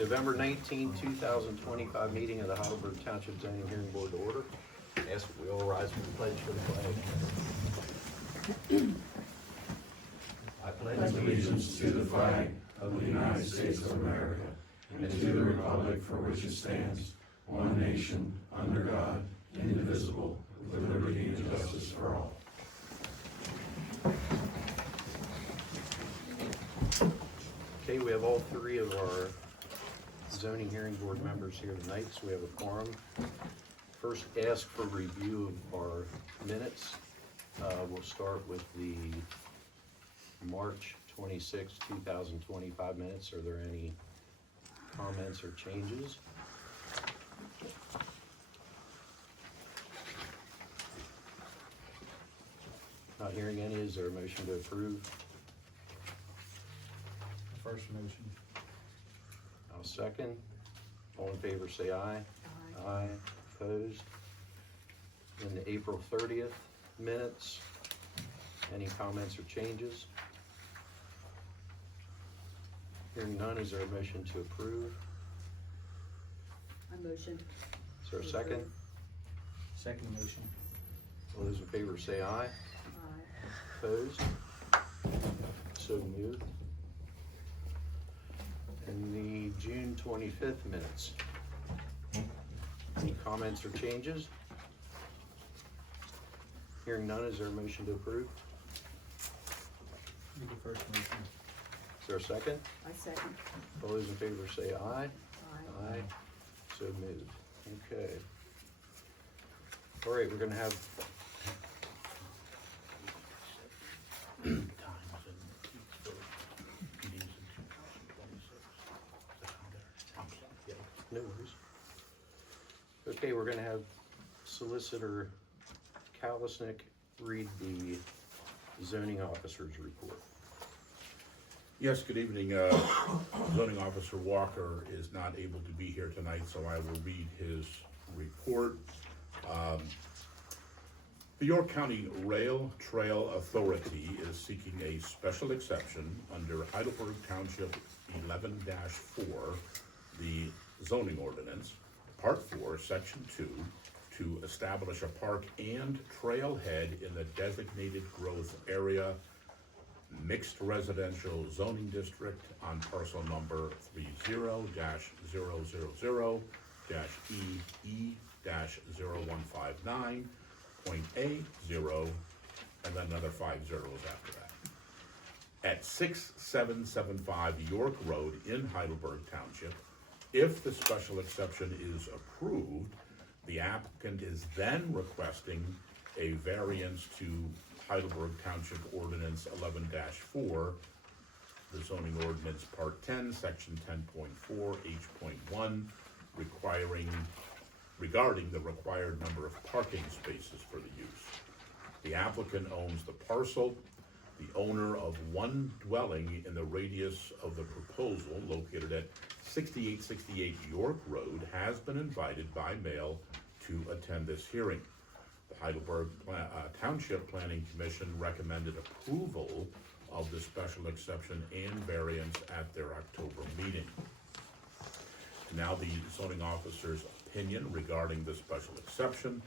November 19, 2025 meeting of the Heidelberg Township Zoning Hearing Board to order. Ask that we all rise for the pledge for the flag. I pledge Allegiance to the flag of the United States of America and to the republic for which it stands, one nation, under God, indivisible, with liberty and justice for all. Okay, we have all three of our zoning hearing board members here tonight, so we have a quorum. First, ask for review of our minutes. We'll start with the March 26, 2025 minutes. Are there any comments or changes? Not hearing any. Is there a motion to approve? First motion. I'll second. All in favor say aye. Aye. Opposed? Then the April 30th minutes. Any comments or changes? Hearing none, is there a motion to approve? I motion. Is there a second? Second motion. All those in favor say aye. Aye. Opposed? So moved. And the June 25th minutes. Any comments or changes? Hearing none, is there a motion to approve? Do the first motion. Is there a second? I second. All those in favor say aye. Aye. Aye. So moved. Okay. All right, we're gonna have. No worries. Okay, we're gonna have Solicitor Kalisnick read the zoning officer's report. Yes, good evening. Zoning Officer Walker is not able to be here tonight, so I will read his report. The York County Rail Trail Authority is seeking a special exception under Heidelberg Township 11-4, the zoning ordinance, Part 4, Section 2, to establish a park and trailhead in the designated growth area mixed residential zoning district on parcel number 30-000-EE-0159.A0, and then another 5 zeros after that. At 6775 York Road in Heidelberg Township, if the special exception is approved, the applicant is then requesting a variance to Heidelberg Township Ordinance 11-4, the zoning ordinance Part 10, Section 10.4, H.1, regarding the required number of parking spaces for the use. The applicant owns the parcel. The owner of one dwelling in the radius of the proposal, located at 6868 York Road, has been invited by mail to attend this hearing. The Heidelberg Township Planning Commission recommended approval of the special exception and variance at their October meeting. Now the zoning officer's opinion regarding the special exception.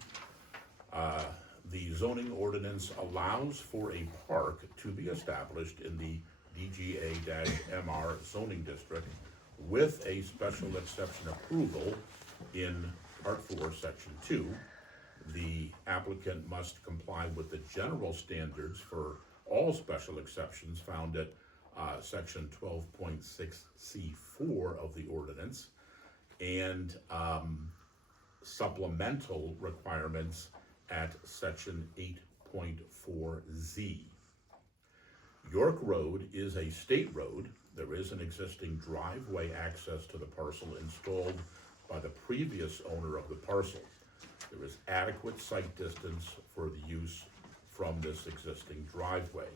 The zoning ordinance allows for a park to be established in the DGA-MR zoning district with a special exception approval in Part 4, Section 2. The applicant must comply with the general standards for all special exceptions found at Section 12.6C4 of the ordinance, and supplemental requirements at Section 8.4Z. York Road is a state road. There is an existing driveway access to the parcel installed by the previous owner of the parcel. There is adequate site distance for the use from this existing driveway.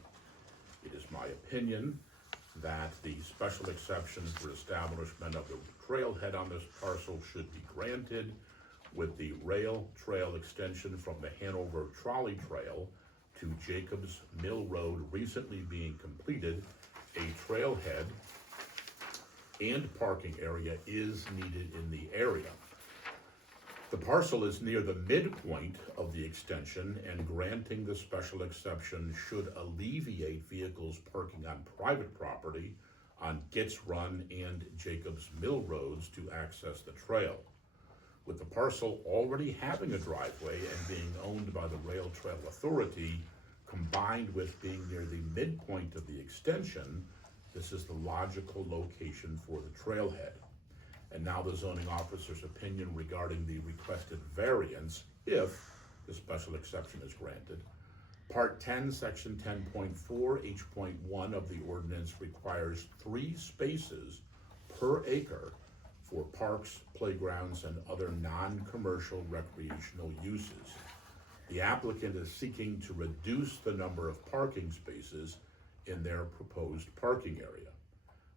It is my opinion that the special exception for establishment of the trailhead on this parcel should be granted, with the rail trail extension from the Hanover Trolley Trail to Jacobs Mill Road recently being completed. A trailhead and parking area is needed in the area. The parcel is near the midpoint of the extension, and granting the special exception should alleviate vehicles parking on private property on Gitz Run and Jacobs Mill roads to access the trail. With the parcel already having a driveway and being owned by the Rail Trail Authority, combined with being near the midpoint of the extension, this is the logical location for the trailhead. And now the zoning officer's opinion regarding the requested variance, if the special exception is granted. Part 10, section 10.4, H.1 of the ordinance requires 3 spaces per acre for parks, playgrounds, and other non-commercial recreational uses. The applicant is seeking to reduce the number of parking spaces in their proposed parking area.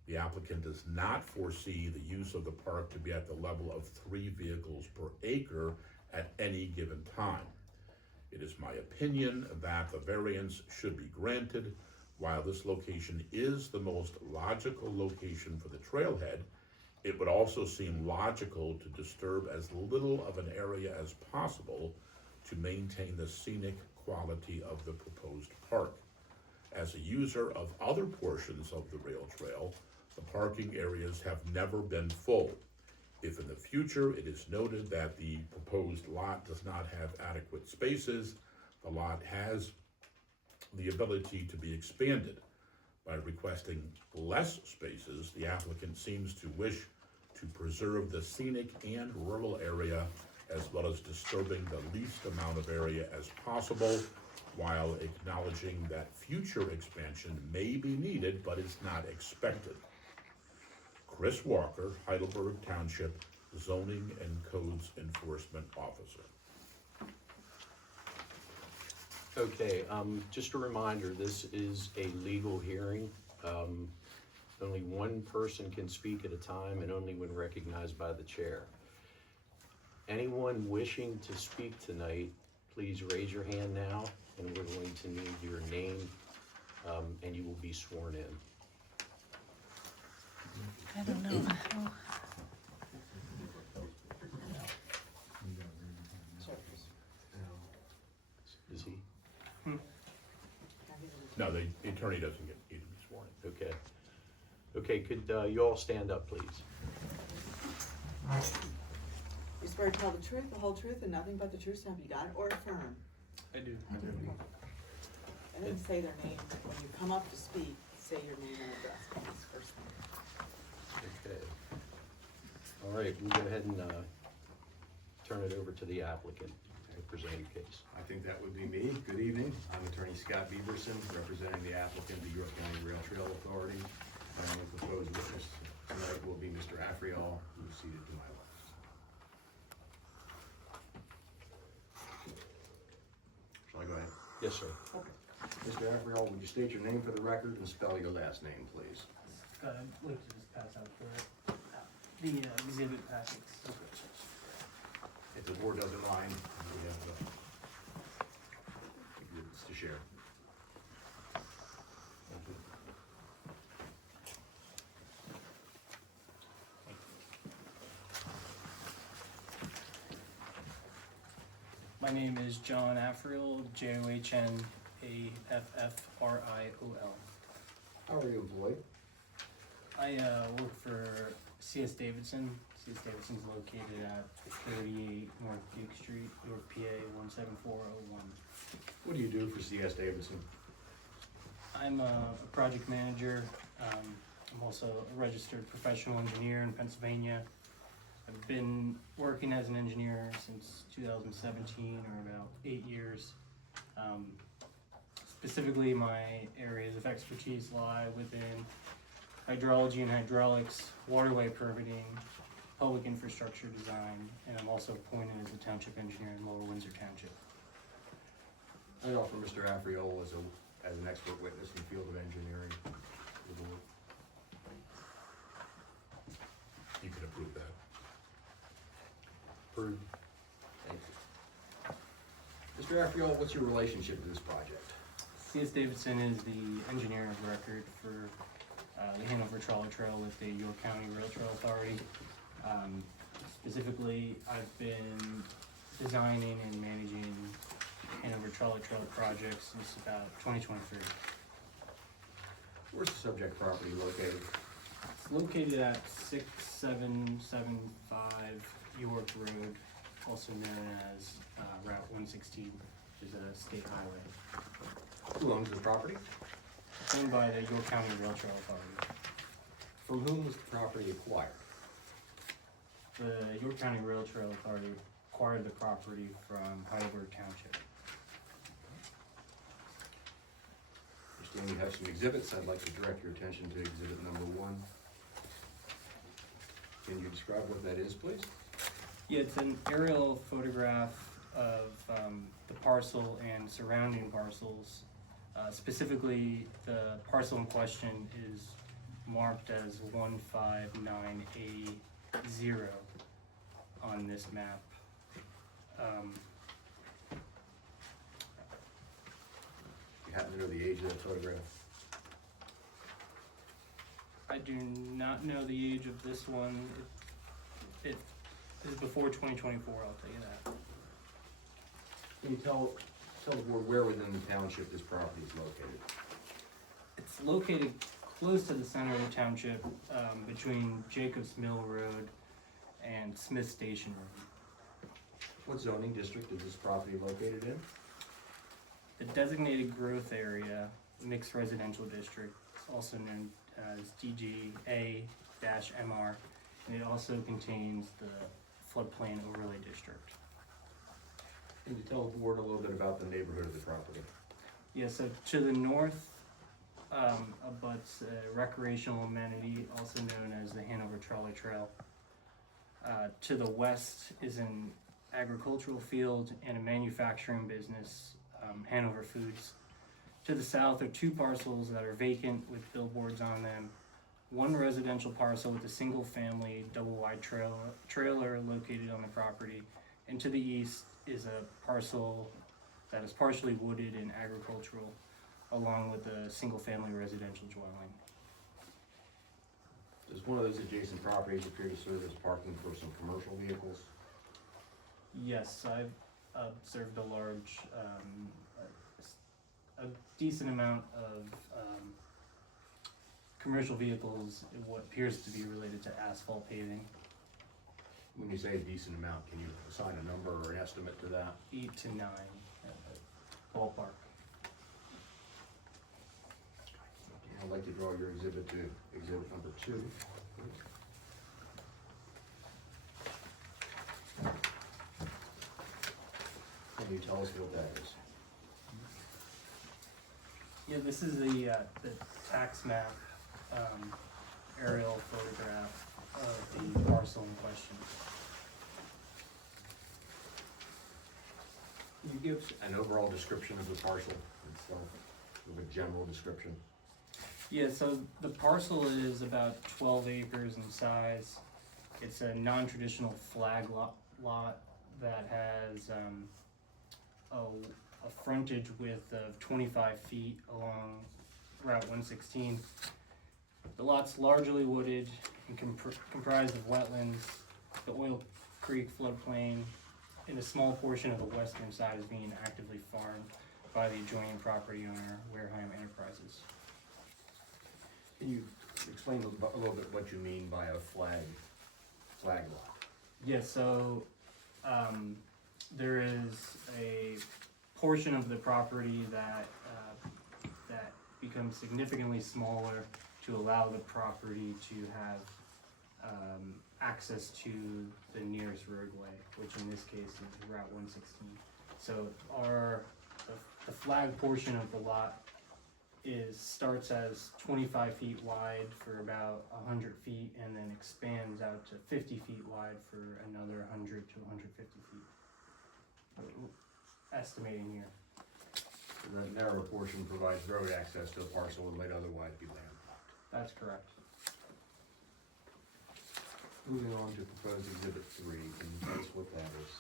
The applicant does not foresee the use of the park to be at the level of 3 vehicles per acre at any given time. It is my opinion that the variance should be granted. While this location is the most logical location for the trailhead, it would also seem logical to disturb as little of an area as possible to maintain the scenic quality of the proposed park. As a user of other portions of the rail trail, the parking areas have never been full. If in the future it is noted that the proposed lot does not have adequate spaces, the lot has the ability to be expanded. By requesting less spaces, the applicant seems to wish to preserve the scenic and rural area, as well as disturbing the least amount of area as possible, while acknowledging that future expansion may be needed but is not expected. Chris Walker, Heidelberg Township Zoning and Codes Enforcement Officer. Okay, just a reminder, this is a legal hearing. Only one person can speak at a time and only when recognized by the chair. Anyone wishing to speak tonight, please raise your hand now, and we're going to need your name, and you will be sworn in. I don't know. Is he? No, the attorney doesn't need to be sworn in. Okay. Okay, could you all stand up, please? You swear to tell the truth, the whole truth, and nothing but the truth, so help you God, or affirm? I do. And then say their name. When you come up to speak, say your name and address, please, first thing. Okay. All right, we'll go ahead and turn it over to the applicant to present your case. I think that would be me. Good evening. I'm Attorney Scott Bieberson, representing the applicant, the York County Rail Trail Authority. And the proposed witness tonight will be Mr. Afriol, who is seated to my left. Shall I go ahead? Yes, sir. Mr. Afriol, would you state your name for the record and spell your last name, please? I'd like to just pass out the exhibit packets. If the board doesn't mind, we have exhibits to share. My name is John Afriel, Johnaffriol. How are you employed? I work for C.S. Davidson. C.S. Davidson's located at 38 North Duke Street, York, PA 17401. What do you do for C.S. Davidson? I'm a project manager. I'm also a registered professional engineer in Pennsylvania. I've been working as an engineer since 2017, or about 8 years. Specifically, my areas of expertise lie within hydrology and hydraulics, waterway permitting, public infrastructure design, and I'm also appointed as a township engineer in Lower Windsor Township. I offer Mr. Afriol as an expert witness in the field of engineering to the board. You can approve that. Approved. Thank you. Mr. Afriol, what's your relationship to this project? C.S. Davidson is the engineer of record for the Hanover Trolley Trail with the York County Rail Trail Authority. Specifically, I've been designing and managing Hanover Trolley Trail projects since about 2023. Where's the subject property located? It's located at 6775 York Road, also known as Route 116, which is a state highway. Who owns the property? It's owned by the York County Rail Trail Authority. From whom was the property acquired? The York County Rail Trail Authority acquired the property from Heidelberg Township. Understand you have some exhibits. I'd like to direct your attention to exhibit number 1. Can you describe what that is, please? Yeah, it's an aerial photograph of the parcel and surrounding parcels. Specifically, the parcel in question is marked as 159A0 on this map. You happen to know the age of that photograph? I do not know the age of this one. It is before 2024, I'll tell you that. Can you tell the board where within the township this property is located? It's located close to the center of the township, between Jacobs Mill Road and Smith Station Road. What zoning district is this property located in? The designated growth area, mixed residential district, is also known as DGA-MR, and it also contains the floodplain overlay district. Can you tell the board a little bit about the neighborhood of the property? Yeah, so to the north, abuts a recreational amenity, also known as the Hanover Trolley Trail. To the west is an agricultural field and a manufacturing business, Hanover Foods. To the south are 2 parcels that are vacant with billboards on them. 1 residential parcel with a single family double wide trailer located on the property. And to the east is a parcel that is partially wooded and agricultural, along with a single family residential dwelling. Does one of those adjacent properties appear to serve as parking for some commercial vehicles? Yes, I've observed a large, a decent amount of commercial vehicles in what appears to be related to asphalt paving, When you say a decent amount, can you assign a number or an estimate to that? 8 to 9 ballpark. I'd like to draw your exhibit to exhibit number 2. Can you tell us what that is? Yeah, this is the tax map, aerial photograph of the parcel in question. Can you give an overall description of the parcel itself, with a general description? Yeah, so the parcel is about 12 acres in size. It's a non-traditional flag lot that has a frontage width of 25 feet along Route 116. The lot's largely wooded and comprised of wetlands, the Oil Creek floodplain, and a small portion of the western side is being actively farmed by the adjoining property owner, Wareheim Enterprises. Can you explain a little bit what you mean by a flag lot? Yeah, so there is a portion of the property that becomes significantly smaller to allow the property to have access to the nearest roadway, which in this case is Route 116. So the flag portion of the lot starts as 25 feet wide for about 100 feet and then expands out to 50 feet wide for another 100 to 150 feet. Estimating here. The narrow portion provides road access to a parcel that might otherwise be landlocked. That's correct. Moving on to proposed exhibit 3, can you tell us what that is?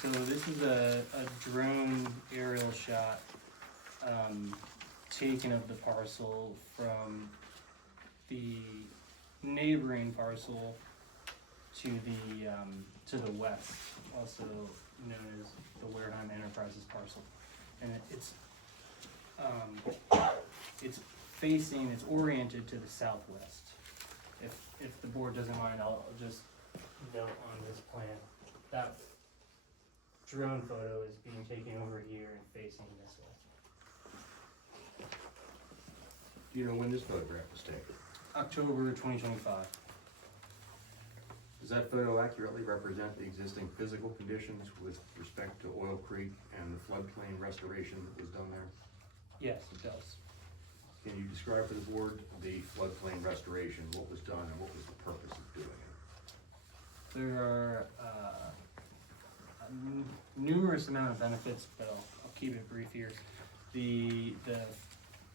So this is a drone aerial shot taken of the parcel from the neighboring parcel to the west, also known as the Wareheim Enterprises parcel. And it's oriented to the southwest. If the board doesn't mind, I'll just note on this plan, that drone photo is being taken over here and facing this way. Do you know when this photograph was taken? October 2025. Does that photo accurately represent the existing physical conditions with respect to Oil Creek and the floodplain restoration that was done there? Yes, it does. Can you describe for the board the floodplain restoration, what was done and what was the purpose of doing it? There are numerous amount of benefits, but I'll keep it brief here. The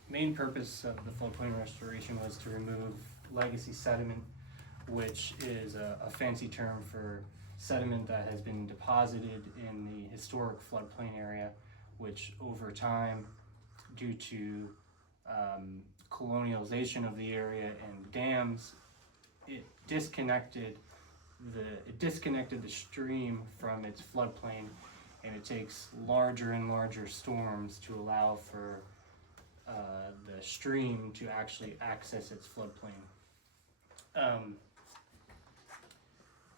main purpose of the floodplain restoration was to remove legacy sediment, which is a fancy term for sediment that has been deposited in the historic floodplain area, which over time, due to colonialization of the area and dams, it disconnected the stream from its floodplain, and it takes larger and larger storms to allow for the stream to actually access its floodplain.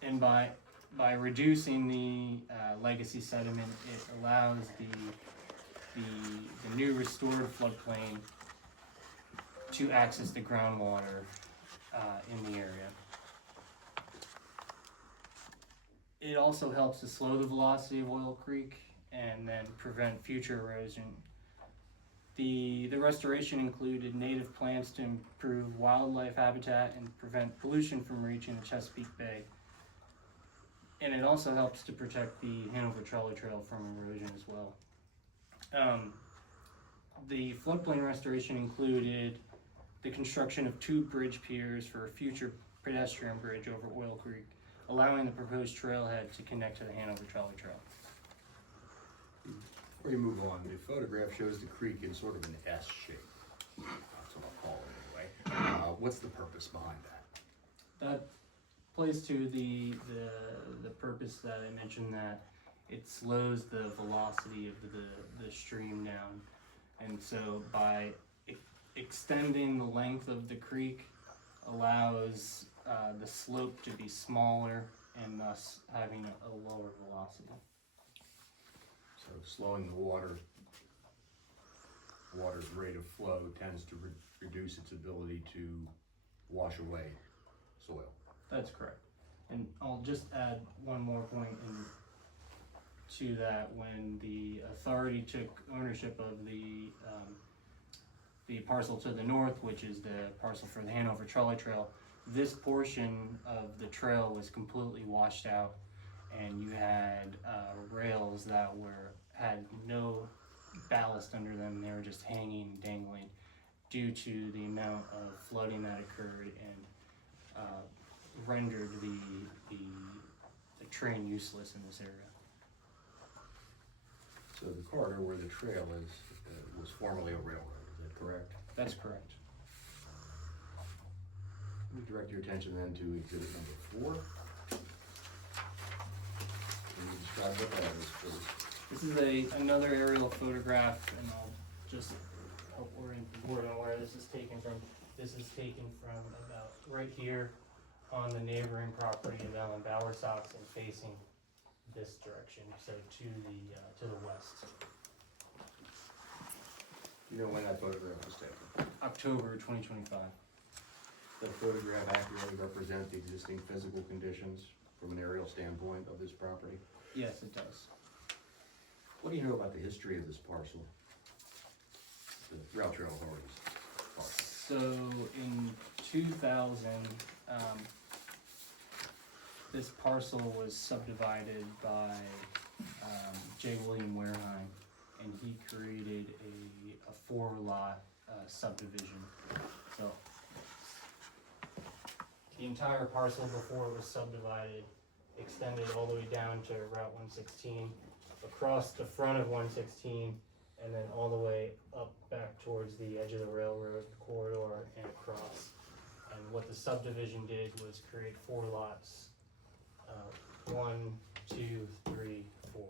And by reducing the legacy sediment, it allows the new restored floodplain to access the groundwater in the area. It also helps to slow the velocity of Oil Creek and then prevent future erosion. The restoration included native plants to improve wildlife habitat and prevent pollution from reaching the Chesapeake Bay. And it also helps to protect the Hanover Trolley Trail from erosion as well. The floodplain restoration included the construction of 2 bridge piers for a future pedestrian bridge over Oil Creek, allowing the proposed trailhead to connect to the Hanover Trolley Trail. Before you move on, the photograph shows the creek in sort of an S shape. That's what I'll call it anyway. What's the purpose behind that? That plays to the purpose that I mentioned, that it slows the velocity of the stream down. And so by extending the length of the creek allows the slope to be smaller and thus having a lower velocity. So slowing the water's rate of flow tends to reduce its ability to wash away soil. That's correct. And I'll just add one more point to that. When the authority took ownership of the parcel to the north, which is the parcel for the Hanover Trolley Trail, this portion of the trail was completely washed out, and you had rails that had no ballast under them. They were just hanging, dangling, due to the amount of flooding that occurred and rendered the train useless in this area. So the corridor where the trail is was formerly a railroad, is that correct? That's correct. Let me direct your attention then to exhibit number 4. Can you describe what that is, please? This is another aerial photograph, and I'll just hope the board on where this is taken from. This is taken from about right here on the neighboring property of Ellen Bowersox and facing this direction, so to the west. You know when that photograph was taken? October 2025. Does the photograph accurately represent the existing physical conditions from an aerial standpoint of this property? Yes, it does. What do you know about the history of this parcel? The Rail Trail Authority's parcel. So in 2000, this parcel was subdivided by J. William Wareheim, and he created a 4-lot subdivision. So the entire parcel before it was subdivided extended all the way down to Route 116, across the front of 116, and then all the way up back towards the edge of the railroad corridor and across. And what the subdivision did was create 4 lots, 1, 2, 3, 4.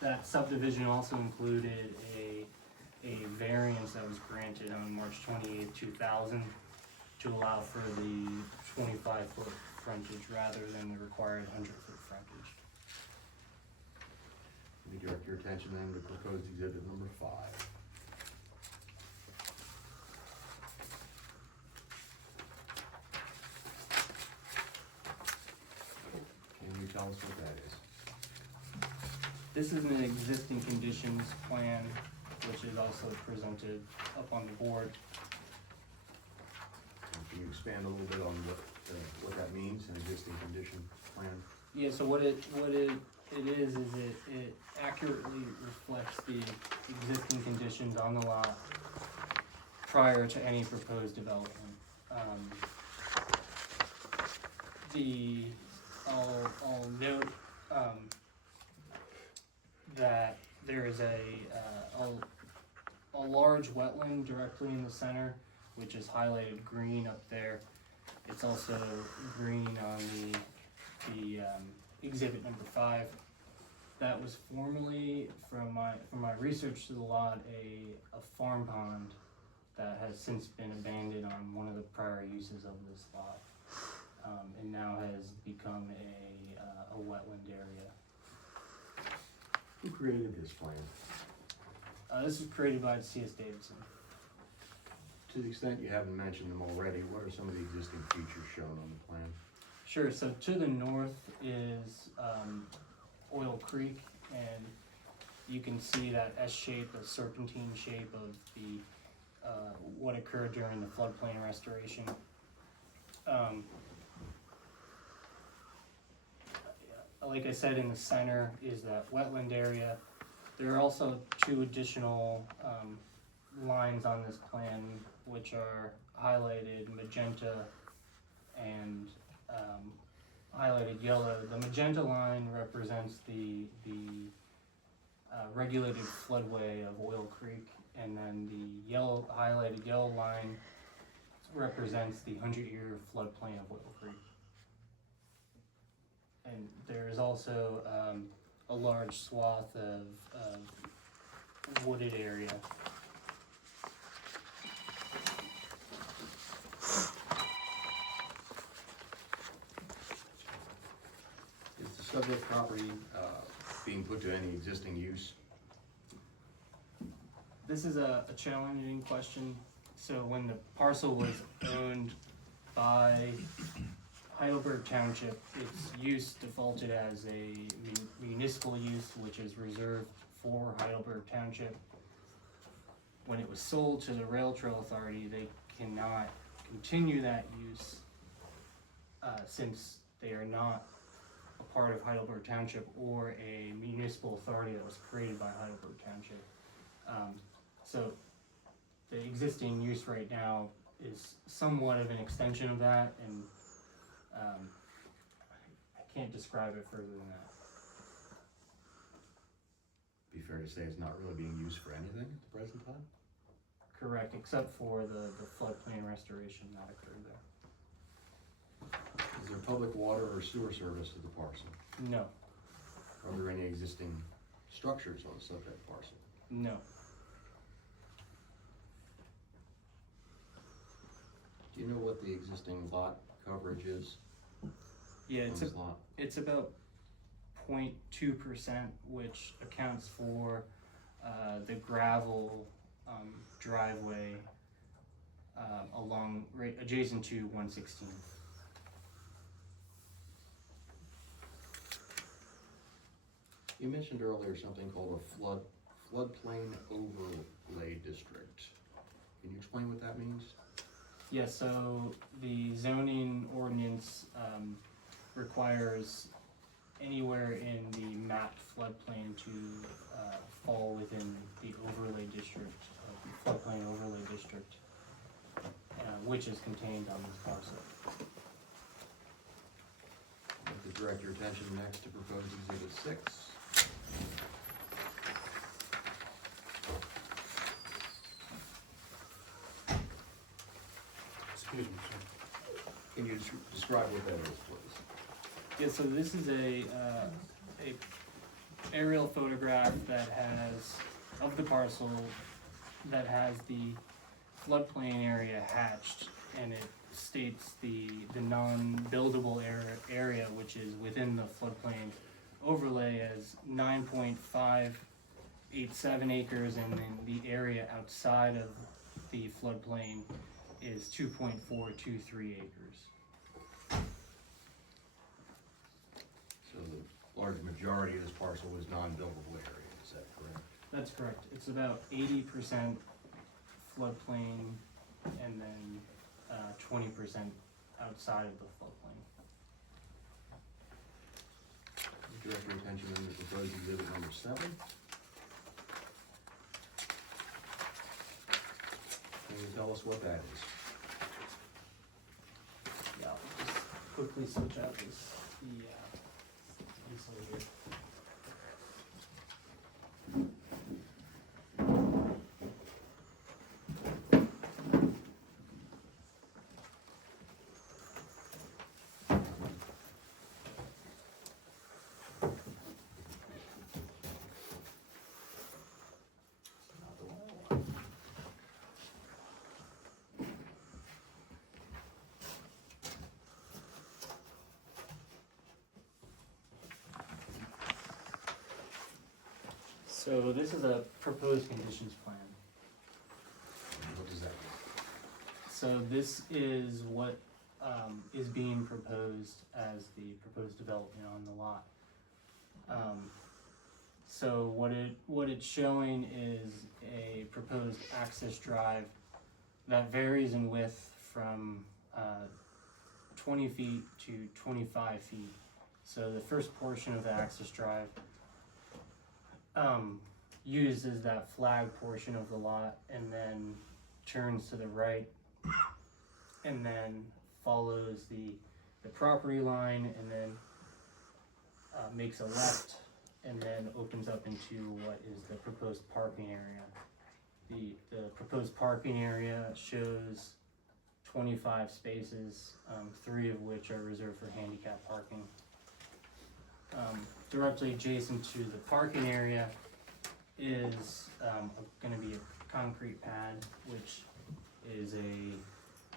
That subdivision also included a variance that was granted on March 28, 2000 to allow for the 25-foot frontage rather than the required 100-foot frontage. Let me direct your attention then to proposed exhibit number 5. Can you tell us what that is? This is an existing conditions plan, which is also presented up on the board. Can you expand a little bit on what that means, an existing condition plan? Yeah, so what it is it accurately reflects the existing conditions on the lot prior to any proposed development. I'll note that there is a large wetland directly in the center, which is highlighted green up there. It's also green on the exhibit number 5. That was formerly, from my research to the lot, a farm pond that has since been abandoned on one of the prior uses of this lot, and now has become a wetland area. Who created this plan? This was created by C.S. Davidson. To the extent you haven't mentioned them already, what are some of the existing features shown on the plan? Sure, so to the north is Oil Creek, and you can see that S-shape, a serpentine shape of the what occurred during the floodplain restoration. Like I said, in the center is that wetland area. There are also 2 additional lines on this plan, which are highlighted magenta and highlighted yellow. The magenta line represents the regulated floodway of Oil Creek, and then the highlighted yellow line represents the 100-year floodplain of Oil Creek. And there is also a large swath of wooded area. Is the subject property being put to any existing use? This is a challenging question. So when the parcel was owned by Heidelberg Township, its use defaulted as a municipal use, which is reserved for Heidelberg Township. When it was sold to the Rail Trail Authority, they cannot continue that use since they are not a part of Heidelberg Township or a municipal authority that was created by Heidelberg Township. So the existing use right now is somewhat of an extension of that, and I can't describe it further than that. Be fair to say it's not really being used for anything at the present time? Correct, except for the floodplain restoration that occurred there. Is there public water or sewer service to the parcel? No, Are there any existing structures on the subject parcel? no. Do you know what the existing lot coverage is Yeah, on this lot? it's about 0.2%, which accounts for the gravel driveway along right adjacent to 116. You mentioned earlier something called a floodplain overlay district. Can you explain what that means? Yeah, so the zoning ordinance requires anywhere in the mapped floodplain to fall within the overlay district, floodplain overlay district, which is contained on this parcel. I'd like to direct your attention next to proposed exhibit 6. Excuse me, sir. Can you describe what that is, please? Yeah, so this is a aerial photograph that has, of the parcel, that has the floodplain area hatched, and it states the non-buildable area, which is within the floodplain overlay, as 9.587 acres, and then the area outside of the floodplain is 2.423 acres. So the large majority of this parcel is non-buildable area, is that correct? That's correct. It's about 80% floodplain, and then 20% outside of the floodplain. Direct your attention to proposed exhibit number 7. Can you tell us what that is? Yeah, I'll just quickly switch out this, easel here. So this is a proposed conditions plan. What does that mean? So this is what is being proposed as the proposed development on the lot. So what it's showing is a proposed access drive that varies in width from 20 feet to 25 feet. So the first portion of the access drive uses that flag portion of the lot, and then turns to the right, and then follows the property line, and then makes a left, and then opens up into what is the proposed parking area. The proposed parking area shows 25 spaces, 3 of which are reserved for handicap parking. Directly adjacent to the parking area is going to be a concrete pad, which is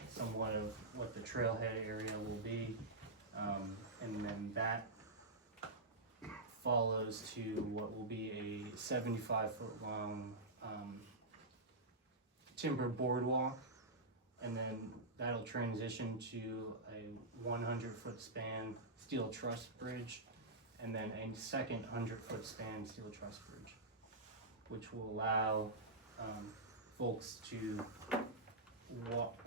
somewhat of what the trailhead area will be, and then that follows to what will be a 75-foot long timber boardwalk, and then that'll transition to a 100-foot span steel truss bridge, and then a second 100-foot span steel truss bridge, which will allow folks to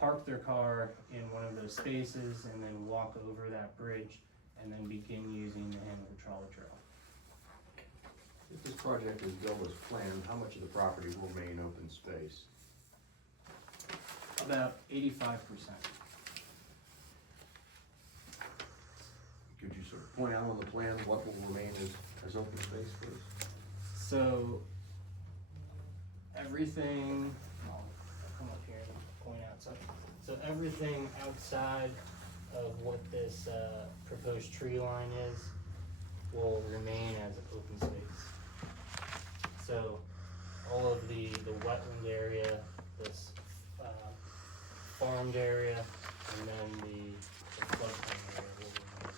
park their car in one of those spaces and then walk over that bridge and then begin using the Hanover Trolley Trail. If this project is built as planned, how much of the property will remain open space? About 85%. Could you sort of point out on the plan what will remain as open space, please? So everything, I'll come up here and point out, so everything outside of what this proposed tree line is will remain as open space. So all of the wetland area, this farmed area, and then the floodplain area will remain.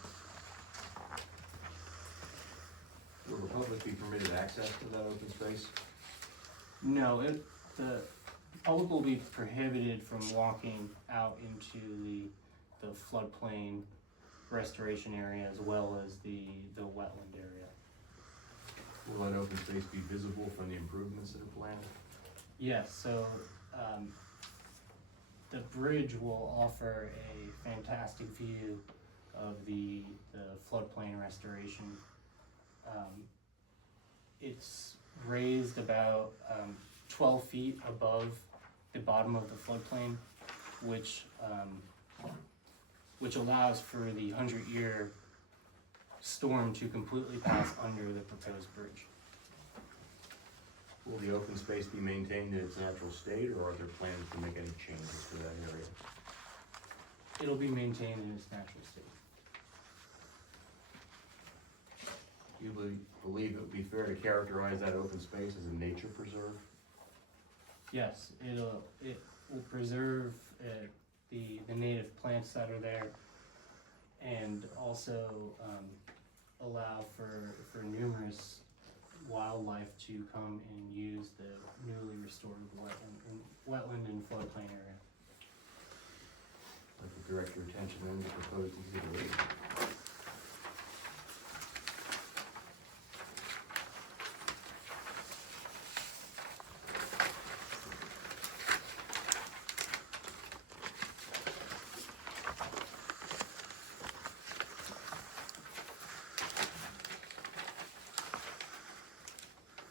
Will the public be permitted access to that open space? No, the public will be prohibited from walking out into the floodplain restoration area as well as the wetland area. Will that open space be visible from the improvements that are planned? Yes, so the bridge will offer a fantastic view of the floodplain restoration. It's raised about 12 feet above the bottom of the floodplain, which allows for the 100-year storm to completely pass under the proposed bridge. Will the open space be maintained in its natural state, or are there plans to make any changes to that area? It'll be maintained in its natural state. Do you believe it would be fair to characterize that open space as a nature preserve? Yes, it will preserve the native plants that are there, and also allow for numerous wildlife to come and use the newly restored wetland and floodplain area. I'd like to direct your attention then to proposed exhibit 8.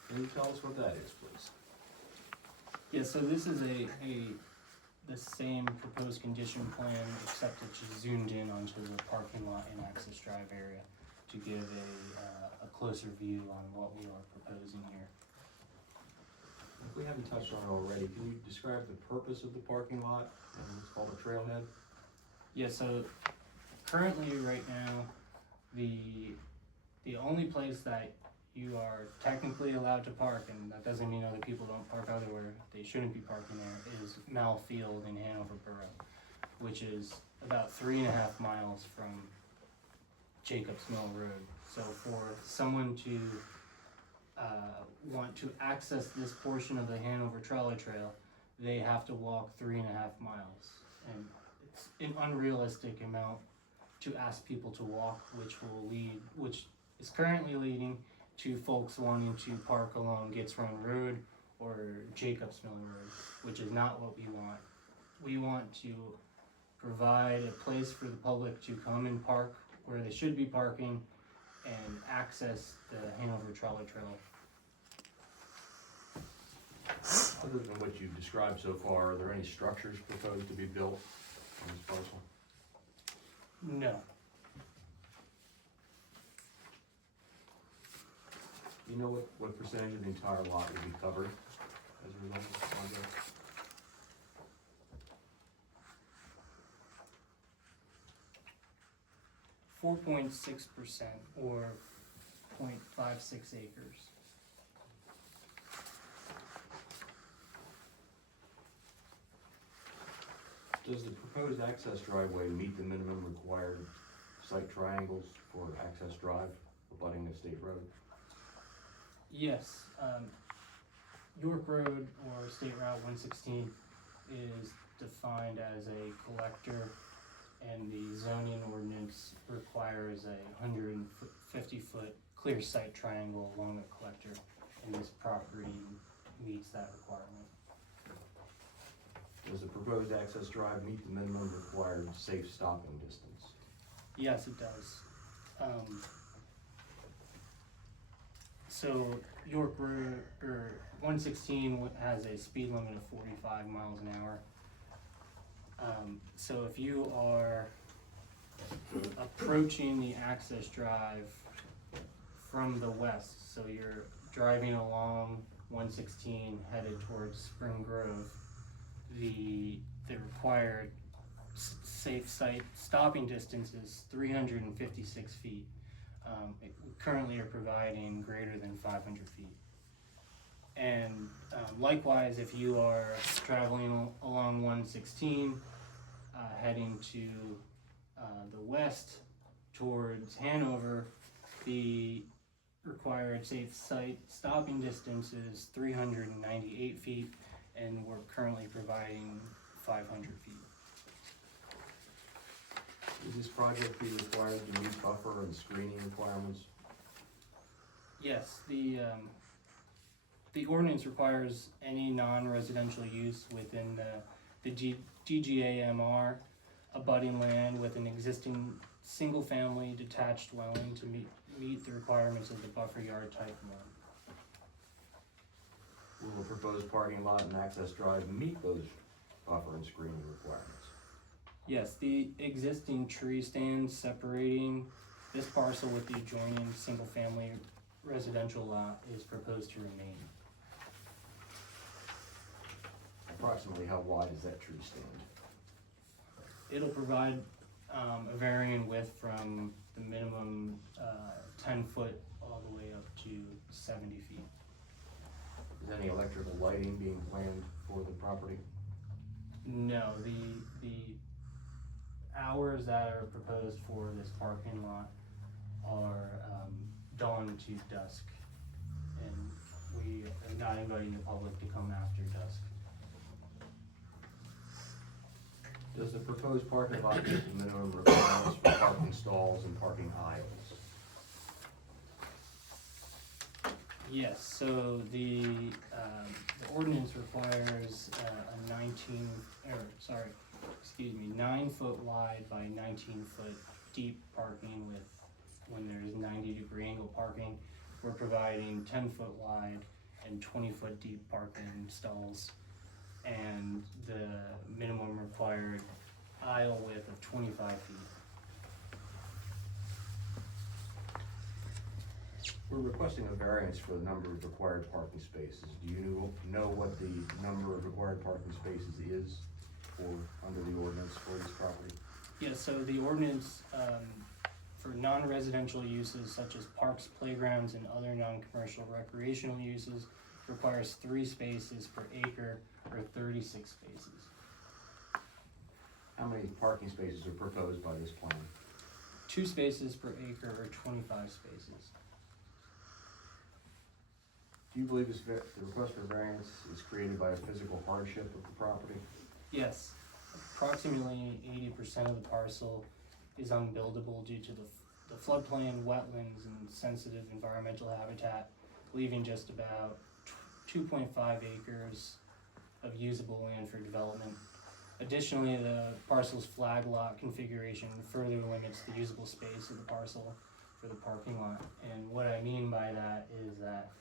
Can you tell us what that is, please? Yeah, so this is the same proposed condition plan, except it's just zoomed in onto the parking lot and access drive area to give a closer view on what we are proposing here. If we haven't touched on it already, can you describe the purpose of the parking lot and what's called a trailhead? Yeah, so currently, right now, the only place that you are technically allowed to park, and that doesn't mean other people don't park otherwhere, they shouldn't be parking there, is Mall Field in Hanover Borough, which is about 3.5 miles from Jacobs Mill Road. So for someone to want to access this portion of the Hanover Trolley Trail, they have to walk 3.5 miles. And it's an unrealistic amount to ask people to walk, which is currently leading to folks wanting to park along Gates Run Road or Jacobs Mill Road, which is not what we want. We want to provide a place for the public to come and park where they should be parking and access the Hanover Trolley Trail. Other than what you've described so far, are there any structures proposed to be built on this parcel? No. You know what percentage of the entire lot will be covered as a result of this project? .6% or 0.56 acres. Does the proposed access driveway meet the minimum required site triangles for access drive abutting the state road? Yes, York Road or State Route 116 is defined as a collector, and the zoning ordinance requires a 150-foot clear site triangle along the collector, and this property meets that requirement. Does the proposed access drive meet the minimum required safe stopping distance? Yes, it does. So York Road, or 116 has a speed limit of 45 miles an hour. So if you are approaching the access drive from the west, so you're driving along 116 headed towards Spring Grove, the required safe site stopping distance is 356 feet. We currently are providing greater than 500 feet. And likewise, if you are traveling along 116, heading to the west towards Hanover, the required safe site stopping distance is 398 feet, and we're currently providing 500 feet. Does this project be required to meet buffer and screening requirements? Yes, the ordinance requires any non-residential use within the GGAMR abutting land with an existing single-family detached dwelling to meet the requirements of the buffer yard type 1. Will the proposed parking lot and access drive meet those buffer and screening requirements? Yes, the existing tree stands separating This parcel with the adjoining single-family residential lot is proposed to remain. Approximately how wide is that tree stand? It'll provide a varying width from the minimum 10 foot all the way up to 70 feet. Is any electrical lighting being planned for the property? No, the hours that are proposed for this parking lot are dawn to dusk, and we are not inviting the public to come after dusk. Does the proposed parking lot meet the minimum requirements for parking stalls and parking aisles? Yes, so the ordinance requires a 9 foot wide by 19 foot deep parking with, when there's 90-degree angle parking, we're providing 10 foot wide and 20 foot deep parking stalls, and the minimum required aisle width of 25 feet. We're requesting a variance for the number of required parking spaces. Do you know what the number of required parking spaces is under the ordinance for this property? Yeah, so the ordinance for non-residential uses such as parks, playgrounds, and other non-commercial recreational uses requires 3 spaces per acre or 36 spaces. How many parking spaces are proposed by this plan? 2 spaces per acre or 25 spaces. Do you believe the request for variance is created by a physical hardship of the property? Yes, approximately 80% of the parcel is unbuildable due to the floodplain, wetlands, and sensitive environmental habitat, leaving just about 2.5 acres of usable land for development. Additionally, the parcel's flag lot configuration further limits the usable space of the parcel for the parking lot. And what I mean by that is that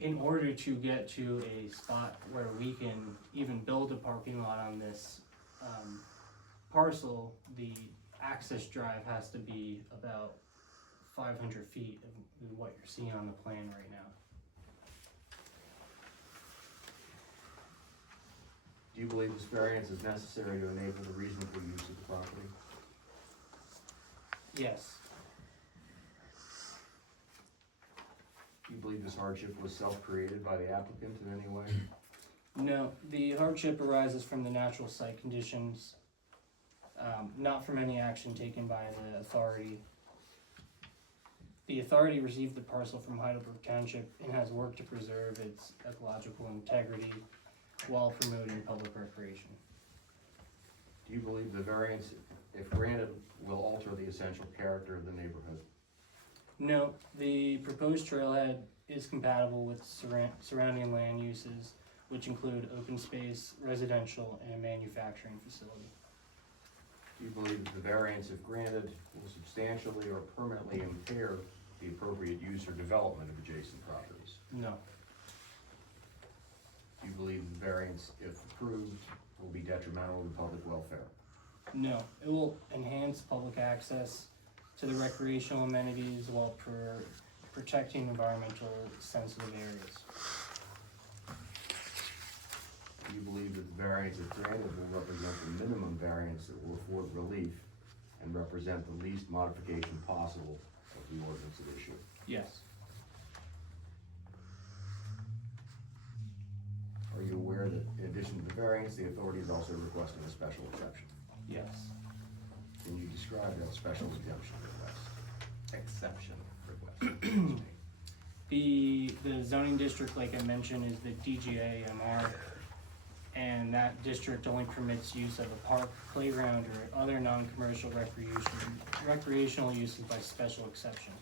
in order to get to a spot where we can even build a parking lot on this parcel, the access drive has to be about 500 feet of what you're seeing on the plan right now. Do you believe this variance is necessary to enable the reasonable use of the property? Yes, Do you believe this hardship was self-created by the applicant in any way? no, the hardship arises from the natural site conditions, not from any action taken by the authority. The authority received the parcel from Heidelberg Township and has worked to preserve its ecological integrity while promoting public recreation. Do you believe the variance, if granted, will alter the essential character of the neighborhood? No, the proposed trailhead is compatible with surrounding land uses, which include open space, residential, and a manufacturing facility. Do you believe that the variance, if granted, will substantially or permanently impair the appropriate use or development of adjacent properties? No, Do you believe the variance, if approved, will be detrimental to public welfare? no, it will enhance public access to the recreational amenities while protecting environmental sensitive areas. Do you believe that the variance, if granted, will represent the minimum variance that will afford relief and represent the least modification possible of the ordinance at issue? Yes, Are you aware that in addition to the variance, the authority is also requesting a special exception? yes. Can you describe that special exemption request? Exception request. The zoning district, like I mentioned, is the DGA-MR, and that district only permits use of a park, playground, or other non-commercial recreational uses by special exception.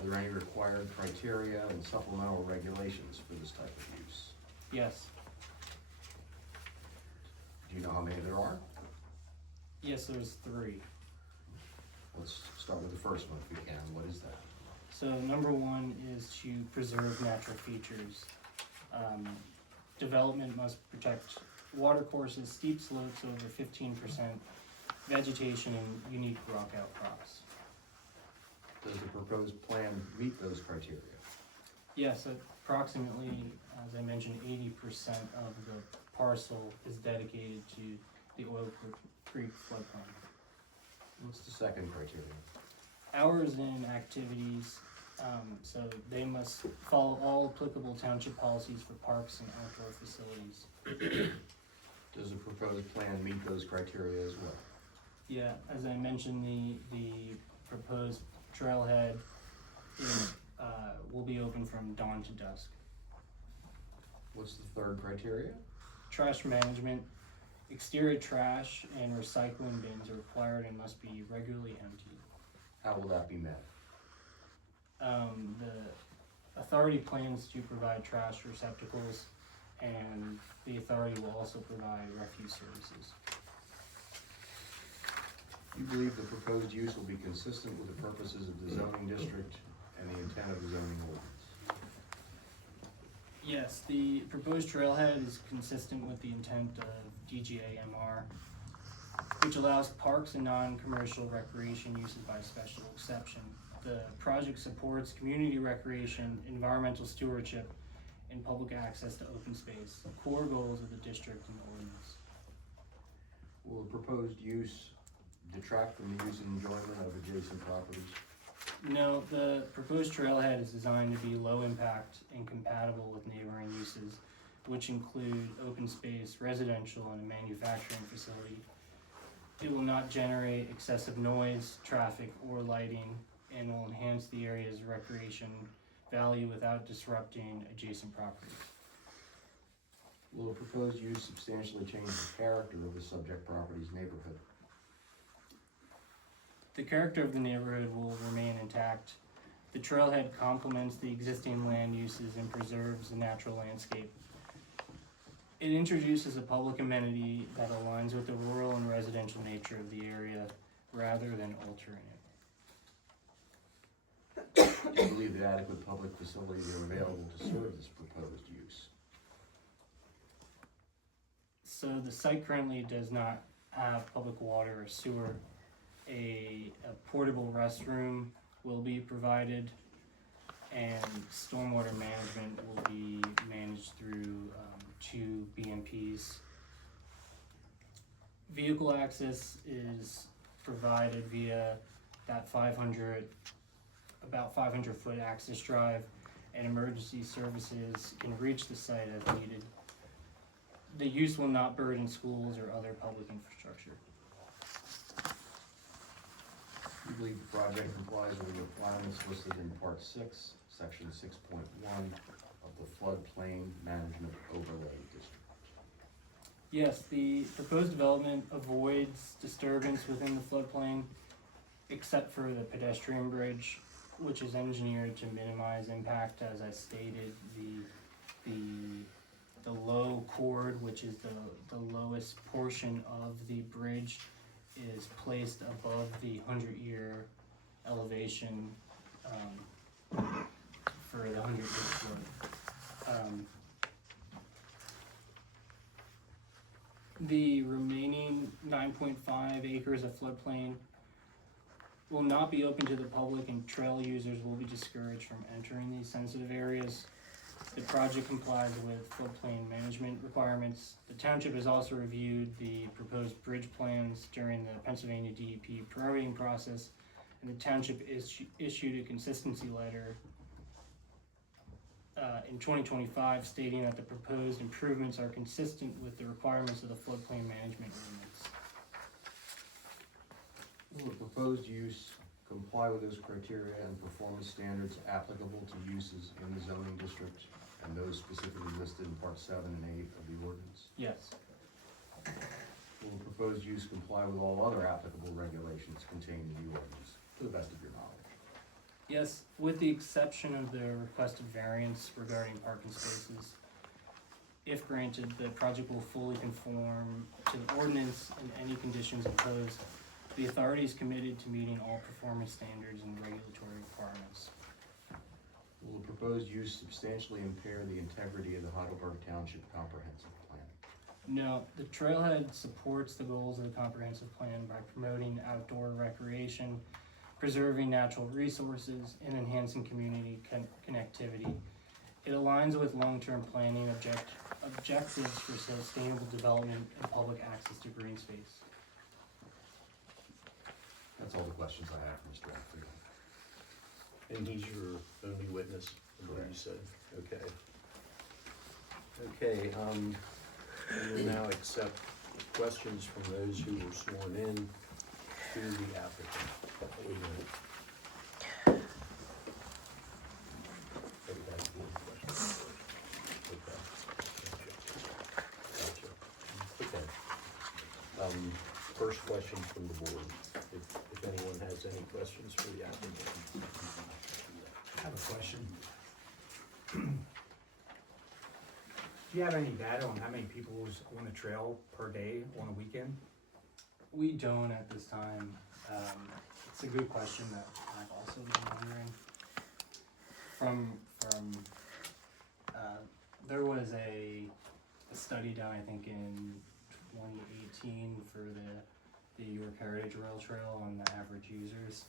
Are there any required criteria and supplemental regulations for this type of use? Yes, Do you know how many there are? yes, there's 3. Let's start with the first one if we can. What is that? So number 1 is to preserve natural features. Development must protect water courses, steep slopes over 15% vegetation, and unique rock outcrops. Does the proposed plan meet those criteria? Yes, approximately, as I mentioned, 80% of the parcel is dedicated to the Oil Creek floodplain. What's the second criteria? Hours and activities, so they must follow all applicable township policies for parks and outdoor facilities. Does the proposed plan meet those criteria as well? Yeah, as I mentioned, the proposed trailhead is, will be open from dawn to dusk. What's the third criteria? Trash management, exterior trash and recycling bins are required and must be regularly emptied. How will that be met? The authority plans to provide trash receptacles, and the authority will also provide refuse services. You believe the proposed use will be consistent with the purposes of the zoning district and the intent of the zoning ordinance? Yes, the proposed trailhead is consistent with the intent of DGA-MR, which allows parks and non-commercial recreation uses by special exception. The project supports community recreation, environmental stewardship, and public access to open space, core goals of the district and the ordinance. Will the proposed use detract from the use and enjoyment of adjacent properties? No, the proposed trailhead is designed to be low impact and compatible with neighboring uses, which include open space, residential, and a manufacturing facility. It will not generate excessive noise, traffic, or lighting, and will enhance the area's recreation value without disrupting adjacent properties. Will the proposed use substantially change the character of the subject property's neighborhood? The character of the neighborhood will remain intact. The trailhead complements the existing land uses and preserves the natural landscape. It introduces a public amenity that aligns with the rural and residential nature of the area rather than altering it. Do you believe that adequate public facilities are available to serve this proposed use? So the site currently does not have public water or sewer. A portable restroom will be provided, and stormwater management will be managed through 2 BMPs. Vehicle access is provided via that about 500-foot access drive, and emergency services can reach the site as needed. The use will not burden schools or other public infrastructure. You believe the project complies with the requirements listed in Part 6, Section 6.1 of the Floodplain Management Overlay District? Yes, the proposed development avoids disturbance within the floodplain, except for the pedestrian bridge, which is engineered to minimize impact. As I stated, the low chord, which is the lowest portion of the bridge, is placed above the 100-year elevation for the 100-year flood. The remaining 9.5 acres of floodplain will not be open to the public, and trail users will be discouraged from entering these sensitive areas. The project complies with floodplain management requirements. The township has also reviewed the proposed bridge plans during the Pennsylvania DEP permitting process, and the township issued a consistency letter in 2025 stating that the proposed improvements are consistent with the requirements of the floodplain management ordinance. Will the proposed use comply with those criteria and performance standards applicable to uses in the zoning district and those specifically listed in Part 7 and 8 of the ordinance? Yes. Will the proposed use comply with all other applicable regulations contained in the ordinance, to the best of your knowledge? Yes, with the exception of the requested variance regarding parking spaces. If granted, the project will fully conform to the ordinance and any conditions imposed. The authority is committed to meeting all performance standards and regulatory requirements. Will the proposed use substantially impair the integrity of the Heidelberg Township Comprehensive Plan? No, the trailhead supports the goals of the comprehensive plan by promoting outdoor recreation, preserving natural resources, and enhancing community connectivity. It aligns with long-term planning objectives for sustainable development and public access to green space. That's all the questions I have for Mr. Afriel. And he's your only witness, is what you said, okay. Okay, we will now accept questions from those who were sworn in to the applicant. Wait a minute. Everybody has one question? Okay. Gotcha. Okay. First question from the board, if anyone has any questions for the applicant. I have a question. Do you have any data on how many people was on the trail per day on a weekend? We don't at this time. It's a good question that I've also been wondering. There was a study done, I think, in 2018 for the York Heritage Rail Trail on the average users.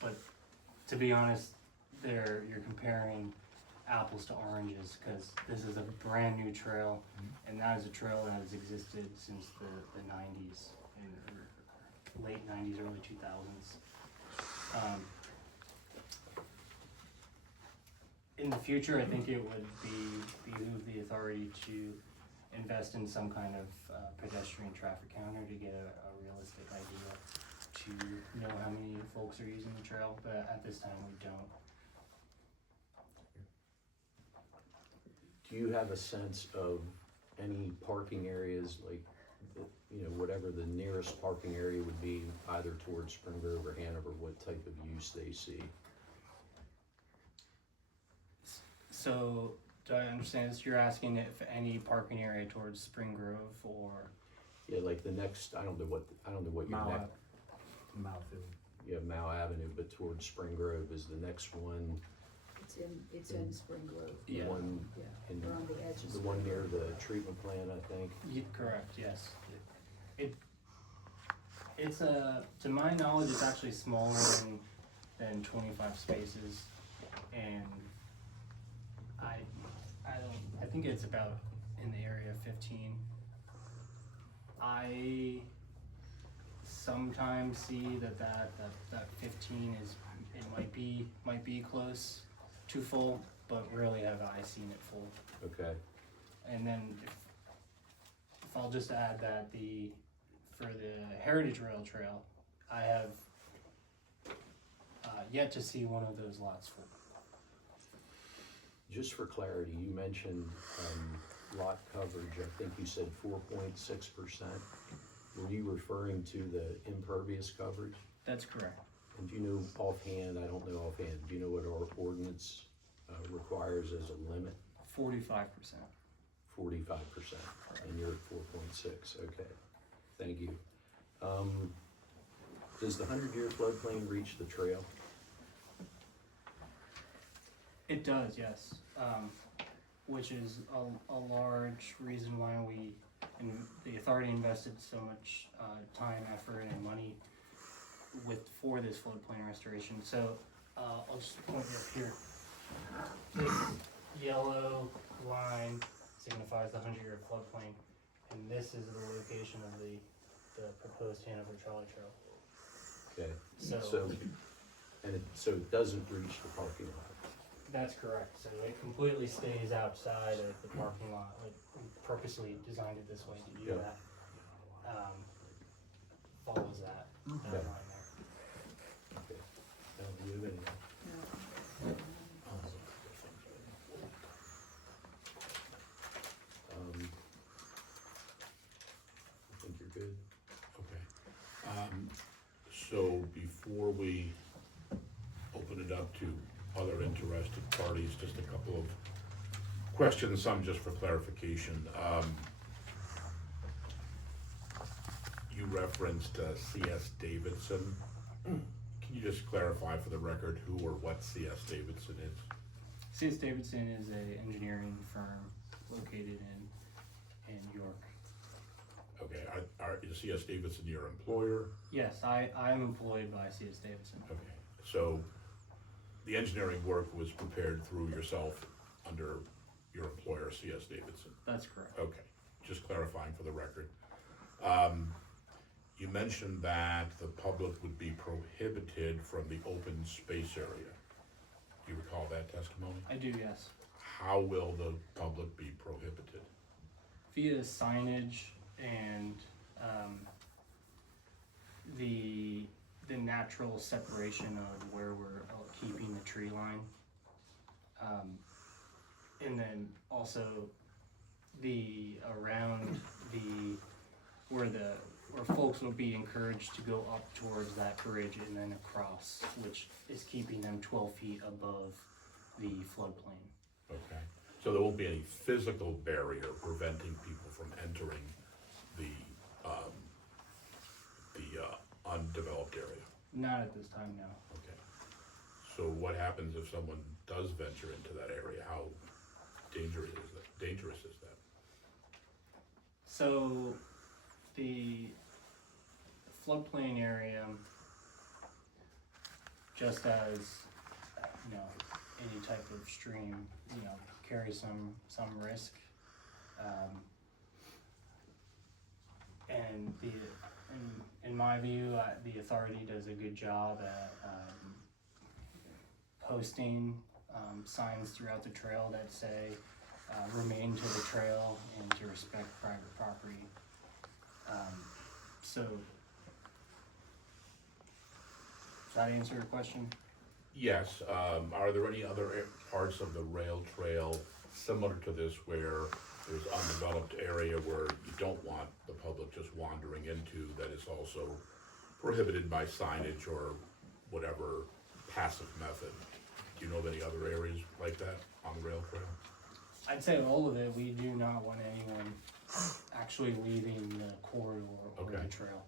But to be honest, you're comparing apples to oranges, because this is a brand new trail, and that is a trail that has existed since the 90s, or late 90s, early 2000s. In the future, I think it would behoove the authority to invest in some kind of pedestrian traffic counter to get a realistic idea, to know how many folks are using the trail, but at this time we don't. Do you have a sense of any parking areas, like, whatever the nearest parking area would be, either towards Spring Grove or Hanover, what type of use they see? So, do I understand this? You're asking if any parking area towards Spring Grove or? Yeah, like the next, I don't know what your next, Mouthfield. you have Mao Avenue, but towards Spring Grove is the next one, It's in Spring Grove, the Yeah. one, yeah, in we're on the edge of the Spring one near Grove. the treatment plant, I think. Correct, yes. It's to my knowledge, it's actually smaller than 25 spaces, and I think it's about in the area of 15. I sometimes see that 15 it might be close to full, but rarely have I seen it full. Okay, And then if I'll just add that for the Heritage Rail Trail, I have yet to see one of those lots full. just for clarity, you mentioned, lot coverage, I think you said 4.6%. Were you referring to the impervious coverage? That's correct. And do you know offhand, I don't know offhand, do you know what our ordinance requires as a limit? 45%. 45%, and you're at 4.6, okay, thank you. Does the 100-year floodplain reach the trail? It does, yes. Which is a large reason why the authority invested so much time, effort, and money for this floodplain restoration. So I'll just point you up here. This yellow line signifies the 100-year floodplain, and this is the location of the proposed Hanover trolley trail. Okay, So so it doesn't reach the parking lot? that's correct. So it completely stays outside of the parking lot. Like, we purposely designed it this way to do Yeah. that. Follows that line Okay. there. Okay. Now, do you have any? No. I think you're good. Okay. So before we open it up to other interested parties, just a couple of questions, some just for clarification. You referenced C.S. Davidson. Can you just clarify for the record who or what C.S. Davidson is? C.S. Davidson is an engineering firm located in is C.S. Davidson your employer? Yes, I'm employed by C.S. Davidson. Okay, so the engineering work was prepared through yourself under your employer, C.S. Davidson? That's correct. Okay, just clarifying for the record. You mentioned that the public would be prohibited from the open space area. Do you recall that testimony? I do, yes. How will the public be prohibited? Via signage and the natural separation of where we're keeping the tree line. And then also the around the where folks will be encouraged to go up towards that bridge and then across, which is keeping them 12 feet above the floodplain. Okay, so there won't be any physical barrier preventing people from entering the undeveloped area? Not at this time, no. Okay, so what happens if someone does venture into that area? How dangerous is that? So the floodplain area, just as, you know, any type of stream, you know, carries some risk. And in my view, the authority does a good job at posting signs throughout the trail that say remain to the trail and to respect private property. So does that answer your question? Yes, are there any other parts of the rail trail similar to this where there's undeveloped area where you don't want the public just wandering into, that is also prohibited by signage or whatever passive method? Do you know of any other areas like that on the rail trail? I'd say all of it. We do not want anyone actually leaving the corridor or Okay. the trail.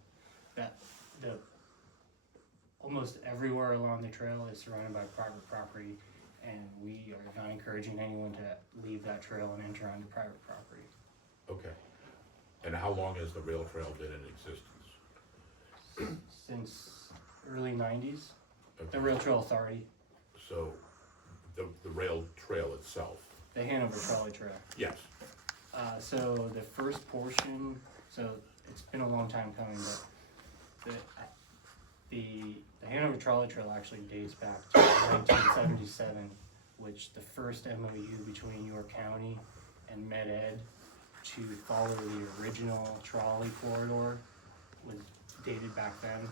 Almost everywhere along the trail is surrounded by private property, and we are not encouraging anyone to leave that trail and enter onto private property. Okay. And how long has the rail trail been in existence? Since early 90s, Okay. the Rail Trail Authority, So, the rail trail itself? the Hanover Trolley Trail. Yes. So the first portion, so it's been a long time coming, but the Hanover Trolley Trail actually dates back to 1977, which the first MOU between York County and Med Ed to follow the original trolley corridor was dated back then.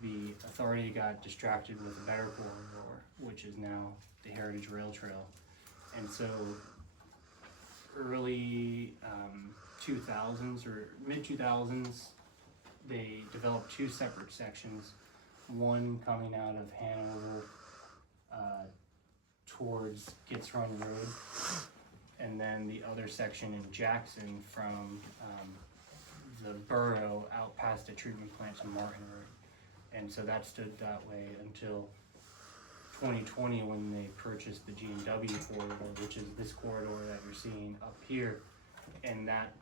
The authority got distracted with a better corridor, which is now the Heritage Rail Trail. And so early 2000s or mid 2000s, they developed two separate sections, one coming out of Hanover towards Gitz Run Road, and then the other section in Jackson from the borough out past the treatment plant to Martin Road. And so that stood that way until 2020 when they purchased the G&W corridor, which is this corridor that you're seeing up here, and that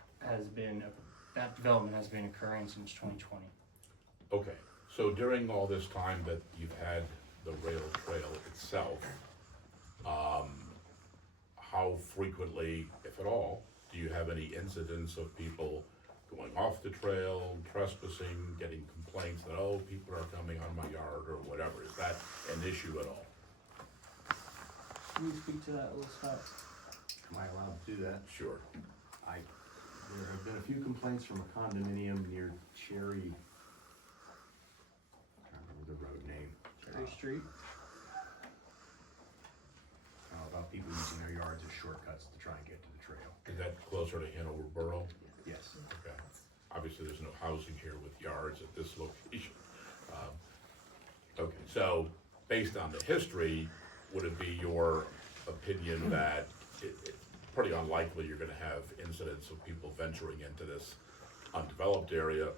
development has been occurring since 2020. Okay, so during all this time that you've had the rail trail itself, how frequently, if at all, do you have any incidents of people going off the trail, trespassing, getting complaints that, oh, people are coming on my yard or whatever? Is that an issue at all? Can you speak to that a little, Scott? Am I allowed to do that? Sure. There have been a few complaints from a condominium near Cherry, I can't remember the road name. Cherry Street? About people using their yards as shortcuts to try and get to the trail. Is that closer to Hanover Borough? Yes. Okay. Obviously, there's no housing here with yards at this location. Okay, so based on the history, would it be your opinion that it's pretty unlikely you're gonna have incidents of people venturing into this undeveloped area?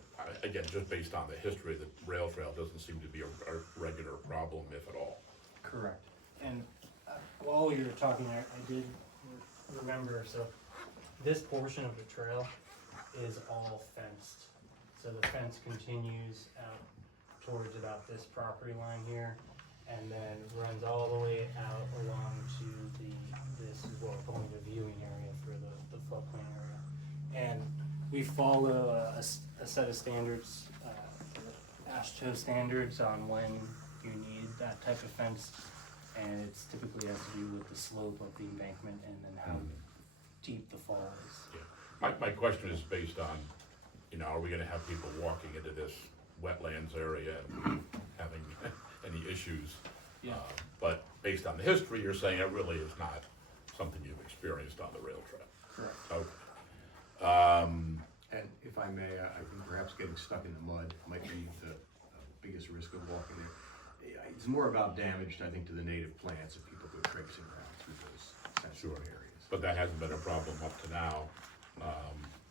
Again, just based on the history, the rail trail doesn't seem to be a regular problem, if at all. Correct. And while you were talking, I did remember, so this portion of the trail is all fenced. So the fence continues out towards about this property line here, and then runs all the way out along to this is what we're calling the viewing area for the floodplain area. And we follow a set of standards, ASHTO standards on when you need that type of fence. And it's typically has to do with the slope of the embankment and then how deep the fall is. Yeah. My question is based on, are we gonna have people walking into this wetlands area and having any issues? Yeah. But based on the history, you're saying it really is not something you've experienced on the rail trail? Correct. Okay. And if I may, I think perhaps getting stuck in the mud might be the biggest risk of walking there. It's more about damage, I think, to the native plants if people go traipsing around through those sensitive areas. But that hasn't been a problem up to now,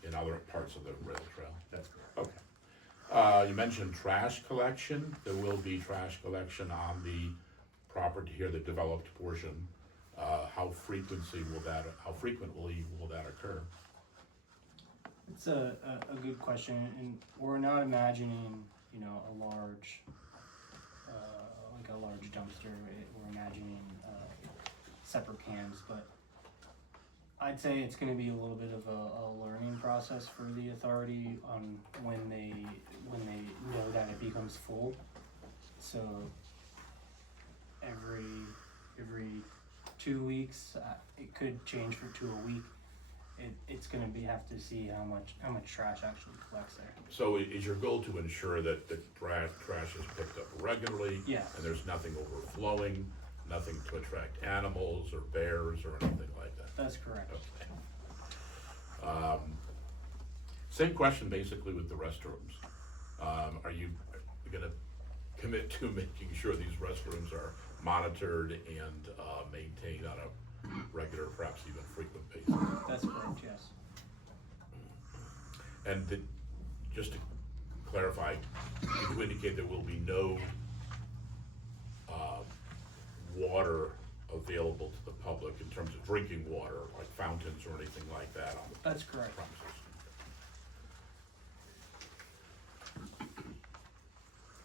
in other parts of the rail trail? That's correct. Okay. You mentioned trash collection. There will be trash collection on the property here, the developed portion. How frequently will that occur? It's a good question, and we're not imagining, a large, like a large dumpster. We're imagining separate cans, but I'd say it's going to be a little bit of a learning process for the authority on when they know that it becomes full. So every 2 weeks, it could change to a week. It's going to have to see how much trash actually collects there. So is your goal to ensure that the trash is picked up regularly? Yes. And there's nothing overflowing, nothing to attract animals or bears or anything like that? That's correct. Okay. Same question basically with the restrooms. Are you gonna commit to making sure these restrooms are monitored and maintained on a regular, perhaps even frequent basis? That's correct, yes. And just to clarify, did you indicate there will be no water available to the public in terms of drinking water, like fountains or anything like that on the That's correct. premises?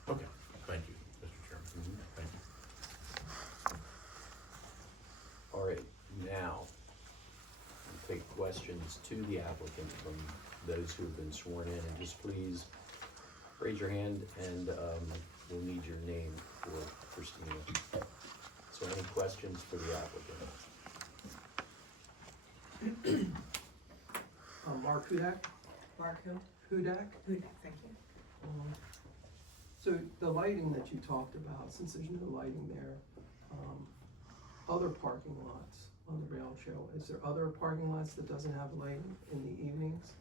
Okay, thank you, Mr. Chairman. Thank you. All right, now, we'll take questions to the applicant from those who have been sworn in, and just please raise your hand and we'll need your name for Christina. So any questions for the applicant? Mark Hudak. Mark who? Hudak. Who, thank you. So the lighting that you talked about, since there's no lighting there, other parking lots on the rail trail, is there other parking lots that doesn't have lighting in the evenings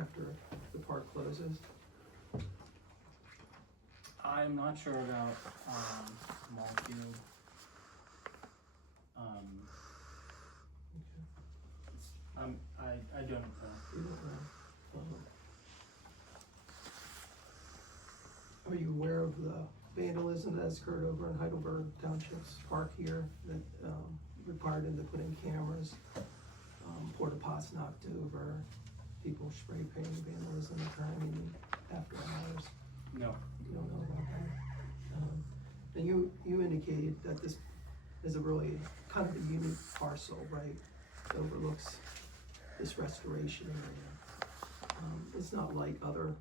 after the park closes? I'm not sure about Molefield. I don't know. You don't know. Are you aware of the vandalism that has occurred over in Heidelberg Township's park here that required them to put in cameras? Porta pots knocked over, people spray painting, vandalism occurring after hours. No. You don't know about that. And you indicated that this is a really kind of a unique parcel, right? It overlooks this restoration area. It's not like other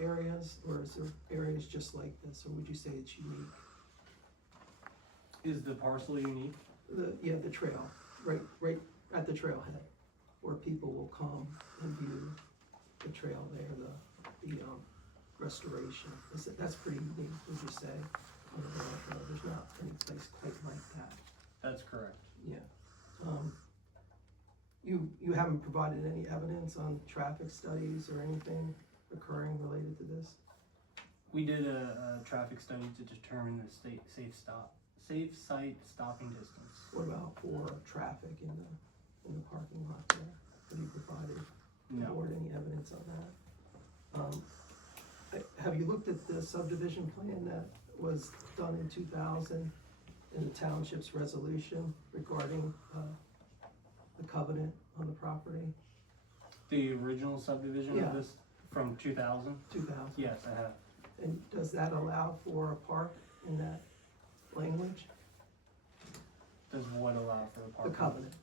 areas, or is there areas just like this, or would you say it's unique? Is the parcel unique? The trail, right at the trailhead, where people will come and view the trail there, the restoration. That's pretty unique, would you say? On the railroad, there's not any place quite like that. That's correct. Yeah. You haven't provided any evidence on traffic studies or anything occurring related to this? We did a traffic study to determine the safe site stopping distance. What about for traffic in the parking lot there? Have you provided the No. board any evidence on that? Have you looked at the subdivision plan that was done in 2000 in the township's resolution regarding the covenant on the property? The original subdivision Yeah. of this? From 2000? 2000? Yes, I have. And does that allow for a park in that language? Does what allow for the The parking? covenant?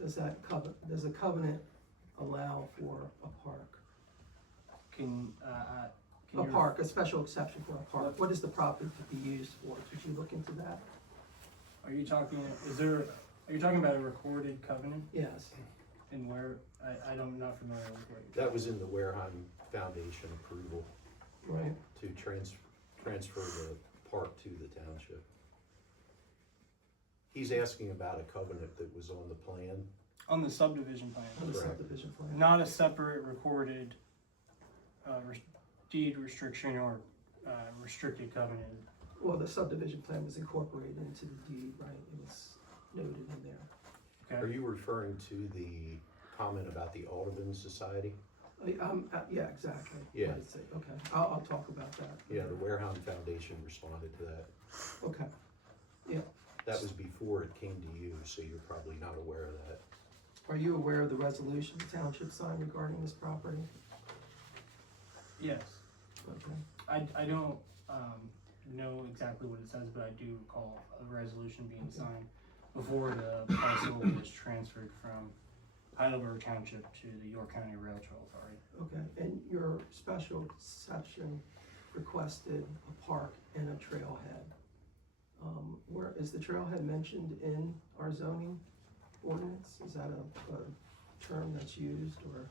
Does the covenant allow for a park? Can A you- park, a special exception for a park? What is the property to be used for? Did you look into that? Are you talking about a recorded covenant? Yes. And where, I don't, not familiar with what you're. That was in the Wareheim Foundation approval Right. to transfer the park to the township. He's asking about a covenant that was on the plan. On the subdivision plan, On the Correct. subdivision plan? not a separate recorded, deed restriction or, restricted covenant. Well, the subdivision plan was incorporated into the deed, right? It was noted in there. Are Okay, you referring to the comment about the Audubon Society? Yeah, exactly. Yeah. I'd say, okay, I'll talk about that. Yeah, the Wareheim Foundation responded to that. Okay, That was before it came to you, so you're probably not aware of that. are you aware of the resolution the township signed regarding this property? yes. Okay, I don't, know exactly what it says, but I do recall a resolution being signed before the parcel was transferred from Heidelberg Township to the York County Rail Trail Authority. okay, and your special exception requested a park and a trailhead. Where, is the trailhead mentioned in our zoning ordinance? Is that a term that's used, or?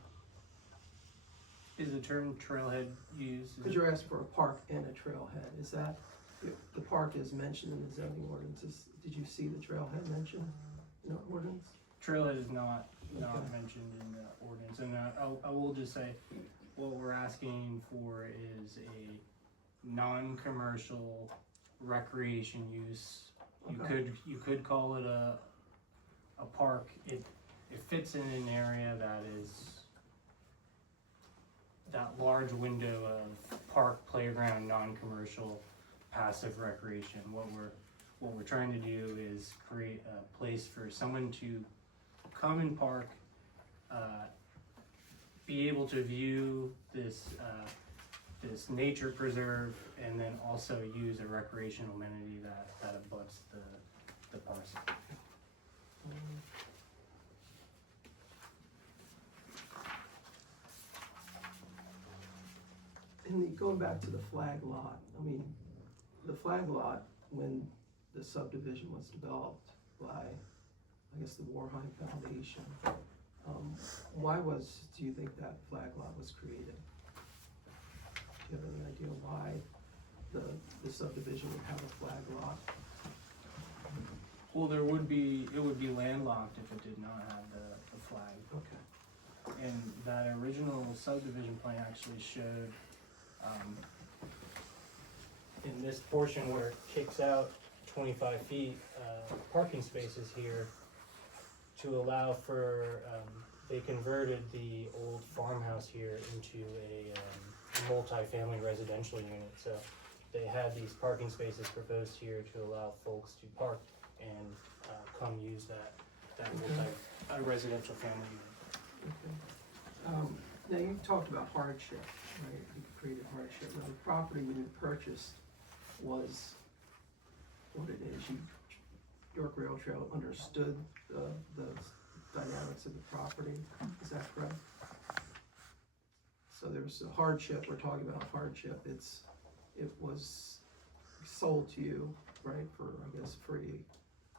Is the term trailhead used? Because you're asking for a park and a trailhead, is that, the park is mentioned in the zoning ordinances, did you see the trailhead mentioned in our ordinance? Trailhead is not Okay. mentioned in the ordinance, and I will just say, what we're asking for is a non-commercial recreation use. Okay. You could call it a park. It fits in an area that is that large window of park, playground, non-commercial, passive recreation. What we're trying to do is create a place for someone to come and park, be able to view this nature preserve, and then also use a recreational amenity that abuts the parcel. Going back to the flag lot, I mean, the flag lot, when the subdivision was developed by, I guess, the Warheim Foundation, do you think that flag lot was created? Do you have any idea why the subdivision would have a flag lot? Well, it would be landlocked if it did not have the flag. Okay, And that original subdivision plan actually showed, in this portion where it kicks out 25 feet, parking spaces here to allow for, they converted the old farmhouse here into a multi-family residential unit. So they had these parking spaces proposed here to allow folks to park and come use that residential family unit. okay. Now, you talked about hardship, right? You created hardship. Now, the property when you purchased was what it is. York Rail Trail understood the dynamics of the property. Is that correct? So there's a hardship. We're talking about hardship. It was sold to you, right, for, I guess, free.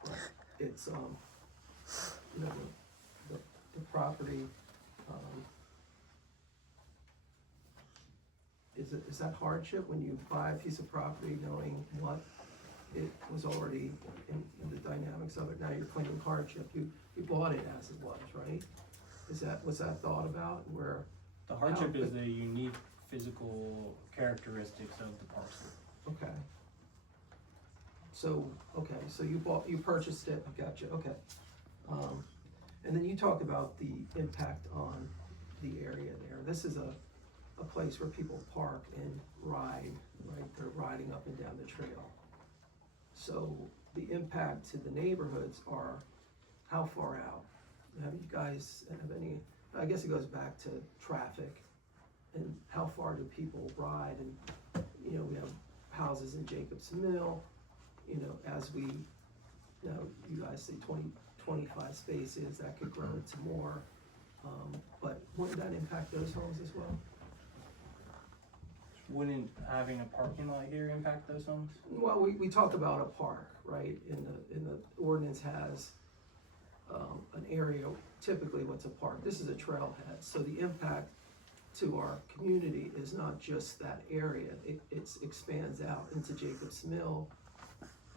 But it's, you know, the property, is that hardship when you buy a piece of property knowing what it was already in the dynamics of it? Now you're claiming hardship. You bought it as it was, right? Was that thought about where? The hardship is the unique physical characteristics of the parcel. Okay. So you purchased it, I got you, okay. And then you talk about the impact on the area there. This is a place where people park and ride, right? They're riding up and down the trail. So the impact to the neighborhoods are how far out? Have you guys have any, I guess it goes back to traffic. and how far do people ride, and, you know, we have houses in Jacobs Mill, you know, as we, you know, you guys say 25 spaces, that could grow into more, but wouldn't that impact those homes as well? Wouldn't having a parking lot here impact those homes? Well, we talk about a park, right, in the ordinance has, an area, typically what's a park, this is a trailhead, so the impact to our community is not just that area, it expands out into Jacobs Mill,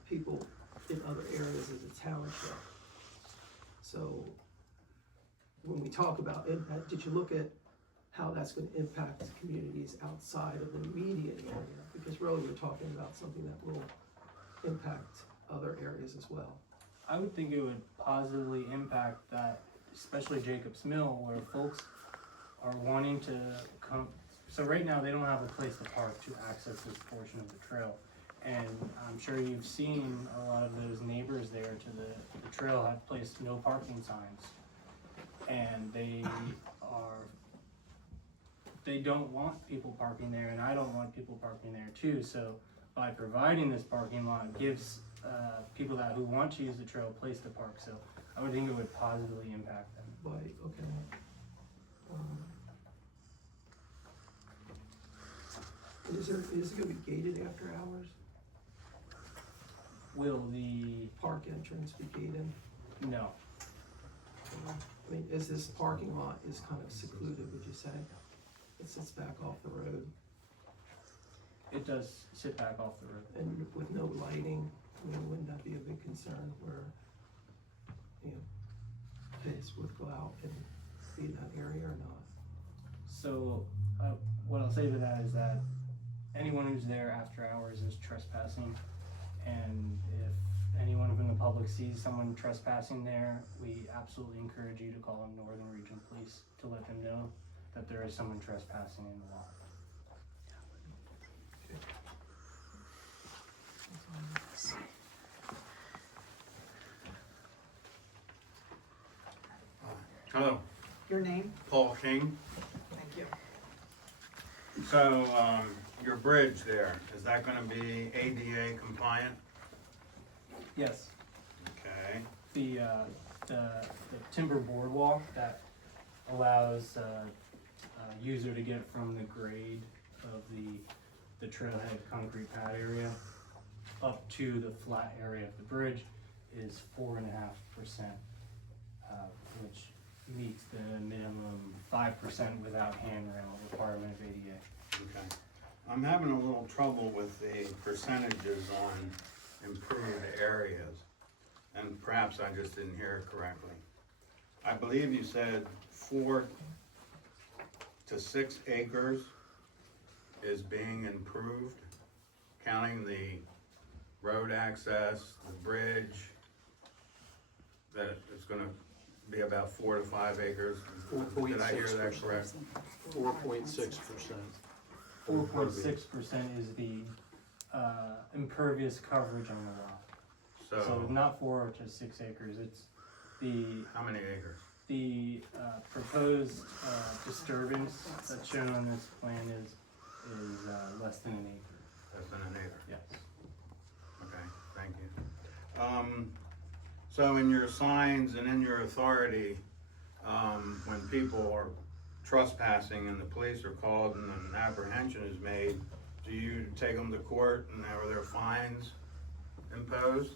people in other areas of the township. So, when we talk about impact, did you look at how that's gonna impact communities outside of the immediate area? Because really, we're talking about something that will impact other areas as well. I would think it would positively impact that, especially Jacobs Mill, where folks are wanting to come. So right now, they don't have a place to park to access this portion of the trail. And I'm sure you've seen a lot of those neighbors there to the trail have placed no parking signs. And they don't want people parking there, and I don't want people parking there too. So by providing this parking lot gives people who want to use the trail a place to park. So I would think it would positively impact them. Right, okay. Is it gonna be gated after hours? Will the, Park entrance be gated? no, I mean, is this parking lot is kind of secluded, would you say? It sits back off the road it does sit back off the road. and with no lighting, I mean, wouldn't that be a big concern where, you know, kids would go out and be in that area or not? So, what I'll say to that is that anyone who's there after hours is trespassing. And if anyone from the public sees someone trespassing there, we absolutely encourage you to call Northern Region Police to let them know that there is someone trespassing in the lot. Hello, Your name? Paul King. Thank you. So, your bridge there, is that gonna be ADA compliant? Yes, Okay, the timber boardwalk that allows user to get from the grade of the trailhead concrete pad area up to the flat area of the bridge is 4.5%, which meets the minimum 5% without handrail requirement of ADA. okay. I'm having a little trouble with the percentages on improved areas, and perhaps I just didn't hear it correctly. I believe you said 4 to 6 acres is being improved, counting the road access, the bridge, that it's gonna be about 4 to 5 acres. Did I hear that correct? 4.6%. 4.6% is the impervious coverage on the lot. So So, not 4 to 6 acres, it's the how many acres? The proposed disturbance that's shown on this plan is less than an acre. Less than an acre. Yes. Okay, thank you. So in your signs and in your authority, when people are trespassing and the police are called and an apprehension is made, do you take them to court and are there fines imposed?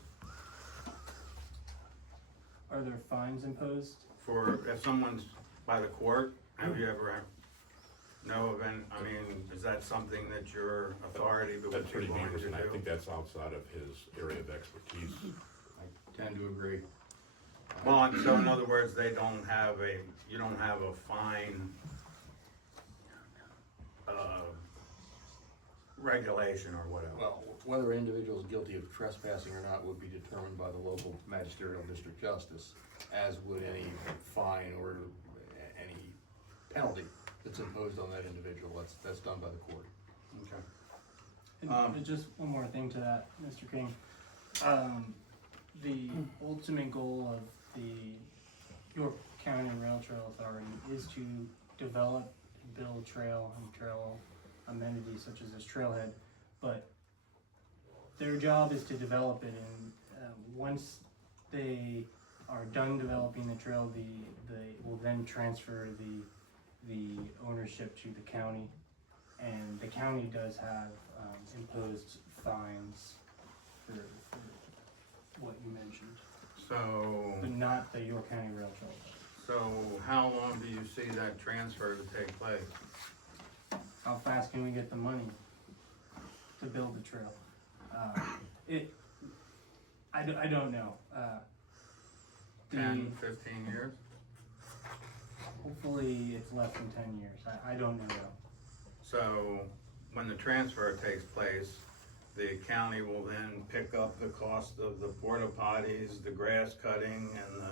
Are there fines imposed? For, if someone's by the court, have you ever know of any, I mean, is that something that your authority would That's pretty be willing to dangerous, and I do? think that's outside of his area of expertise. I tend to agree. Well, so in other words, you don't have a fine, regulation or whatever. Well, whether an individual is guilty of trespassing or not would be determined by the local magisterial district justice, as would any fine or any penalty that's imposed on that individual. That's done by the court. Okay. And just one more thing to that, Mr. King. The ultimate goal of the York County Rail Trail Authority is to develop build trail and trail amenities such as this trailhead, but their job is to develop it, and once they are done developing the trail, they will then transfer the ownership to the county, and the county does have imposed fines for what you mentioned, So, but not the York County Rail Trail. so how long do you see that transfer to take place? How fast can we get the money to build the trail? I don't know. 10, 15 years? Hopefully it's less than 10 years. I don't know though. So, when the transfer takes place, the county will then pick up the cost of the porta potties, the grass cutting, and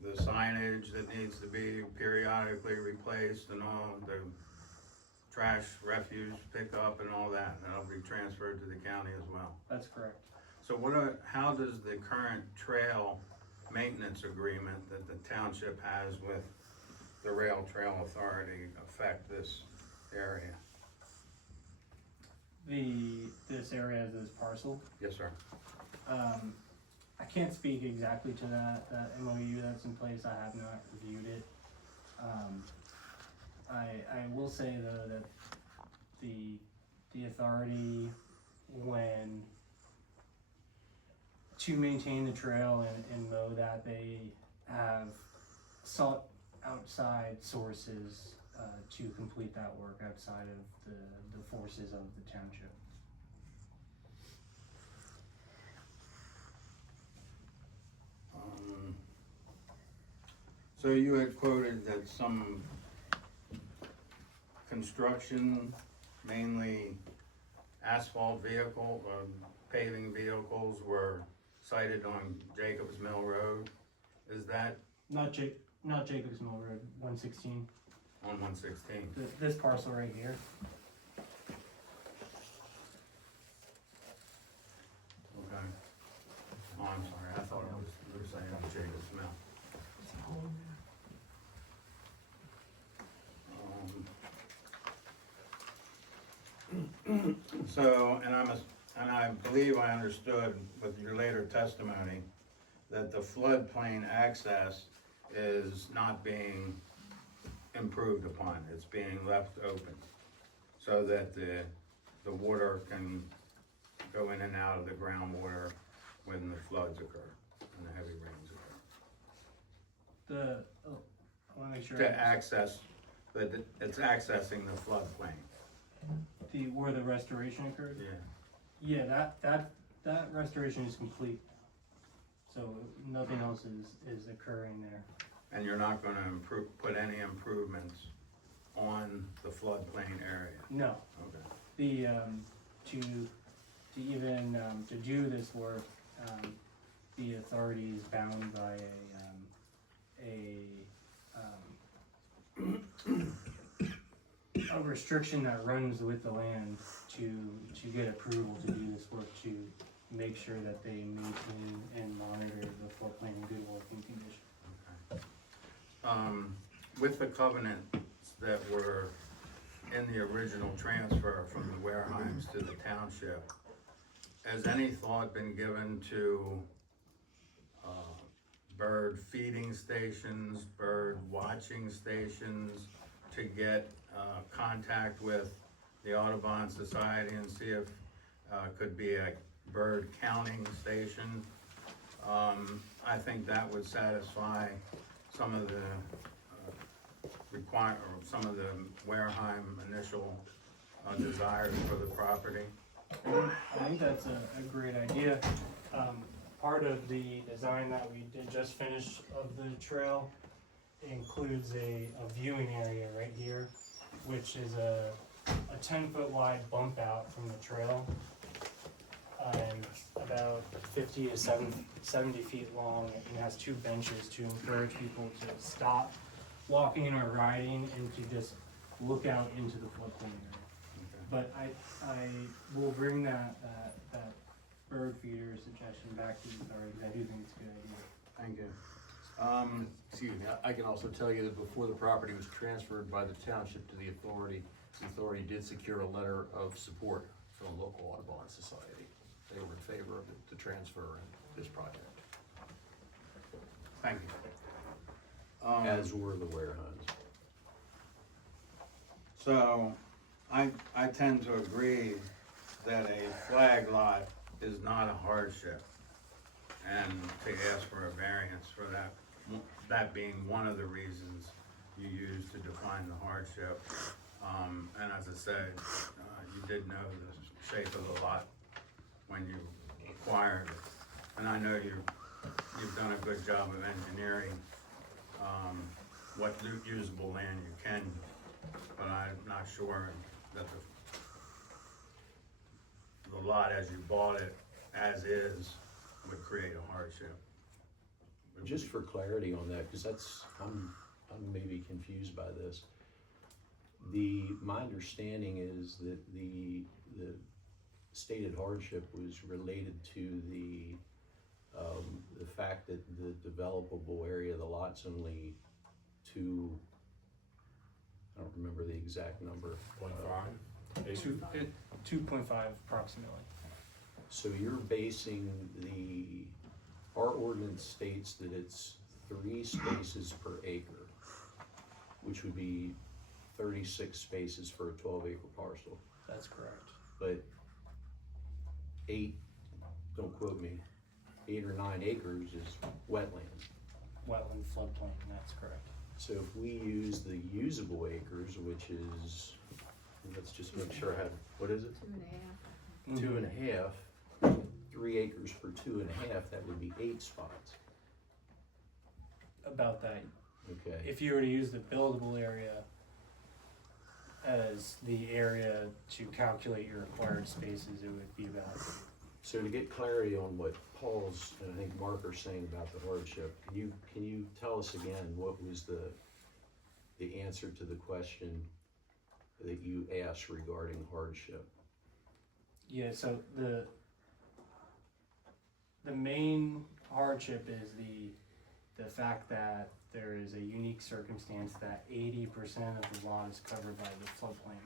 the signage that needs to be periodically replaced, and all the trash, refuse pickup and all that. That'll be transferred to the county as well. That's correct. So how does the current trail maintenance agreement that the township has with the Rail Trail Authority affect this area? This area, this parcel, Yes, sir. I can't speak exactly to that MOU that's in place. I have not reviewed it. I will say though that the authority, when to maintain the trail and mow that, they have sought outside sources to complete that work outside of the forces of the township. So you had quoted that some construction, mainly asphalt vehicle or paving vehicles, were sited on Jacobs Mill Road. Is that Not Jacobs Mill Road, 116. on 116? This parcel right here. Okay. Oh, I'm sorry, I thought it was, you were saying Jacobs Mill. So, and I believe I understood with your later testimony that the floodplain access is not being improved upon, it's being left open so that the water can go in and out of the groundwater when the floods occur and the heavy rains occur. I wanna make sure. To access, that it's accessing the floodplain. Where the restoration occurred? Yeah. Yeah, that restoration is complete. So nothing else is occurring there. And you're not gonna put any improvements on the floodplain area? No, Okay. to even, to do this work, the authority is bound by a restriction that runs with the land to get approval to do this work, to make sure that they maintain and monitor the floodplain in good working condition. With the covenants that were in the original transfer from the Wareheims to the township, has any thought been given to bird feeding stations, bird watching stations, to get contact with the Audubon Society and see if could be a bird counting station? I think that would satisfy some of the some of the Wareheim initial desires for the property. I think that's a great idea. Part of the design that we did just finish of the trail includes a viewing area right here, which is a 10-foot wide bump out from the trail, and about 50 to 70 feet long, and has 2 benches to encourage people to stop walking or riding and to just look out into the floodplain area. But I will bring that bird feeder suggestion back to the authority, because I do think it's a good idea. Thank you. Excuse me, I can also tell you that before the property was transferred by the township to the authority did secure a letter of support from the local Audubon Society. They were in favor of the transfer and this project. Thank you. As were the warehouses. So, I tend to agree that a flag lot is not a hardship. And to ask for a variance for that being one of the reasons you use to define the hardship. And as I said, you did know the shape of the lot when you acquired it. And I know you've done a good job of engineering, what usable land you can, but I'm not sure that the lot as you bought it, as is, would create a hardship. Just for clarity on that, because I'm maybe confused by this. My understanding is that the stated hardship was related to the fact that the developable area of the lot's only I don't remember the exact number. 0.5? 2.5 approximately. So you're basing our ordinance states that it's 3 spaces per acre, which would be 36 spaces for a 12-acre parcel. That's correct. But 8, don't quote me, 8 or 9 acres is wetland. Wetland floodplain, that's correct. So if we use the usable acres, which is, let's just make sure I have, what is it? 2.5. 2.5, 3 acres for 2.5, that would be 8 spots. About that. Okay. If you were to use the buildable area as the area to calculate your required spaces, it would be about. So to get clarity on what Paul's and I think Mark are saying about the hardship, can you tell us again what was the answer to the question that you asked regarding hardship? Yeah, so the main hardship is the fact that there is a unique circumstance that 80% of the lot is covered by the floodplain.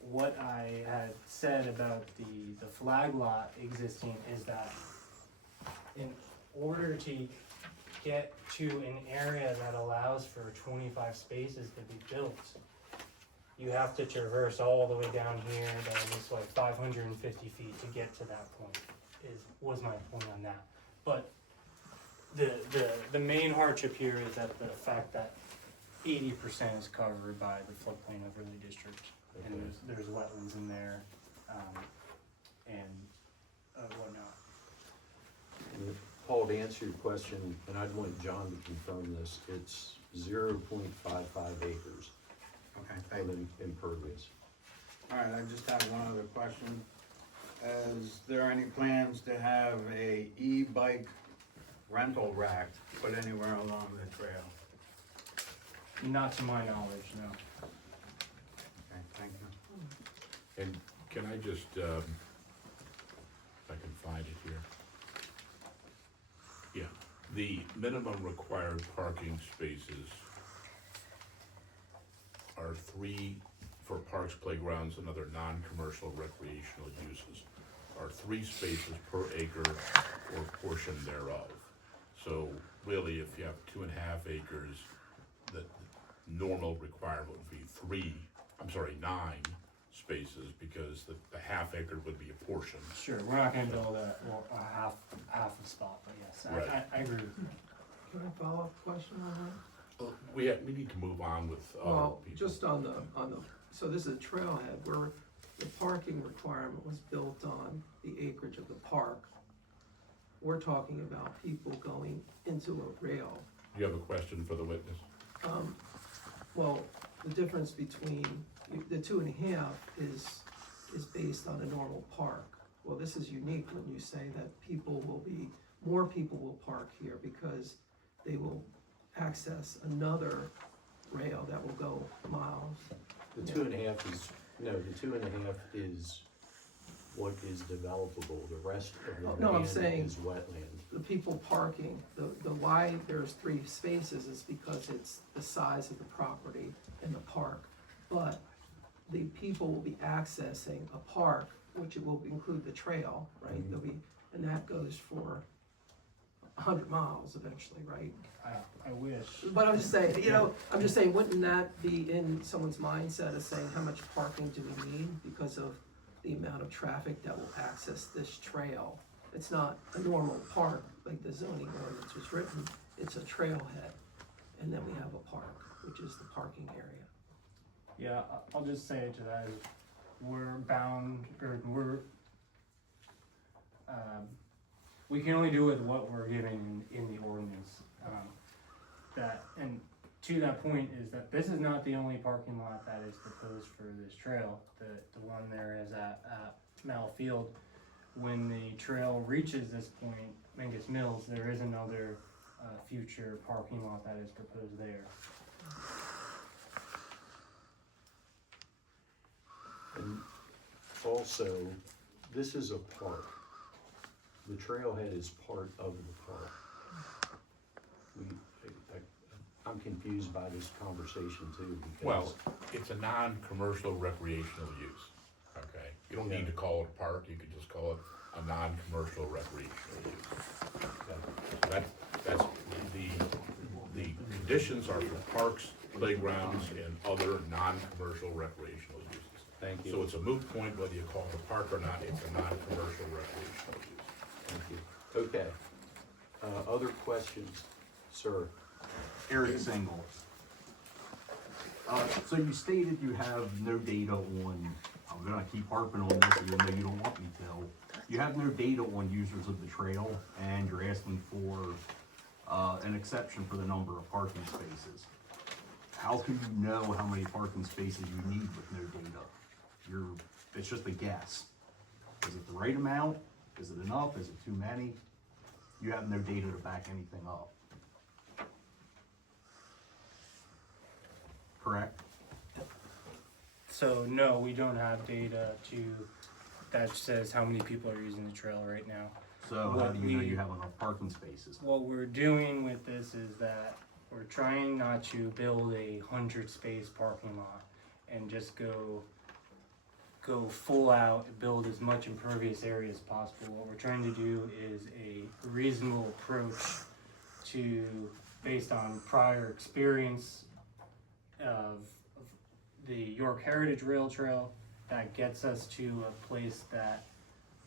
What I had said about the flag lot existing is that in order to get to an area that allows for 25 spaces to be built, you have to traverse all the way down here, down this way, 550 feet to get to that point, was my point on that. But the main hardship here is that the fact that 80% is covered by the floodplain overlay district. Okay. And there's wetlands in there, and whatnot. Paul, to answer your question, and I'd want John to confirm this, it's 0.55 acres Okay, thank of you. impervious. All right, I just have one other question. Is there any plans to have a e-bike rental rack put anywhere along the trail? Not to my knowledge, no. Okay, thank you. And can I just, if I can find it here. Yeah, the minimum required parking spaces are 3 for parks, playgrounds, and other non-commercial recreational uses, are 3 spaces per acre or portion thereof. So really, if you have 2.5 acres, the normal requirement would be 9 spaces, because the half acre would be a portion. Sure, we're not gonna build a half a spot, but yes, Right. I agree with you. Can I follow up question on that? We need to move on with other Well, people. just on the, so this is a trailhead where the parking requirement was built on the acreage of the park. We're talking about people going into a rail. You have a question for the witness? Well, the difference between, the 2.5 is based on a normal park. Well, this is unique when you say that more people will park here because they will access another rail that will go miles. The 2.5 is what is developable. The rest of Oh, the no, I'm land saying- is wetland. The people parking, the why there's 3 spaces is because it's the size of the property in the park. But the people will be accessing a park, which it will include the trail, right? There'll be, and that goes for 100 miles eventually, right? I wish. But I'm just saying, you know, I'm just saying, wouldn't that be in someone's mindset of saying, how much parking do we need because of the amount of traffic that will access this trail? It's not a normal park, like the zoning ordinance was written, it's a trailhead. And then we have a park, which is the parking area. Yeah, I'll just say to that is we're bound, or we can only do with what we're given in the ordinance. And to that point is that this is not the only parking lot that is proposed for this trail. The one there is at Mal Field. When the trail reaches this point, Mingus Mills, there is another future parking lot that is proposed there. And also, this is a park. The trailhead is part of the park. I'm confused by this conversation too, because. Well, it's a non-commercial recreational use, okay? You don't need to call it a park, you could just call it a non-commercial recreational use. That's, the conditions are for parks, playgrounds, and other non-commercial recreational uses. Thank you. So it's a moot point whether you call it a park or not, it's a non-commercial recreational use. Thank you. Okay. Other questions, sir? Eric Single. So you stated you have no data on, I'm gonna keep harping on this even though you don't want me to. You have no data on users of the trail and you're asking for an exception for the number of parking spaces. How can you know how many parking spaces you need with no data? It's just a guess. Is it the right amount? Is it enough? Is it too many? You have no data to back anything up. Correct? So no, we don't have data that says how many people are using the trail right now. So how do you know you have enough parking spaces? What we're doing with this is that we're trying not to build a 100-space parking lot and just go full out and build as much impervious area as possible. What we're trying to do is a reasonable approach based on prior experience of the York Heritage Rail Trail that gets us to a place that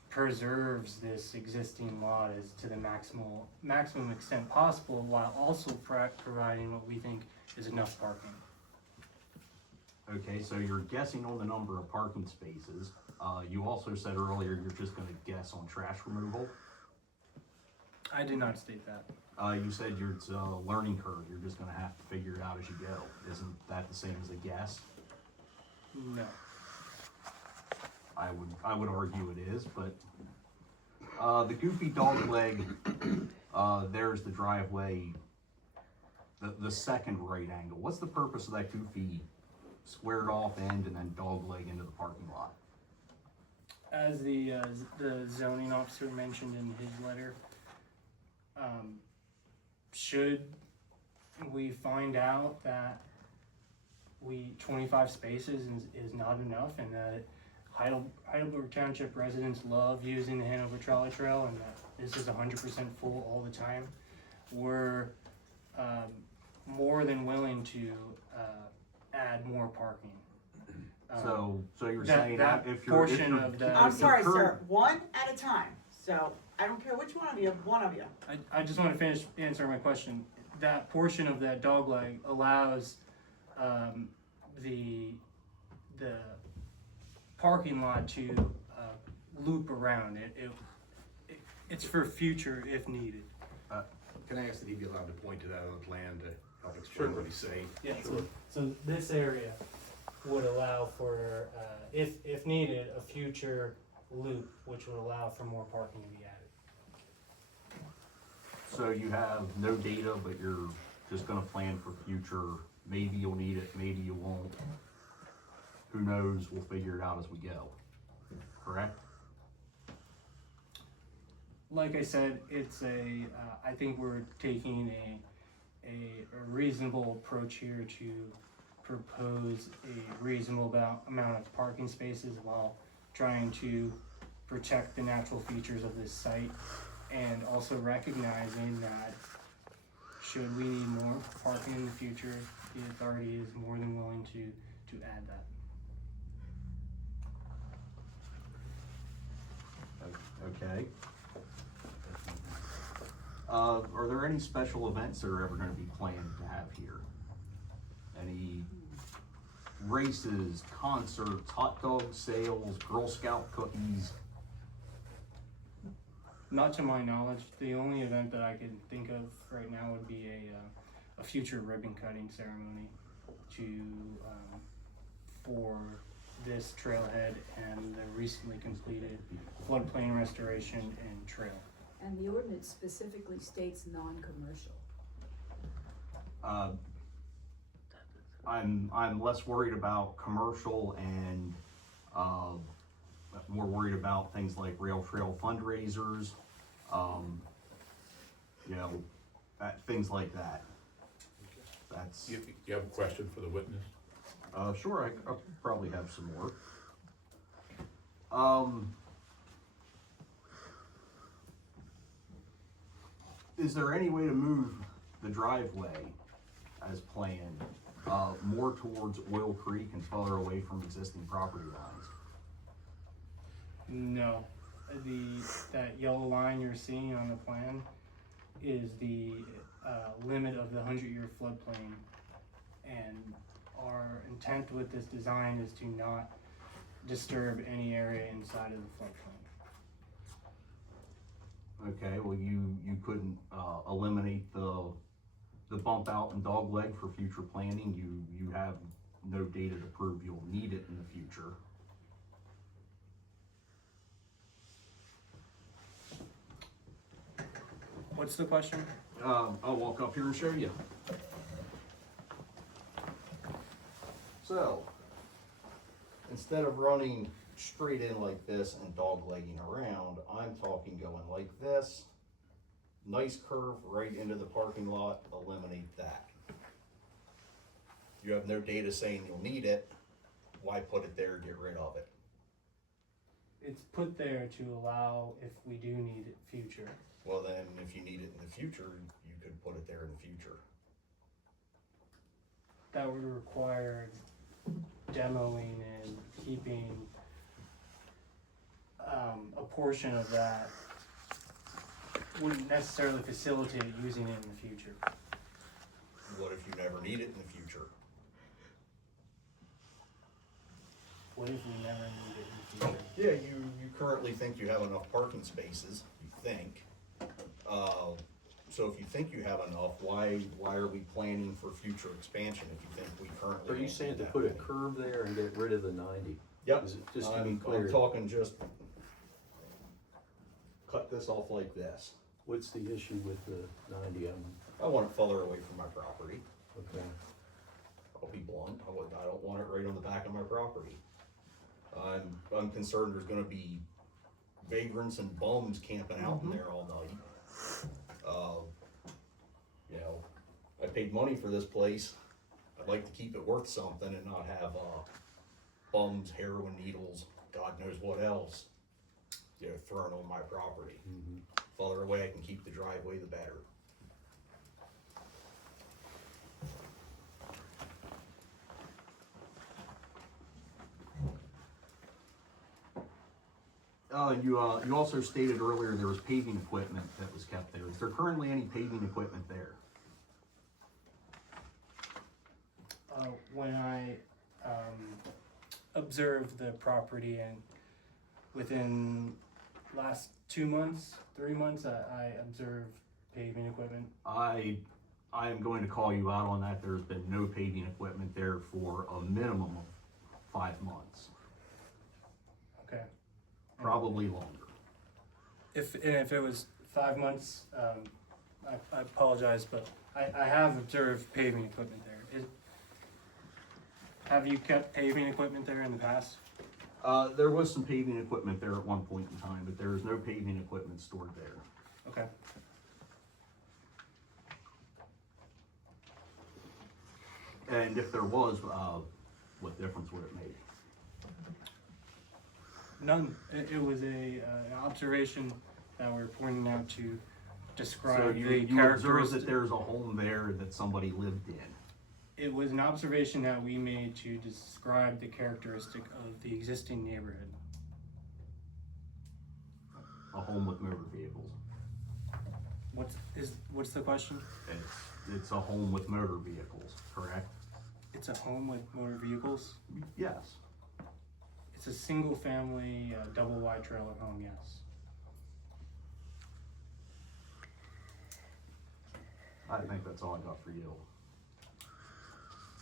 preserves this existing lot as to the maximum extent possible, while also providing what we think is enough parking. Okay, so you're guessing on the number of parking spaces. You also said earlier you're just gonna guess on trash removal. I did not state that. You said it's a learning curve, you're just gonna have to figure it out as you go. Isn't that the same as a guess? No. I would argue it is, but the goofy dog leg, there's the driveway, the second right angle. What's the purpose of that goofy squared off end and then dog leg into the parking lot? As the zoning officer mentioned in his letter, should we find out that 25 spaces is not enough, and that Heidelberg Township residents love using the Hanover Trolley Trail, and that this is 100% full all the time, we're more than willing to add more parking. So you're that- saying that if portion you're, of the- I'm if sorry, your sir, current- one at a time, so I don't care which one of you. I just want to finish answering my question. That portion of that dog leg allows the parking lot to loop around. It's for future if needed. Can I ask that he be allowed to point to that on the plan to help explain what he's saying? Yeah. So this area would allow for, if needed, a future loop, which would allow for more parking to be added. So you have no data, but you're just gonna plan for future, maybe you'll need it, maybe you won't. Who knows, we'll figure it out as we go, correct? like I said, it's I think we're taking a reasonable approach here to propose a reasonable amount of parking spaces while trying to protect the natural features of this site, and also recognizing that should we need more parking in the future, the authority is more than willing to add that. Okay. Are there any special events that are ever gonna be planned to have here? Any races, concerts, hot dog sales, Girl Scout cookies? Not to my knowledge. The only event that I can think of right now would be a future ribbon cutting ceremony for this trailhead and the recently completed floodplain restoration and trail. And the ordinance specifically states non-commercial. I'm less worried about commercial and more worried about things like rail trail fundraisers, things like that. That's You have a question for the witness? sure. I'll probably have some more. Is there any way to move the driveway as planned more towards Oil Creek and farther away from existing property lines? No, that yellow line you're seeing on the plan is the limit of the 100-year floodplain, and our intent with this design is to not disturb any area inside of the floodplain. Okay, well, you couldn't eliminate the bump out and dog leg for future planning. You have no data to prove you'll need it in the future. What's the question? I'll walk up here and show you. So, instead of running straight in like this and dog legging around, I'm talking going like this, nice curve right into the parking lot, eliminate that. You have no data saying you'll need it, why put it there, get rid of it? It's put there to allow if we do need it future. Well then, if you need it in the future, you could put it there in the future. That would require demoing and keeping a portion of that. Wouldn't necessarily facilitate using it in the future. What if you never need it in the future? What if we never need it in the future? Yeah, you currently think you have enough parking spaces, you think. So if you think you have enough, why are we planning for future expansion if you think we currently Are you don't saying need to that put a many? curb there and get rid of the 90? Yep, Is it just to be I'm clear? talking just cut this off like this. What's the issue with the 90? I want it further away from my property. Okay. I'll be blunt, I don't want it right on the back of my property. I'm concerned there's gonna be vagrants and bums camping out in there all night. I paid money for this place. I'd like to keep it worth something and not have bums, heroin needles, God knows what else, thrown on my property. Farther away I can keep the driveway, the better. You also stated earlier there was paving equipment that was kept there. Is there currently any paving equipment there? When I observed the property, and within last 2 months, 3 months, I observed paving equipment. I am going to call you out on that. There's been no paving equipment there for a minimum of 5 months, Okay. probably longer. If it was 5 months, I apologize, but I have observed paving equipment there. Have you kept paving equipment there in the past? There was some paving equipment there at one point in time, but there is no paving equipment stored there. Okay. And if there was, what difference would it make? None. It was an observation that we're pointing out to So describe you the observe that characteristics. there's a home there that somebody lived in. It was an observation that we made to describe the characteristic of the existing neighborhood. A home with motor vehicles. What's the question? It's a home with motor vehicles, correct? It's a home with motor vehicles. Yes. It's a single family, double wide trailer home, yes. I think that's all I got for you.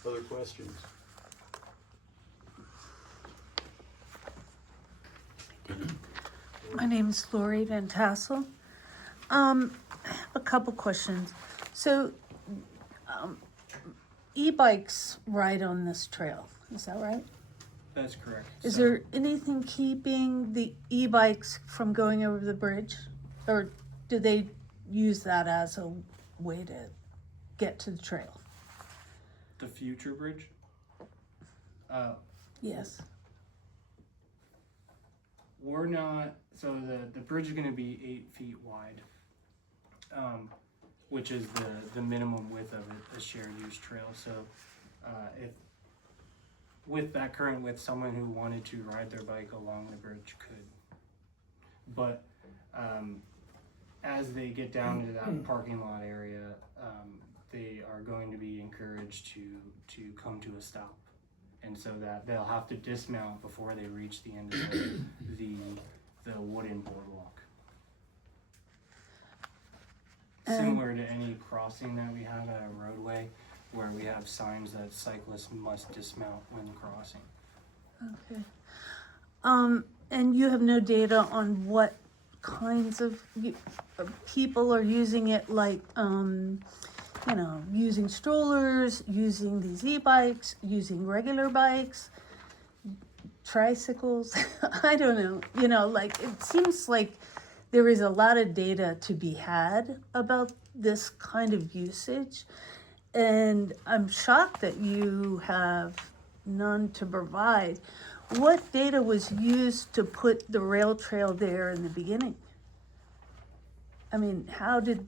Other questions? My name is Lori Van Tassel. I have a couple questions. So, e-bikes ride on this trail, is that right? That's correct. Is So- there anything keeping the e-bikes from going over the bridge? Or do they use that as a way to get to the trail? The future bridge? Yes. We're not, so the bridge is gonna be 8 feet wide, which is the minimum width of a shared use trail. So if, with that current width, someone who wanted to ride their bike along the bridge could. But as they get down to that parking lot area, they are going to be encouraged to come to a stop. And so that they'll have to dismount before they reach the end of the wooden boardwalk. Similar to any crossing that we have at a roadway, where we have signs that cyclists must dismount when crossing. Okay. And you have no data on what kinds of people are using it, like, using strollers, using these e-bikes, using regular bikes, tricycles. I don't know, like, it seems like there is a lot of data to be had about this kind of usage. And I'm shocked that you have none to provide. What data was used to put the rail trail there in the beginning? I mean, how did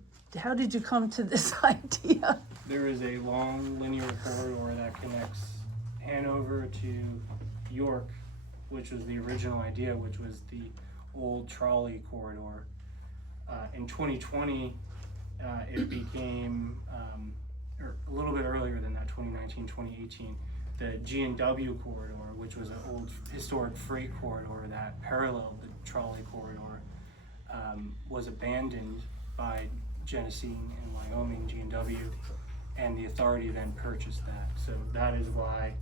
you come to this idea? There is a long linear corridor that connects Hanover to York, which was the original idea, which was the old trolley corridor. In 2020, it became, or a little bit earlier than that, 2019, 2018, the G&W corridor, which was an old historic freight corridor that paralleled the trolley corridor, was abandoned by Genesee and Wyoming, G&W, and the authority then purchased that. So that is why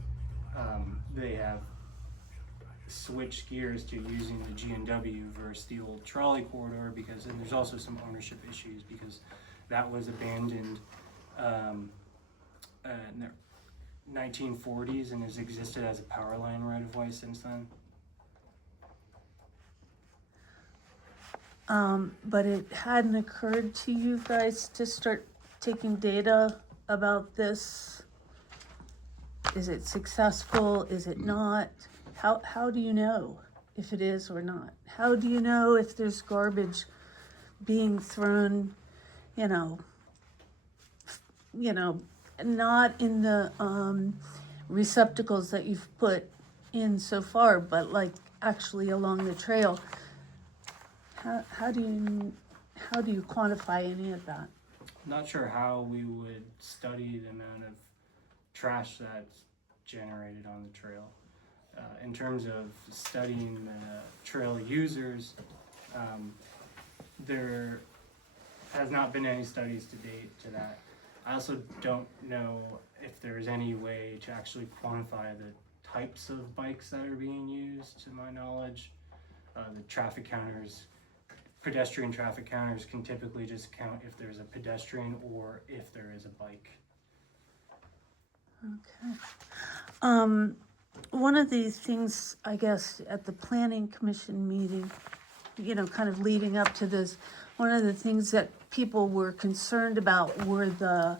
they have switched gears to using the G&W versus the old trolley corridor, because, and there's also some ownership issues, because that was abandoned in the 1940s and has existed as a power line right of way since then. But it hadn't occurred to you guys to start taking data about this? Is it successful? Is it not? How do you know if it is or not? How do you know if there's garbage being thrown, not in the receptacles that you've put in so far, but like actually along the trail? How do you quantify any of that? Not sure how we would study the amount of trash that's generated on the trail. In terms of studying the trail users, there has not been any studies to date to that. I also don't know if there's any way to actually quantify the types of bikes that are being used, to my knowledge. The traffic counters, pedestrian traffic counters can typically just count if there's a pedestrian or if there is a bike. Okay. one of the things, I guess, at the planning commission meeting, kind of leading up to this, one of the things that people were concerned about were the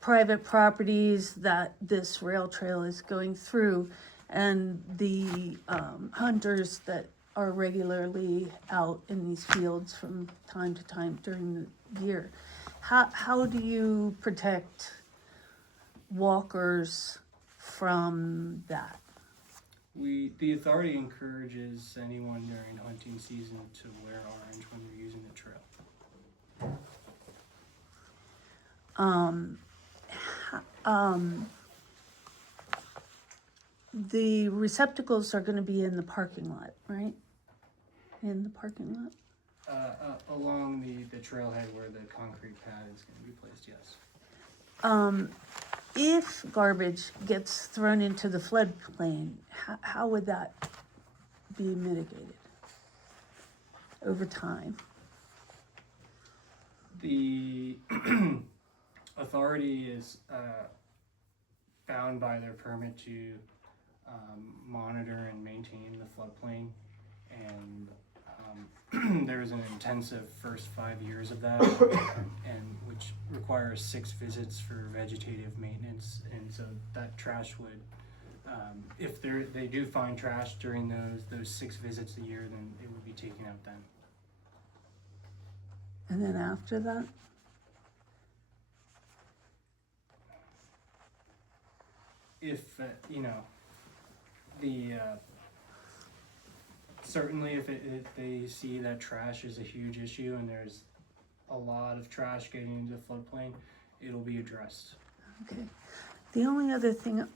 private properties that this rail trail is going through and the hunters that are regularly out in these fields from time to time during the year. How do you protect walkers from that? The authority encourages anyone during hunting season to wear orange when you're using the trail. The receptacles are gonna be in the parking lot, right? In the parking lot? Along the trailhead where the concrete pad is gonna be placed, yes. If garbage gets thrown into the floodplain, how would that be mitigated over time? The authority is bound by their permit to monitor and maintain the floodplain, and there's an intensive first 5 years of that, and which requires 6 visits for vegetative maintenance, and so that trash would, if they do find trash during those 6 visits a year, then it would be taken out then. And then after that? If certainly if they see that trash is a huge issue and there's a lot of trash getting into the floodplain, it'll be addressed. Okay. The only other thing,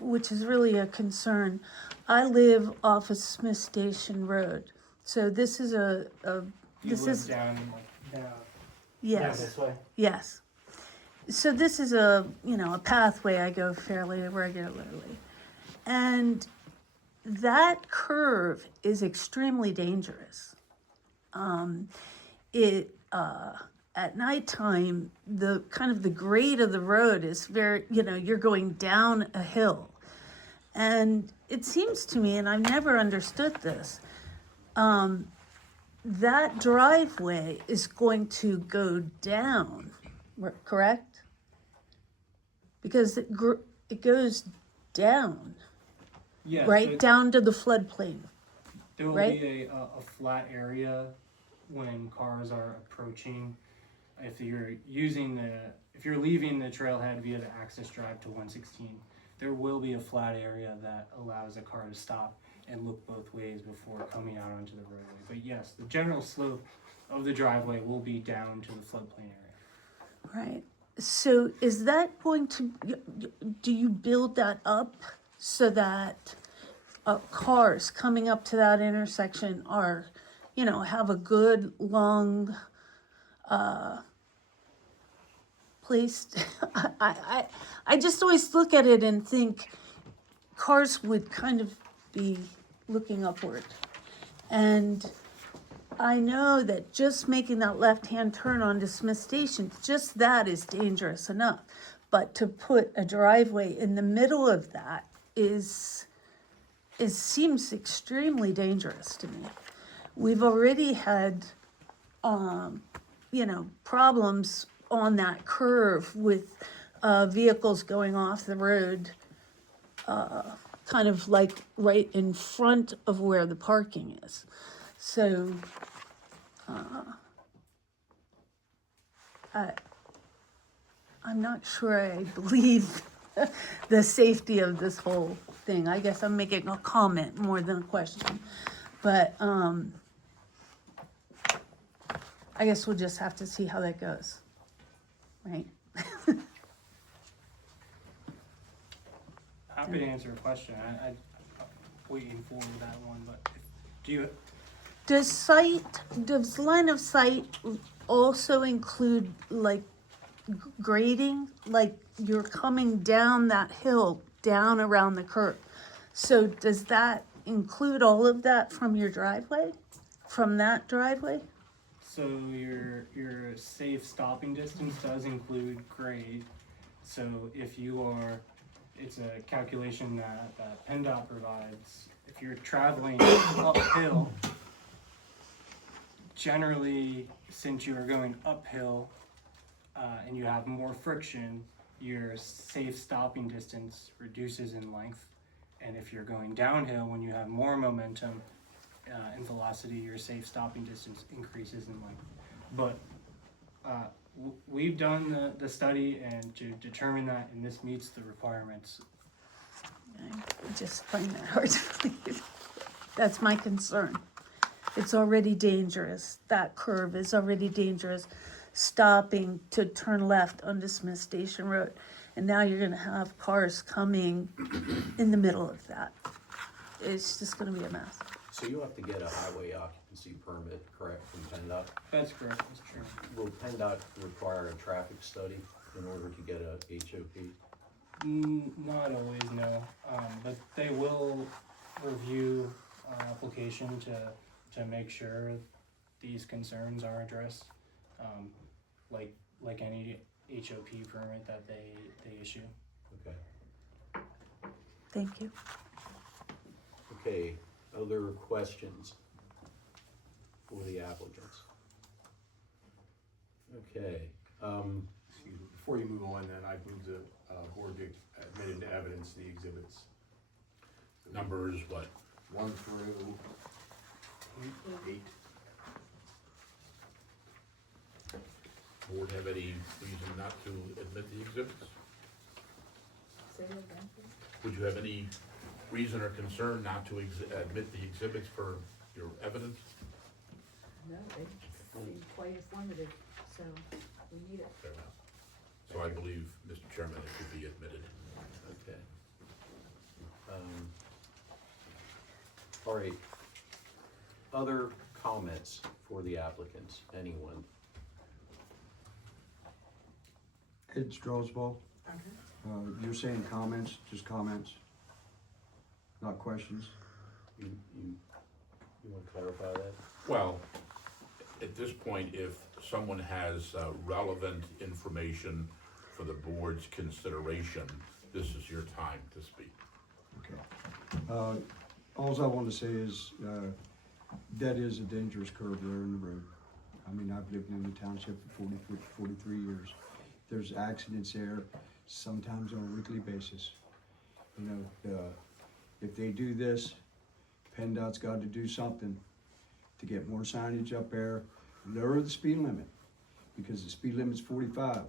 which is really a concern, I live off of Smith Station Road. So this is You live down yes, this way? yes. So this is a pathway I go fairly regularly. And that curve is extremely dangerous. At nighttime, the grade of the road is very, you're going down a hill. And it seems to me, and I've never understood this, that driveway is going to go down, correct? Because it goes down, Yes, right, down to the floodplain. There will right? be a flat area when cars are approaching. If you're leaving the trailhead via the access drive to 116, there will be a flat area that allows a car to stop and look both ways before coming out onto the roadway. But yes, the general slope of the driveway will be down to the floodplain area. Right. So is that going to, do you build that up so that cars coming up to that intersection are, have a good long place? I just always look at it and think cars would kind of be looking upward. And I know that just making that left-hand turn onto Smith Station, just that is dangerous enough. But to put a driveway in the middle of that seems extremely dangerous to me. We've already had, problems on that curve with vehicles going off the road, kind of like right in front of where the parking is. So, I'm not sure I believe the safety of this whole thing. I guess I'm making a comment more than a question. But I guess we'll just have to see how that goes, right? Happy to answer a question. I'm waiting for that one, but do you? Does line of sight also include like grading? Like you're coming down that hill, down around the curve. So does that include all of that from your driveway? From that driveway? So your safe stopping distance does include grade. So if you are it's a calculation that PennDOT provides. If you're traveling uphill, generally, since you are going uphill and you have more friction, your safe stopping distance reduces in length. And if you're going downhill, when you have more momentum and velocity, your safe stopping distance increases in length. But we've done the study and to determine that, and this meets the requirements. I just find that hard to believe. That's my concern. It's already dangerous. That curve is already dangerous. Stopping to turn left onto Smith Station Road. And now you're gonna have cars coming in the middle of that. It's just gonna be a mess. So you have to get a highway occupancy permit, correct, from PennDOT? That's correct, Mr. Chairman. Will PennDOT require a traffic study in order to get a HOP? Not always, no. But they will review application to make sure these concerns are addressed, like any HOP permit that they issue. Okay. Thank you. Okay, other questions for the applicants? Okay, Excuse me, before you move on, then I move the board to admit into evidence the exhibits. Numbers, what? 1 through 8. Board have any reason not to admit the exhibits? Say that again, please. Would you have any reason or concern not to admit the exhibits for your evidence? No, they seem quite informative, so we need it. Fair enough. So I believe, Mr. Chairman, it should be admitted. okay. All right. Other comments for the applicants, anyone? Ed Strasbaugh. You're saying comments, just comments, not questions? You want to clarify that? Well, at this point, if someone has relevant information for the board's consideration, this is your time to speak. Okay. Alls I want to say is, that is a dangerous curve there in the road. I mean, I've lived in the township for 43 years. There's accidents there, sometimes on a weekly basis. You know, if they do this, PennDOT's got to do something to get more signage up there, lower the speed limit, because the speed limit's 45.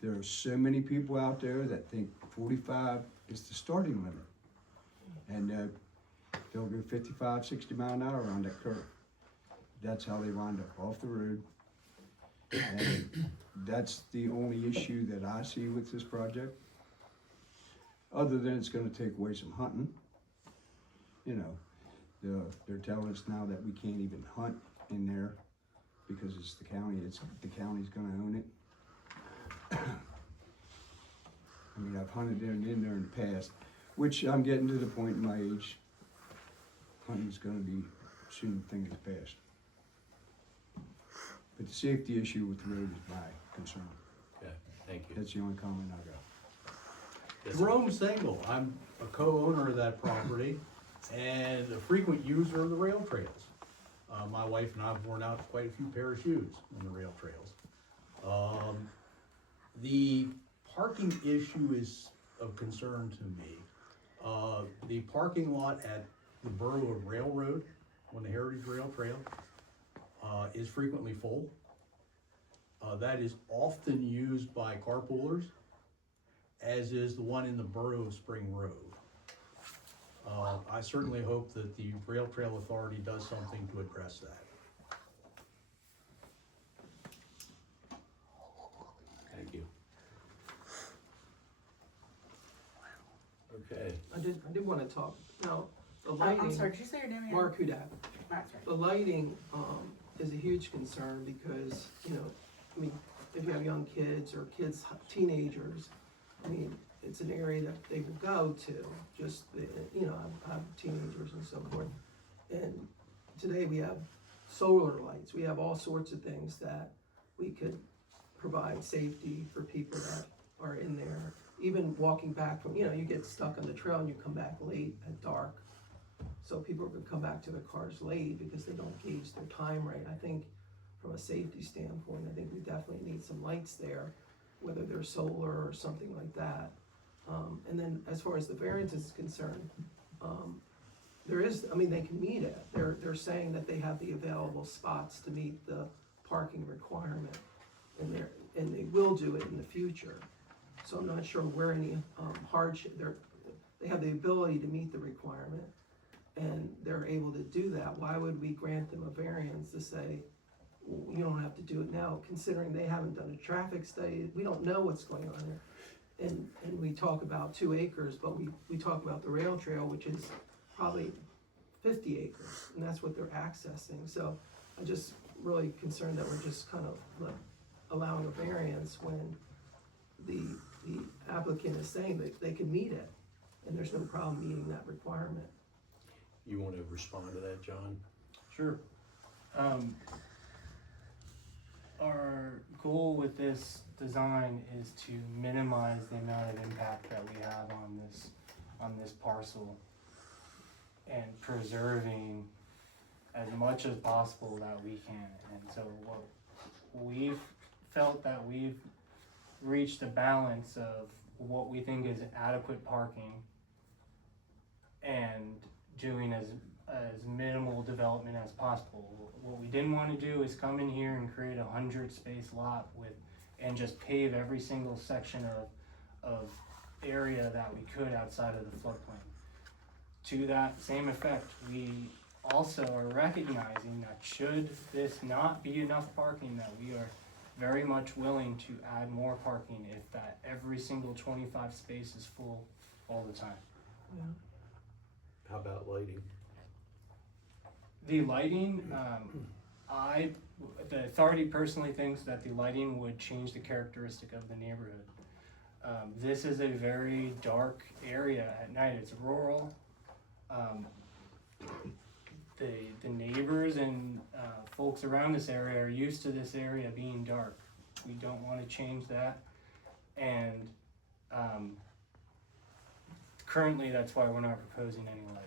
There are so many people out there that think 45 is the starting limit. And they'll go 55, 60 mile an hour around that curve. That's how they wind up off the road. And that's the only issue that I see with this project. Other than it's gonna take away some hunting. You know, they're telling us now that we can't even hunt in there because it's the county's gonna own it. I mean, I've hunted in there in the past, which I'm getting to the point in my age, hunting's gonna be soon a thing of the past. But the safety issue with the road is my concern. Okay, thank you. That's the only comment I got. Yes, sir. Jerome Sengel, I'm a co-owner of that property and a frequent user of the rail trails. My wife and I have worn out quite a few pair of shoes on the rail trails. The parking issue is of concern to me. The parking lot at the Borough of Railroad on the Heritage Rail Trail is frequently full. That is often used by carpoolers, as is the one in the Borough of Spring Road. I certainly hope that the Rail Trail Authority does something to address that. Thank you. Okay, I did wanna talk, now, the I'm lighting. sorry, did you say your name again? Mark Hudak. That's right. The lighting, is a huge concern because, you know, I mean, if you have young kids or kids, teenagers, I mean, it's an area that they will go to, just, you know, I have teenagers and so forth. And today we have solar lights, we have all sorts of things that we could provide safety for people that are in there. even walking back from, you get stuck on the trail and you come back late at dark. So people are gonna come back to their cars late because they don't gauge their time right. I think from a safety standpoint, I think we definitely need some lights there, whether they're solar or something like that. And then as far as the variance is concerned, they can meet it. They're saying that they have the available spots to meet the parking requirement, and they will do it in the future. So I'm not sure where any hardship, they have the ability to meet the requirement, and they're able to do that. Why would we grant them a variance to say, well, you don't have to do it now, considering they haven't done a traffic study? We don't know what's going on there. And we talk about 2 acres, but we talk about the rail trail, which is probably 50 acres, and that's what they're accessing. So I'm just really concerned that we're just kind of like allowing a variance when the applicant is saying that they can meet it, and there's no problem meeting that requirement. You want to respond to that, John? Sure. Our goal with this design is to minimize the amount of impact that we have on this parcel, and preserving as much as possible that we can. And so what we've felt that we've reached a balance of what we think is adequate parking and doing as minimal development as possible. What we didn't want to do is come in here and create a 100-space lot and just pave every single section of area that we could outside of the floodplain. To that same effect, we also are recognizing that should this not be enough parking, that we are very much willing to add more parking if that every single 25 space is full all the time. Yeah. How about lighting? The lighting, the authority personally thinks that the lighting would change the characteristic of the neighborhood. This is a very dark area at night. It's rural. The neighbors and folks around this area are used to this area being dark. We don't want to change that, and currently that's why we're not proposing any lighting.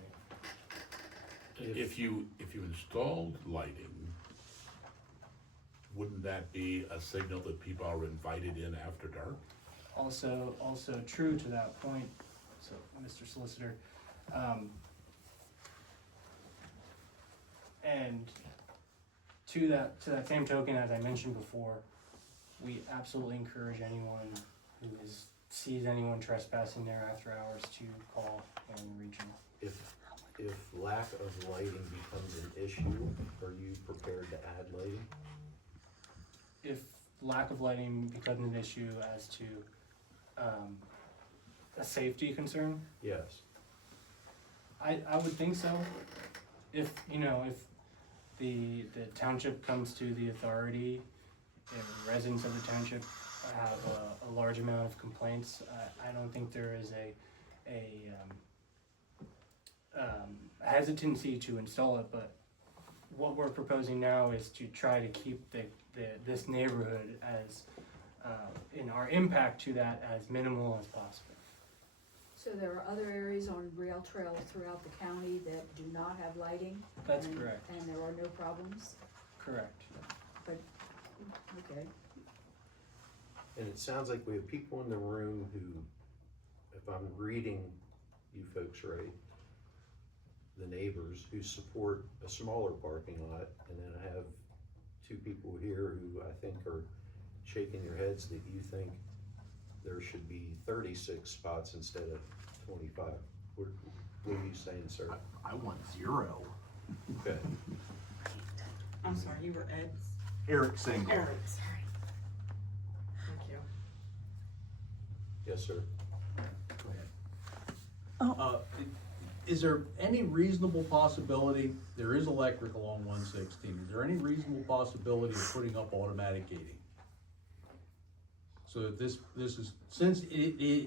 If you installed lighting, wouldn't that be a signal that people are invited in after dark? Also true to that point, so Mr. Solicitor, and to that same token, as I mentioned before, we absolutely encourage anyone who sees anyone trespassing there after hours to call Hamilton Regional. If lack of lighting becomes an issue, are you prepared to add lighting? If lack of lighting becomes an issue as to a safety concern, Yes. I would think so. If the township comes to the authority, and residents of the township have a large amount of complaints, I don't think there is a hesitancy to install it. But what we're proposing now is to try to keep this neighborhood as in our impact to that as minimal as possible. So there are other areas on rail trails throughout the county that do not have lighting? That's correct. And there are no problems? Correct. But, okay. And it sounds like we have people in the room who, if I'm reading you folks right, the neighbors who support a smaller parking lot, and then I have 2 people here who I think are shaking their heads that you think there should be 36 spots instead of 25. What are you saying, sir? I want 0. Okay. I'm sorry, you were Ed's? Eric Single. Eric, sorry. Thank you. Yes, sir. Is there any reasonable possibility, there is electric along 116, is there any reasonable possibility of putting up automatic gating? So that this is, since it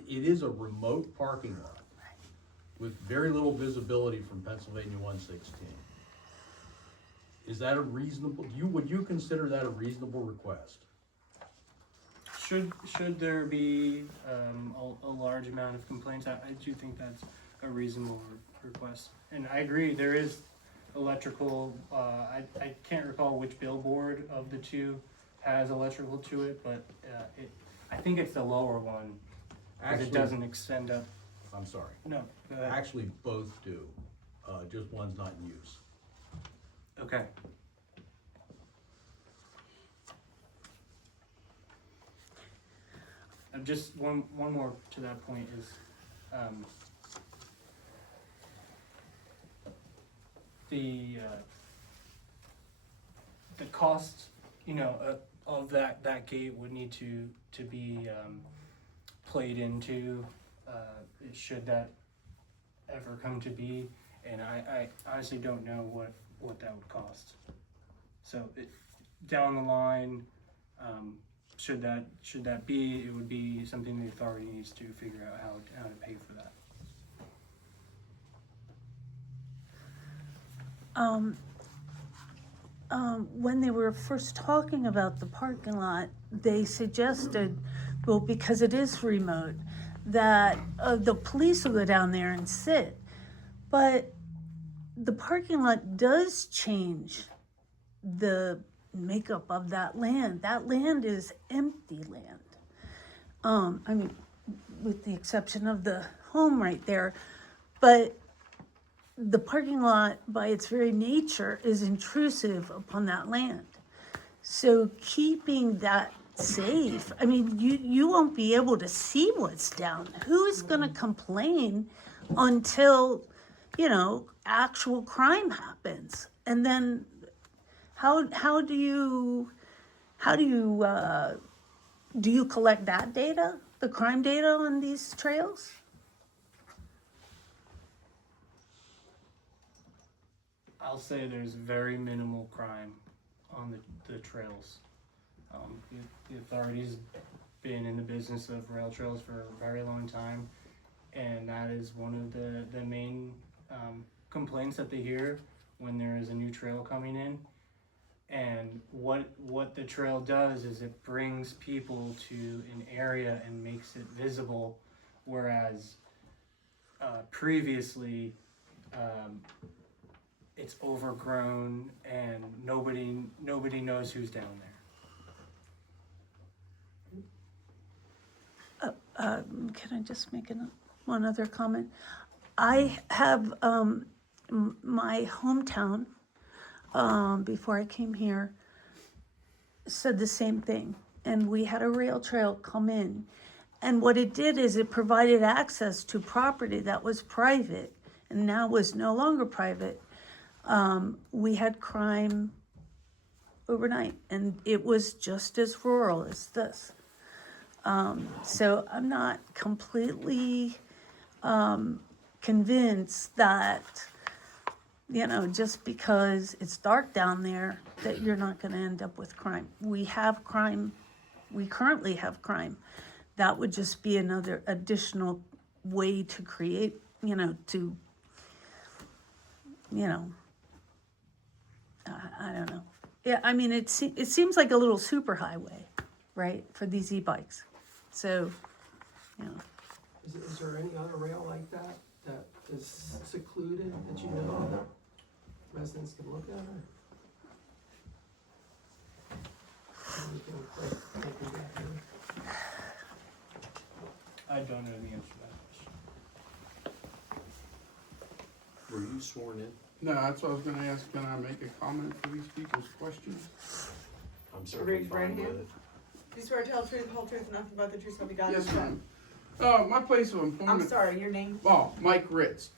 is a remote parking lot with very little visibility from Pennsylvania 116, is that a reasonable, would you consider that a reasonable request? should there be a large amount of complaints, I do think that's a reasonable request. And I agree, there is electrical, I can't recall which billboard of the two has electrical to it, but I think it's the lower one, because it Actually- doesn't extend up. I'm sorry. No, go ahead. Actually, both do, just one's not in use. Okay. Just one more to that point is, the cost, of that gate would need to be, played into, should that ever come to be, and I honestly don't know what that would cost. So down the line, should that be, it would be something the authority needs to figure out how to pay for that. When they were first talking about the parking lot, they suggested, well, because it is remote, that the police will go down there and sit. But the parking lot does change the makeup of that land. That land is empty land. I mean, with the exception of the home right there. But the parking lot, by its very nature, is intrusive upon that land. So keeping that safe, I mean, you won't be able to see what's down. Who's gonna complain until, actual crime happens? And then how do you collect that data, the crime data on these trails? I'll say there's very minimal crime on the trails. The authority's been in the business of rail trails for a very long time, and that is one of the main complaints that they hear when there is a new trail coming in. And what the trail does is it brings people to an area and makes it visible, whereas previously it's overgrown and nobody knows who's down there. Can I just make one other comment? I have my hometown, before I came here, said the same thing. And we had a rail trail come in. And what it did is it provided access to property that was private and now was no longer private. We had crime overnight, and it was just as rural as this. So I'm not completely convinced that, just because it's dark down there, that you're not going to end up with crime. We have crime. We currently have crime. That would just be another additional way to create, I don't know. Yeah, I mean, it seems like a little superhighway, right, for these e-bikes. So, Is there any other rail like that is secluded that you know that residents can look at? Anything like taken back there? I don't know the answer to that question. Were you sworn in? No, that's what I was gonna ask, can I make a comment for these people's questions? I'm certainly Raise fine right with hand. it. Do you swear to tell the truth, the whole truth, and nothing but the truth, so be God? Yes, ma'am. My place of employment. I'm sorry, your name? Oh, Mike Ritz.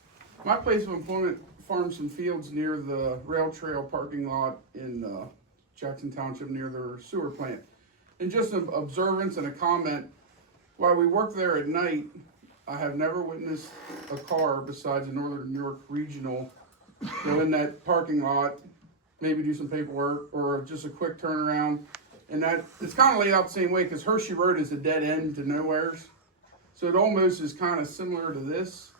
My place of employment, farms and fields near the rail trail parking lot in Jackson Township near their sewer plant. And just an observance and a comment, while we work there at night, I have never witnessed a car besides a Northern New York Regional go in that parking lot, maybe do some paperwork or just a quick turnaround. And that, it's kind of laid out the same way because Hershey Road is a dead end to nowheres. So it almost is kind of similar to this.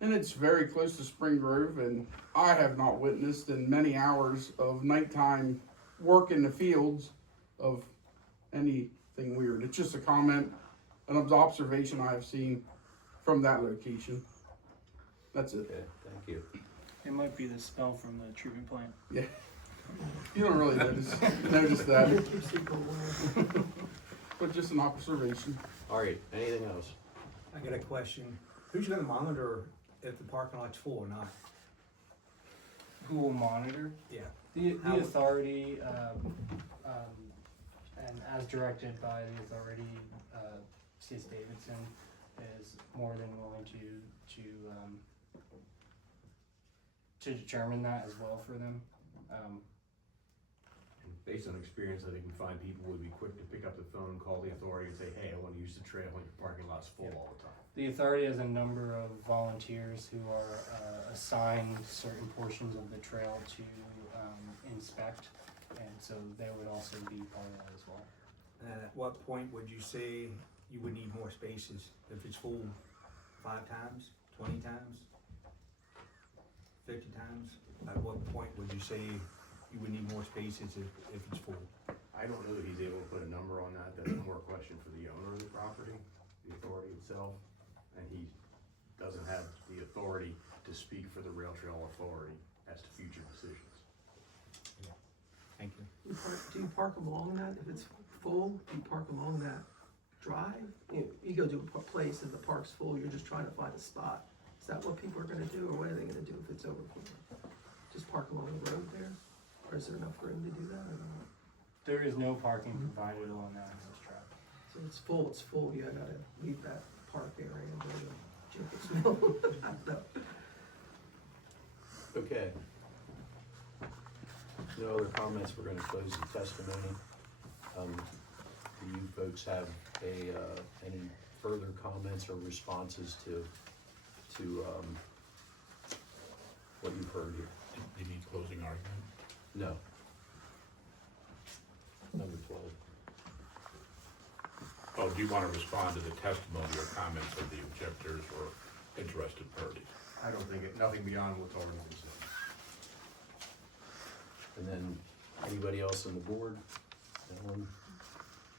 And it's very close to Spring Grove, and I have not witnessed in many hours of nighttime work in the fields of any anything weird. It's just a comment, an observation I have seen from that location. That's it. Okay, thank you. It might be the smell from the treatment plant. Yeah. You don't really notice that, Keeps people away. but just an observation. All right, anything else? I got a question. Who's gonna monitor if the parking lot's full or not? Who will monitor? Yeah. The How- authority, and as directed by the authority, C.S. Davidson is more than willing to determine that as well for them. And based on experience, I think we find people would be quick to pick up the phone, call the authority and say, hey, I wanna use the trail when your parking lot's full all the time. The authority has a number of volunteers who are assigned certain portions of the trail to inspect, and so they would also be part of that as well. And at what point would you say you would need more spaces? If it's full 5 times, 20 times, 50 times? At what point would you say you would need more spaces if it's full? I don't know that he's able to put a number on that. That's more a question for the owner of the property, the authority itself. And he doesn't have the authority to speak for the rail trail authority as to future decisions. Thank you. Do you park along that? If it's full, do you park along that drive? You go to a place and the park's full, you're just trying to find a spot. Is that what people are gonna do, or what are they gonna do if it's overfull? Just park along the road there? Or is there enough room to do that or not? There is no parking provided along that access track. So it's full, you gotta leave that park area and go to Jacob's Mill. I don't know. Okay. No other comments, we're gonna close the testimony. Do you folks have any further comments or responses to what you've heard here? Do you need closing argument? No. Number 12. Oh, do you want to respond to the testimony or comments of the objectors or interested parties? I don't think nothing beyond what's already been said. And then, anybody else on the board? Ellen?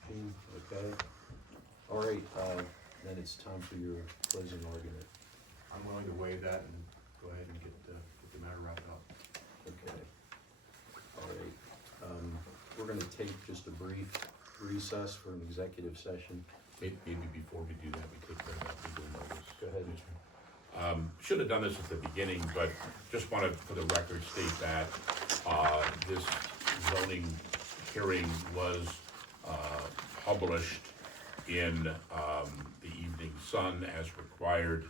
Jean? Okay. All right, then it's time for your closing argument. I'm willing to waive that and go ahead and get the matter wrapped up. Okay. All right. We're gonna take just a brief recess for an executive session. Maybe before we do that, we take care of that legal notice. Go ahead. Should have done this at the beginning, but just wanted for the record state that this zoning hearing was published in the Evening Sun as required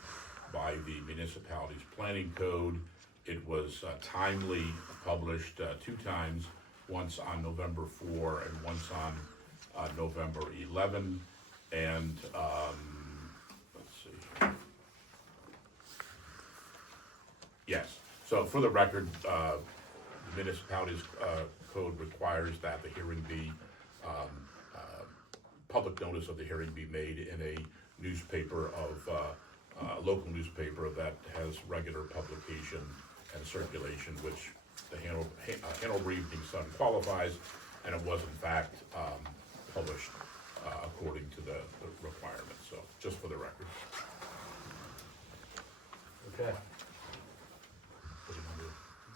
by the municipality's planning code. It was timely published 2 times, once on November 4 and once on November 11. And let's see. Yes, so for the record, the municipality's code requires that the hearing be, public notice of the hearing be made in a newspaper of, local newspaper that has regular publication and circulation, which the Hanover Evening Sun qualifies, and it was in fact published according to the requirements, so just for the record. Okay.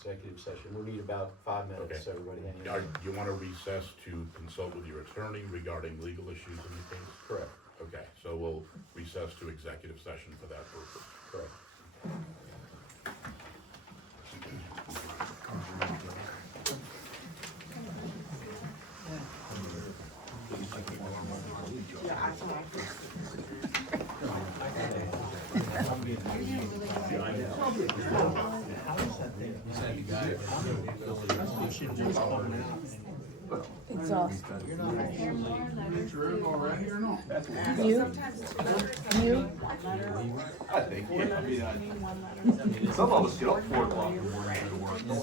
Executive session, we'll need about 5 minutes, Okay. so everybody hang Do in. you want to recess to consult with your attorney regarding legal issues in the case? Correct. Okay, so we'll recess to executive session for that purpose. Correct. Exhausted. Already or not? You? I think, yeah. Some of us get up 4 o'clock in the morning to go to work. Some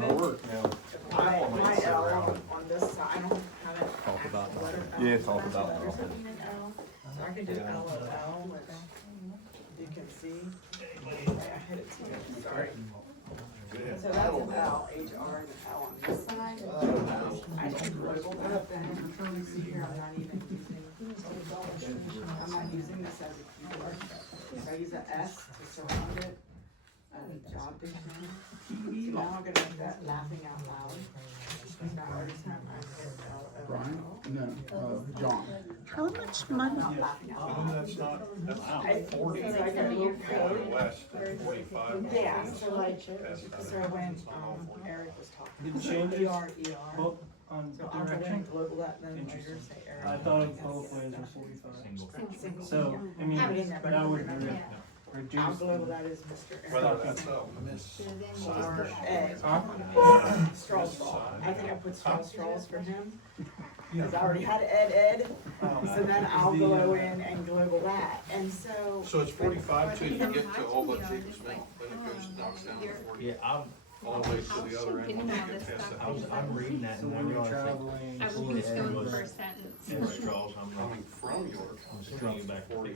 go to work now. My L on this side, I don't have it. Talk about letter L. Yeah, talk about Letters that. ending in L. So I can do LOL, which you can see. I hit it too, sorry. So that's an L, HR, and L on this side. I can wiggle that, then you see here, I'm not even using I'm not using this as a keyboard. If I use an S to surround it, job dictionary. So now I'm gonna make that laughing out loud. That's my hardest time. Brian? No, John. How much money? Not laughing out loud. That's not, that's I- 40. so I got a little code. West, 45. Yeah, so like, so when, Eric was talking. Did changes ER. both on So I'll go direction? and global that, then later Interesting. say Eric. I thought of both ways were 45. So, I mean, Have it in there, but I that don't would remember. I'll reduce. global that as Mr. Eric. Whether that's a miss. Or Ed. Huh? Straw. I think I put straws for him. Cause I already had Ed, so then I'll go in and global that, and so. So it's 45 till you get to all the Jacobs Bank, then it goes, knocks down to 40. Yeah, All the way to the other end, when you get past that. I'm reading that So and I when you're realized that traveling. I was just going the first sentence. straws, I'm Coming from York. I'm just trying to get back to 40.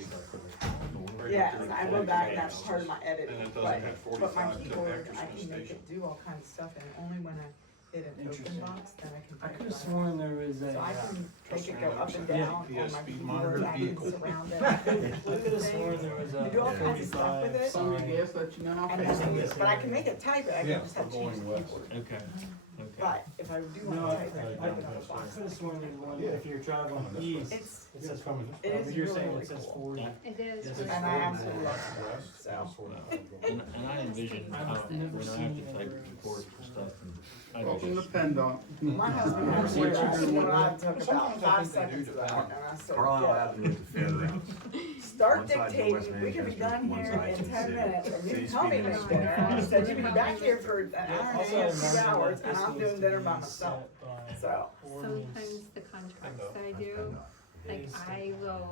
Yeah, I go back, that's part of my edit, And it but, doesn't have but my 45 till keyboard, after I Smith can make Station. it do all kinds of stuff, and only when I hit an open Interesting. box, then I can. I type could have it out. sworn there was a. So I can make it go up and Yeah. down on my speed keyboard, monitor I can vehicle. surround it. I could have sworn there was a. You do all kinds of stuff with it. Some of the gas that you know, And then, but I can make it type it, I can just have to change the keyboard. Okay. But if I do No, want I to type it, I put it on the box. could have sworn there was one, if you're traveling east, It's, it says it 40. is But you're really, saying really it says cool. 40. It is. Yes, And I absolutely love it, so. And I envision I've how, never when I seen have to it type ever. reports and stuff, and I Welcome to just. PennDOT. My husband Never was seen here, it. I took about 5 seconds of that, and I said, Carlisle yeah. Avenue at the fairgrounds. Start One side to dictating, West we can be Manchester, done one here side in to the 10 city. minutes, and you City tell me speed make is dinner, I said, you'll be back here for an hour and a Also, half, 2 remember hours, that and this I'm needs doing to dinner be by myself, set by so. Sometimes the contracts that I do, like I will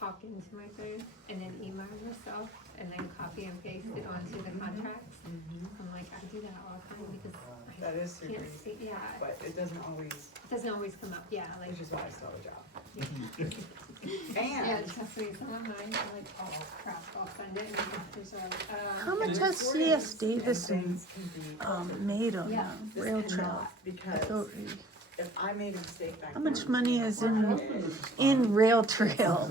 talk into my phone and then email myself and then copy and paste it onto the contracts. I'm like, I do that all the time because That is I super can't easy, see, yeah, but it doesn't always, it doesn't always come up, yeah, like. which is why I still have a job. Yeah, And, trust me, some of mine are like, oh crap, I'll send it and then are like, How much has recordings C.S. and Davison things can be made on Yeah. the this rail trail cannot, because authority? if I made a mistake back How much then, money is in and rail trail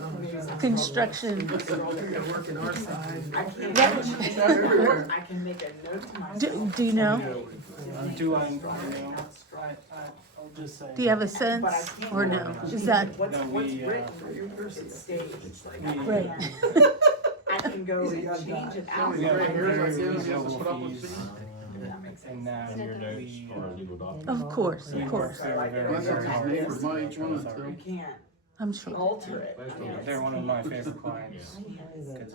construction? I can't, What- I can make a note to myself. Do you know? Do I, you know, I'll just say. Do you have a sense or no? Is that What's No, what's we, written, it's staged, like, I Right. can't- I can go and change it out. We have Right, here's very our deal, you have to reasonable put up with fees, fees. That makes sense. and that And your notes we, or legal documents. of course, we of work course. very, very, Unless very it's hard. his neighbors, money, each one of the You two. can't I'm sure. alter it. They're one of my favorite clients, because it's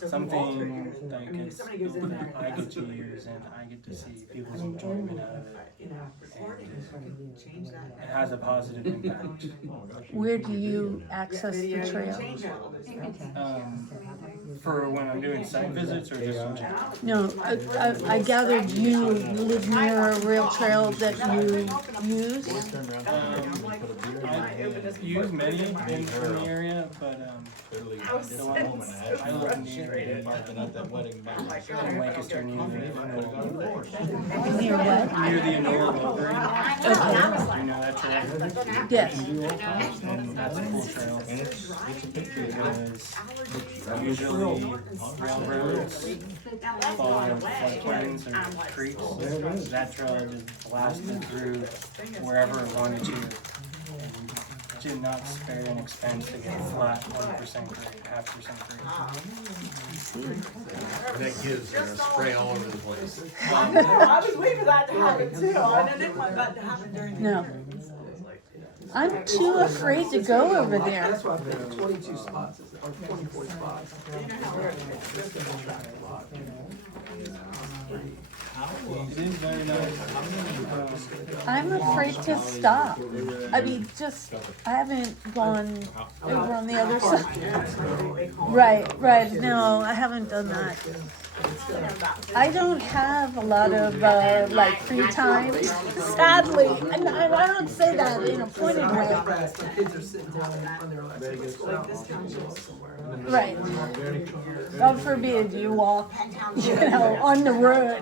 So something alter it, you're gonna- that I mean, if gets, somebody goes in there and I get messes to with it, use and I get to see people's enjoyment out of it. you know, recordings, I can change that. It has a positive impact. Where do you access Video, the you can trail? change all this stuff. For when I'm doing site visits or just in general? No, I gathered you live near a rail trail that you use. I use many in the area, but, Totally. I was Get so home and I had I live near, frustrated. Barking at that wedding. Oh my God. in Lancaster, near the, Near what? near the Enola Boundary. You know that trail? Yes. And that's a cool trail. And it's a picture. Because usually railroads fall in floodplains or creeks. That trail just blasted through wherever it wanted to. And did not spare an expense to get flat 1% grade, 0.5% grade. That gives, they're gonna spray all over the place. I was waiting for that to happen too, I didn't want that to happen during the No. hearing. I'm too afraid to go over there. That's why I put 22 spots, or 24 spots. You know how we're gonna make this a lot. It is very nice. I'm afraid to stop. I mean, just, I haven't gone over on the other side. Right, no, I haven't done that. I don't have a lot of, like, free time, sadly, and I don't say that in a pointed way. The kids are sitting down on their legs. Let's go out somewhere. Right. God forbid you walk, you know, on the road.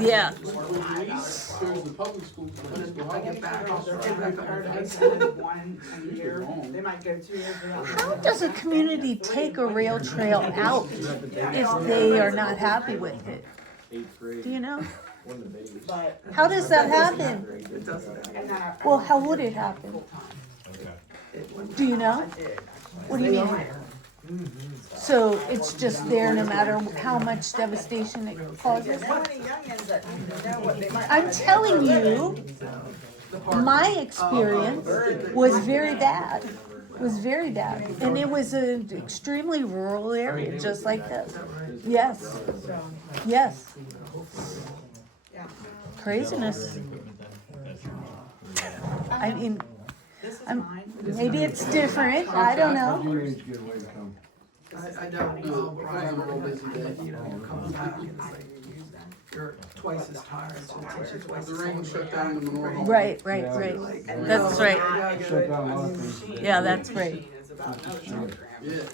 Yeah. There's the public school, the high school. I get back, they send one a year, they might go 2 years without. How does a community take a rail trail out if they are not happy with it? Do you know? But. How does that happen? It doesn't. And then Well, how would it happen? Do you know? What do you mean? So it's just there no matter how much devastation it causes? So many youngins that know what they might. I'm telling you, my experience was very bad. Was very bad. And it was an extremely rural area, just like this. Yes. Yes. Yeah. Craziness. I mean, This is I'm, mine. maybe it's different. I don't know. I don't know, Brian, you know, you come back and it's like, you're twice as tired, so it takes you twice The as rain long. shut down the Monroe. Right, right, right. That's right. Yeah, that's right. It's about no short tram. Yes.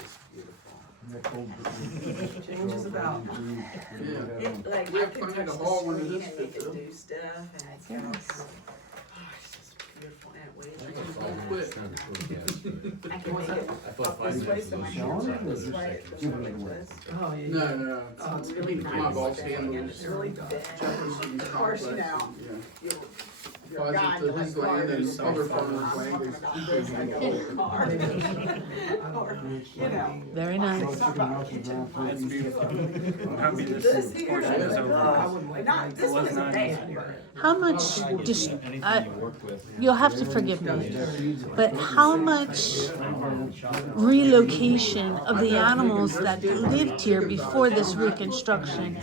Changes about. Yeah. It, like, We I have can plenty touch to the haul when it screen is and it fit, can though. do stuff and it's got, oh, it's just beautiful and it weighs Quick. I can make it up this way so my hands are this way, it's just like this. Oh, yeah. No. Oh, it's I really mean, nice. my boss And handles it's really thin. Jefferson Of course, you know, Yeah. you're a guy Buys it to his land and cars. other farmers' I'm land. talking about this, I go in the car. Or, you know. Very nice. Talk about kitchen. It's beautiful. I'm happy This this here, portion is like, over. oh, not, this It was wasn't not bad, easy. but. How much, you'll have to forgive me, but how much relocation of the animals that lived here before this reconstruction,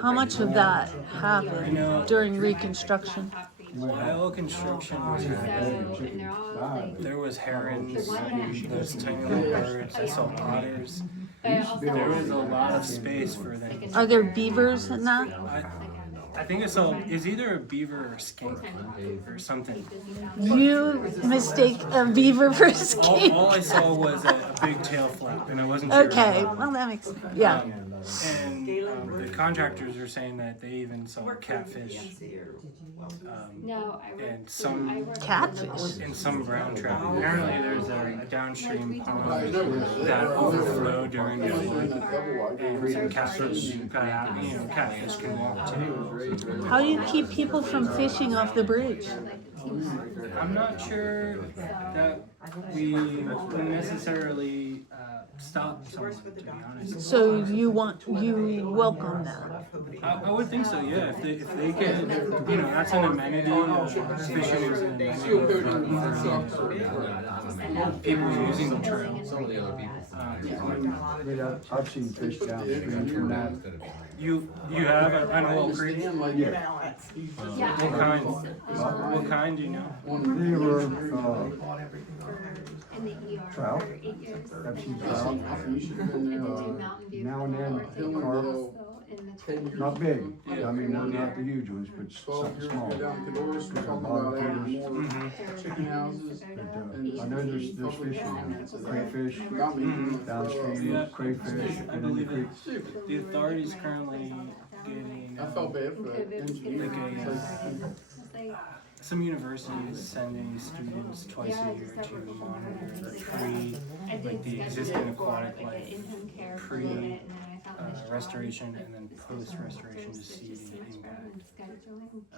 how much of that happened during reconstruction? While construction was happening, there was herons, those tiny little birds, I saw otters. There was a lot of space for them. Are there beavers in that? I think it's either a beaver or a skink or something. You mistake a beaver for a skink? All I saw was a big tail flap, and I wasn't sure. Okay, well, that makes, yeah. And the contractors were saying that they even saw catfish. No, I And some Catfish? and some brown trout. Apparently, there's a downstream pond that overflowed during the flood, and some catfish got out. You know, catfish can walk too. How do you keep people from fishing off the bridge? I'm not sure that we necessarily stop someone, to be honest. So you welcome that? I would think so, yeah. If they can, you know, that's an amenity. Fishing is an amenity for people using the trail. Some of the other people. I've seen fish downstream from that. You have an oil creek? Yeah. What kind? What kind do you know? They were, in the ER trout. for 8 years. I've seen And trout. then do Mountain View Now and then, for carp. also in the 20s. Not big, I mean, not the huge ones, but 12 something years small. ago down in Cadorus, we're talking about adding more chicken houses. I know there's fishing, crayfish, Not me. downstream, crayfish, I and in the believe creek. it. The authorities currently getting I felt bad for that engineer. some universities sending students twice a year to monitor the pre, like the existing aquatic life, pre restoration and then post restoration to see the impact.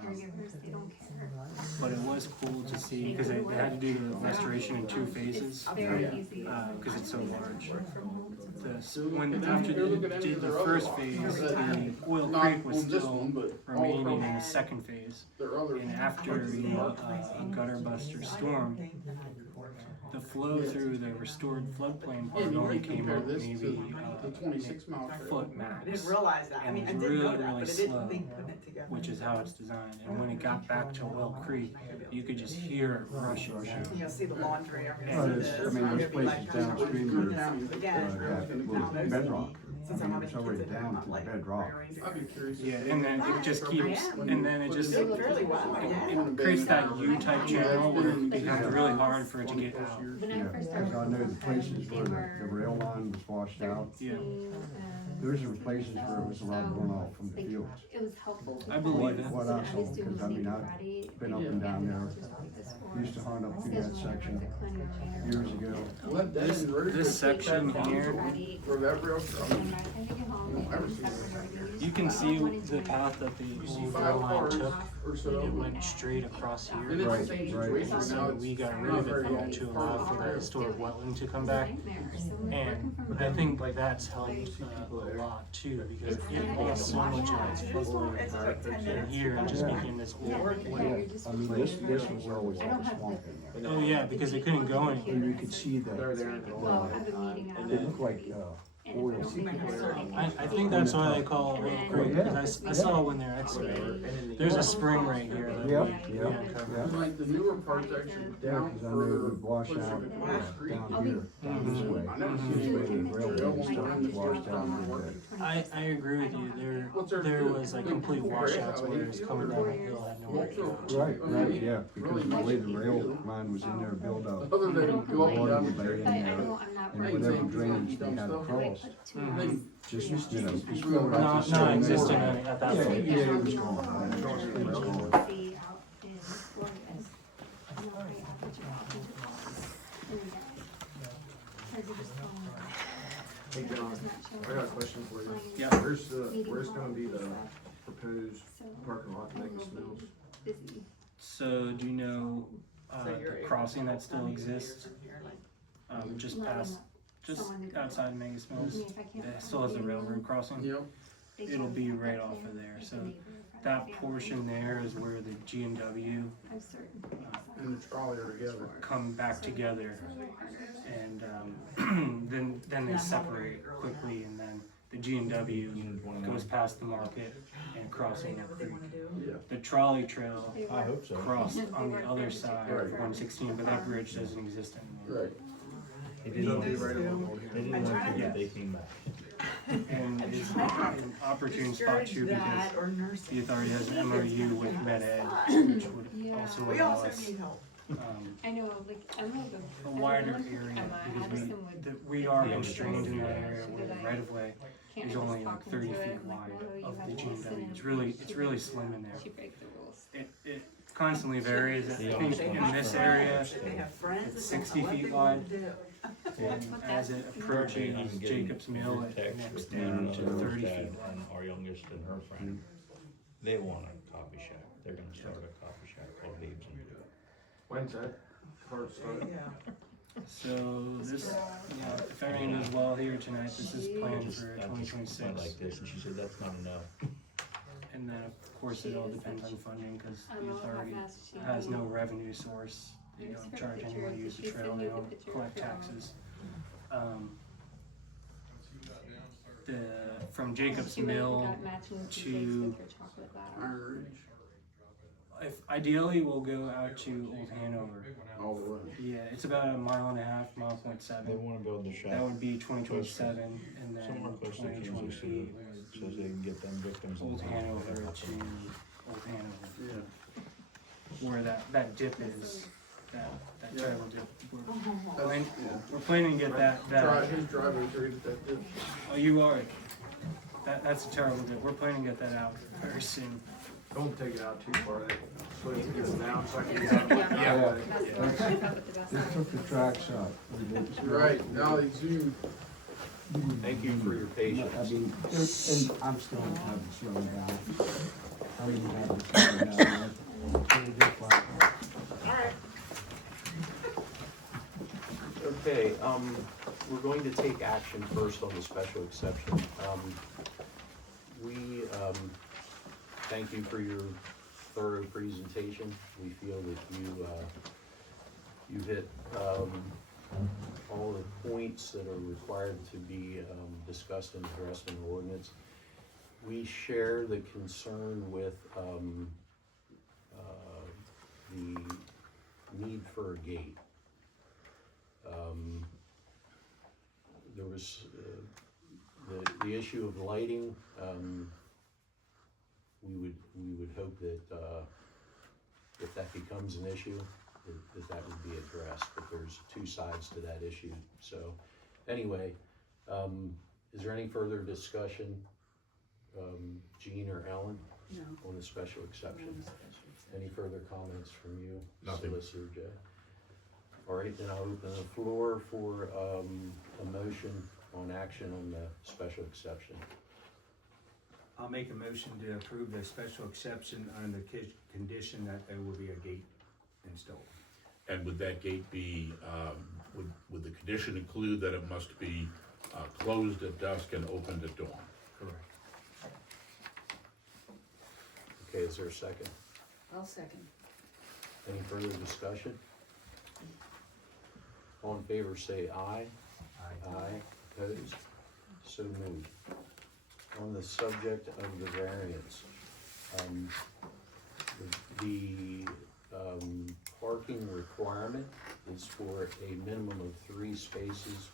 Caregivers, they don't care. But it was cool to see because they had to do the restoration in 2 phases because it's so large. After they did the first phase, the Oil Creek was still remaining in the second phase. And after a gutter buster storm, the flow through the restored floodplain part only came up maybe a foot max. I didn't realize that, I And mean, I it was did know really, that, really but I didn't slow, think putting it together. which is how it's designed. And when it got back to Oil Creek, you could just hear it rushing. You'll see the laundry, I'm Well, gonna see there's, this. I mean, I'm there's gonna be places like, downstream that, again, have little bedrock, It's already down to the bedrock. I'd be curious. Yeah, and then it just keeps, and then it just, Really well, it creates that U-type channel where it becomes really hard for it to get out. When Yeah, I first because started. I know the places they where were the rail line was washed out, Yeah. those are places where it was a lot of runoff from the Like, fields. it was helpful. I believe it. What I saw, because I mean, I've been up and down there, used to hunt up through that section years ago. Well, that dead end road This is section here, for that rail trail. you can see the path that the old rail line took. Or so. It went straight across And here. it's the same Right, situation And now. so we got rid of it to allow for the historic wetland to come back. And I think like that's helped a lot too, because it lost so much of its floodplain in here and just became this old lake. I mean, this was always like a swamp in there. Oh yeah, because it couldn't go And anywhere. you could see the, it looked like, oil. I think that's why they call it Little Creek, because I saw when they're excavating. There's a spring right here that Yep, we yep, uncovered. yep. Like the newer parts actually Yeah, down because I know it further. would wash out down here, down this way. I never This seen way the it. railroad and stuff was washed out a little bit. I agree with you. There was like complete washouts where it was coming down the hill, had nowhere to go. Right, yeah, because the way the rail line was in there built up, Other than go up and water down would the lay in trail. there, and whatever drainage they had across, just, you know, just go back Not to the non-existent at that Yeah, point. yeah, it was gone, it was gone. Hey, John, I got a question for you. Yeah. Where's gonna be the proposed parking lot to make the smells? So do you know the crossing that still exists? Just past, just outside Megas Mills. It still has a railroad crossing. Yep. It'll be right off of there. So that portion there is where the G and W And the trolley are together. come back together, and then they separate quickly, and then the G and W goes past the market and crossing the creek. Yeah. The trolley trail I hope so. crossed on the other side of Right. 116, but that bridge doesn't exist anymore. Right. It'll be right along They didn't want to, they came back. And it's an opportune spot too, because the authority has an MOU with Med Ed, which would also allow us I know, like, I'm like a wider area, because we are constrained in that area where the right of way is only like 30 feet wide of the G&W. It's really slim in there. She breaks the rules. It constantly varies. I think in this area, it's 60 feet wide. And as it approaches Jacob's Mill, it next down to 30 feet wide. And our youngest and her friend, they want a coffee shack. They're gonna start a coffee shack called Babes and Blue. When's that? Hard start. So this, if everything goes well here tonight, this is planned for I just 2026. went like this, and she said, that's not enough. And then, of course, it all depends on funding, because the authority has no revenue source. They don't charge anyone to use the trail, they don't collect taxes. From Jacob's Mill to, ideally, we'll go out to Old Hanover. All the way. Yeah, it's about a mile and a half, mile point They seven. wanna build the shack That would be 2027, and then somewhere close to Kansas 2028 City, so they can get them victims. Old in. Hanover to Old Hanover, Yeah. where that dip is, that terrible dip. We're planning to get that, His driveway's right at that ditch. oh, you are, that's a terrible dip. We're planning to get that out very soon. Don't take it out too far, so it gets down, so I can get out. Yeah, they took the tracks out. Right, now they zoom. Thank you for your I patience. mean, and I'm still having to slow down. I don't even have to slow down. Okay, we're going to take action first on the special exception. We thank you for your thorough presentation. We feel that you hit all the points that are required to be discussed and addressed in the ordinance. We share the concern with the need for a gate. There was the issue of lighting, we would hope that, if that becomes an issue, that would be addressed, but there's two sides to that issue, so, anyway, is there any further discussion, Jean or Ellen, No. on the special exception? No special exception. Any further comments from you, Nothing. Solicitor Jay? All right, then I'll open the floor for, a motion on action on the special exception. I'll make a motion to approve the special exception under the condition that there will be a gate installed. And would that gate be, would the condition include that it must be closed at dusk and opened at dawn? Correct. Okay, is there a second? I'll second. Any further discussion? All in favor say aye. Aye. Opposed? So moved. On the subject of the variance, the parking requirement is for a minimum of 3 spaces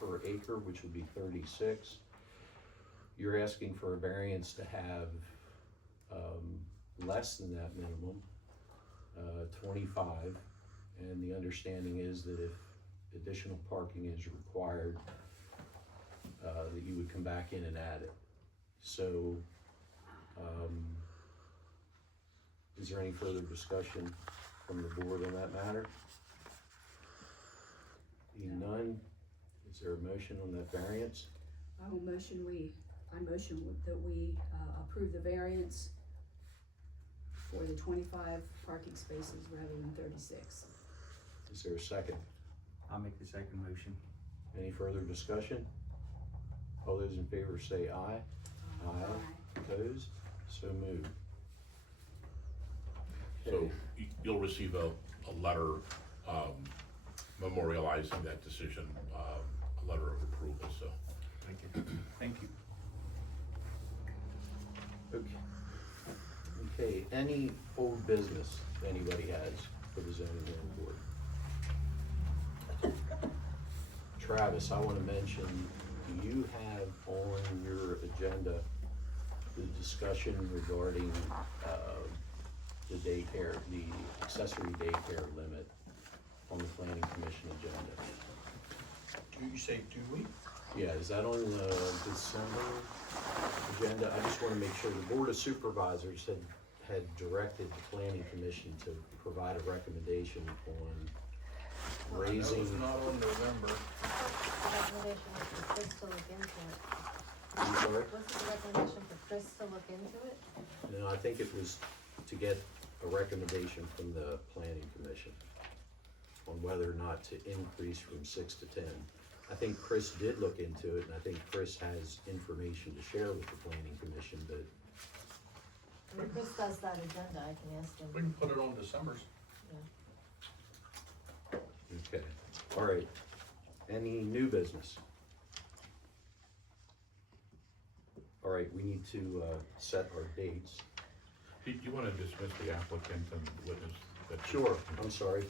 per acre, which would be 36. You're asking for a variance to have less than that minimum, 25, and the understanding is that if additional parking is required, that you would come back in and add it. So, is there any further discussion from the board on that matter? Being none, is there a motion on that variance? I motion that we approve the variance for the 25 parking spaces rather than 36. Is there a second? I'll make the second motion. Any further discussion? All those in favor say aye. Aye. Opposed? So moved. So you'll receive a letter memorializing that decision, a letter of approval, so. Thank you. Thank you. Okay, any old business anybody has for the zoning board? Travis, I want to mention, do you have on your agenda the discussion regarding the daycare, the accessory daycare limit on the planning commission agenda? Do you say 2 weeks? Yeah, is that on the December agenda? I just want to make sure the Board of Supervisors had directed the planning commission to provide a recommendation on raising. It's not on November. Recommendation for Chris to look into it. I'm sorry? What's the recommendation for Chris to look into it? No, I think it was to get a recommendation from the planning commission on whether or not to increase from 6 to 10. I think Chris did look into it, and I think Chris has information to share with the planning commission, but I mean, Chris does that agenda, I can ask him. We can put it on December's. Yeah. okay. All right. Any new business? All right, we need to set our dates. Do you want to dismiss the applicant and witness that? Sure, I'm sorry.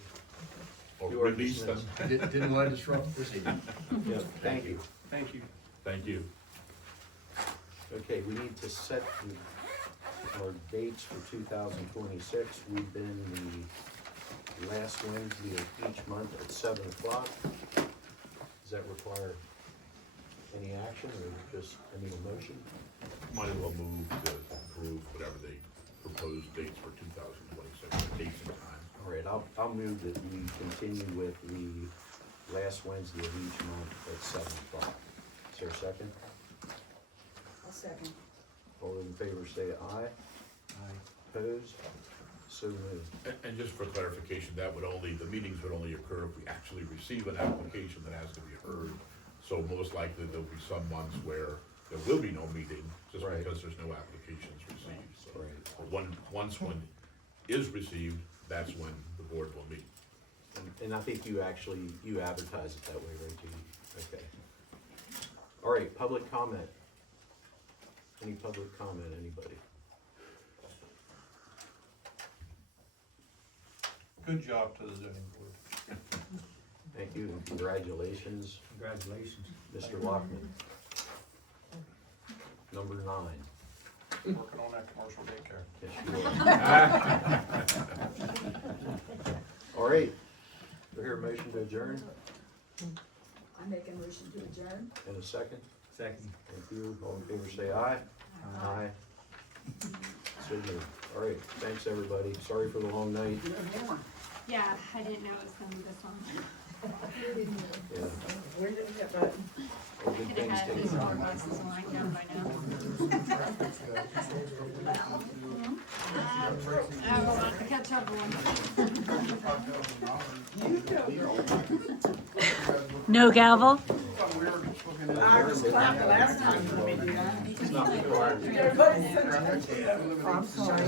Or You are release them? dismissed. Didn't want to disrupt this evening. Yeah, thank you. Thank you. Thank you. Okay, we need to set our dates for 2026. We've been the last Wednesday of each month at 7 o'clock. Does that require any action or just any motion? Might as well move to approve whatever the proposed dates for 2026, dates and time. All right, I'll move that we continue with the last Wednesday of each month at 7 o'clock. Is there a second? I'll second. All those in favor say aye. Aye. Opposed? So moved. And just for clarification, the meetings would only occur if we actually receive an application that has to be heard. So most likely there'll be some months where there will be no meeting, just Right. because there's no applications received. So Right. once one is received, that's when the board will meet. And I think you advertise it that way, right, Judy? Okay. All right, public comment. Any public comment, anybody? Good job to the zoning board. Thank you, and congratulations, Congratulations. Mr. Lockman. number 9. Working on that commercial daycare. Yes, you are. All right, do I hear a motion to adjourn? I make a motion to adjourn. In a second? Second. Thank you. All in favor, say aye. Aye. So moved. All right, thanks, everybody. Sorry for the long night. Yeah, I didn't know it was gonna be this long. Yeah, Where did we get that? all good Could things have had take these time. glasses lined up by now. I will have to catch up on. No gavel? I was clapped last time when we did that. It's not required. Everybody said, I'm sorry.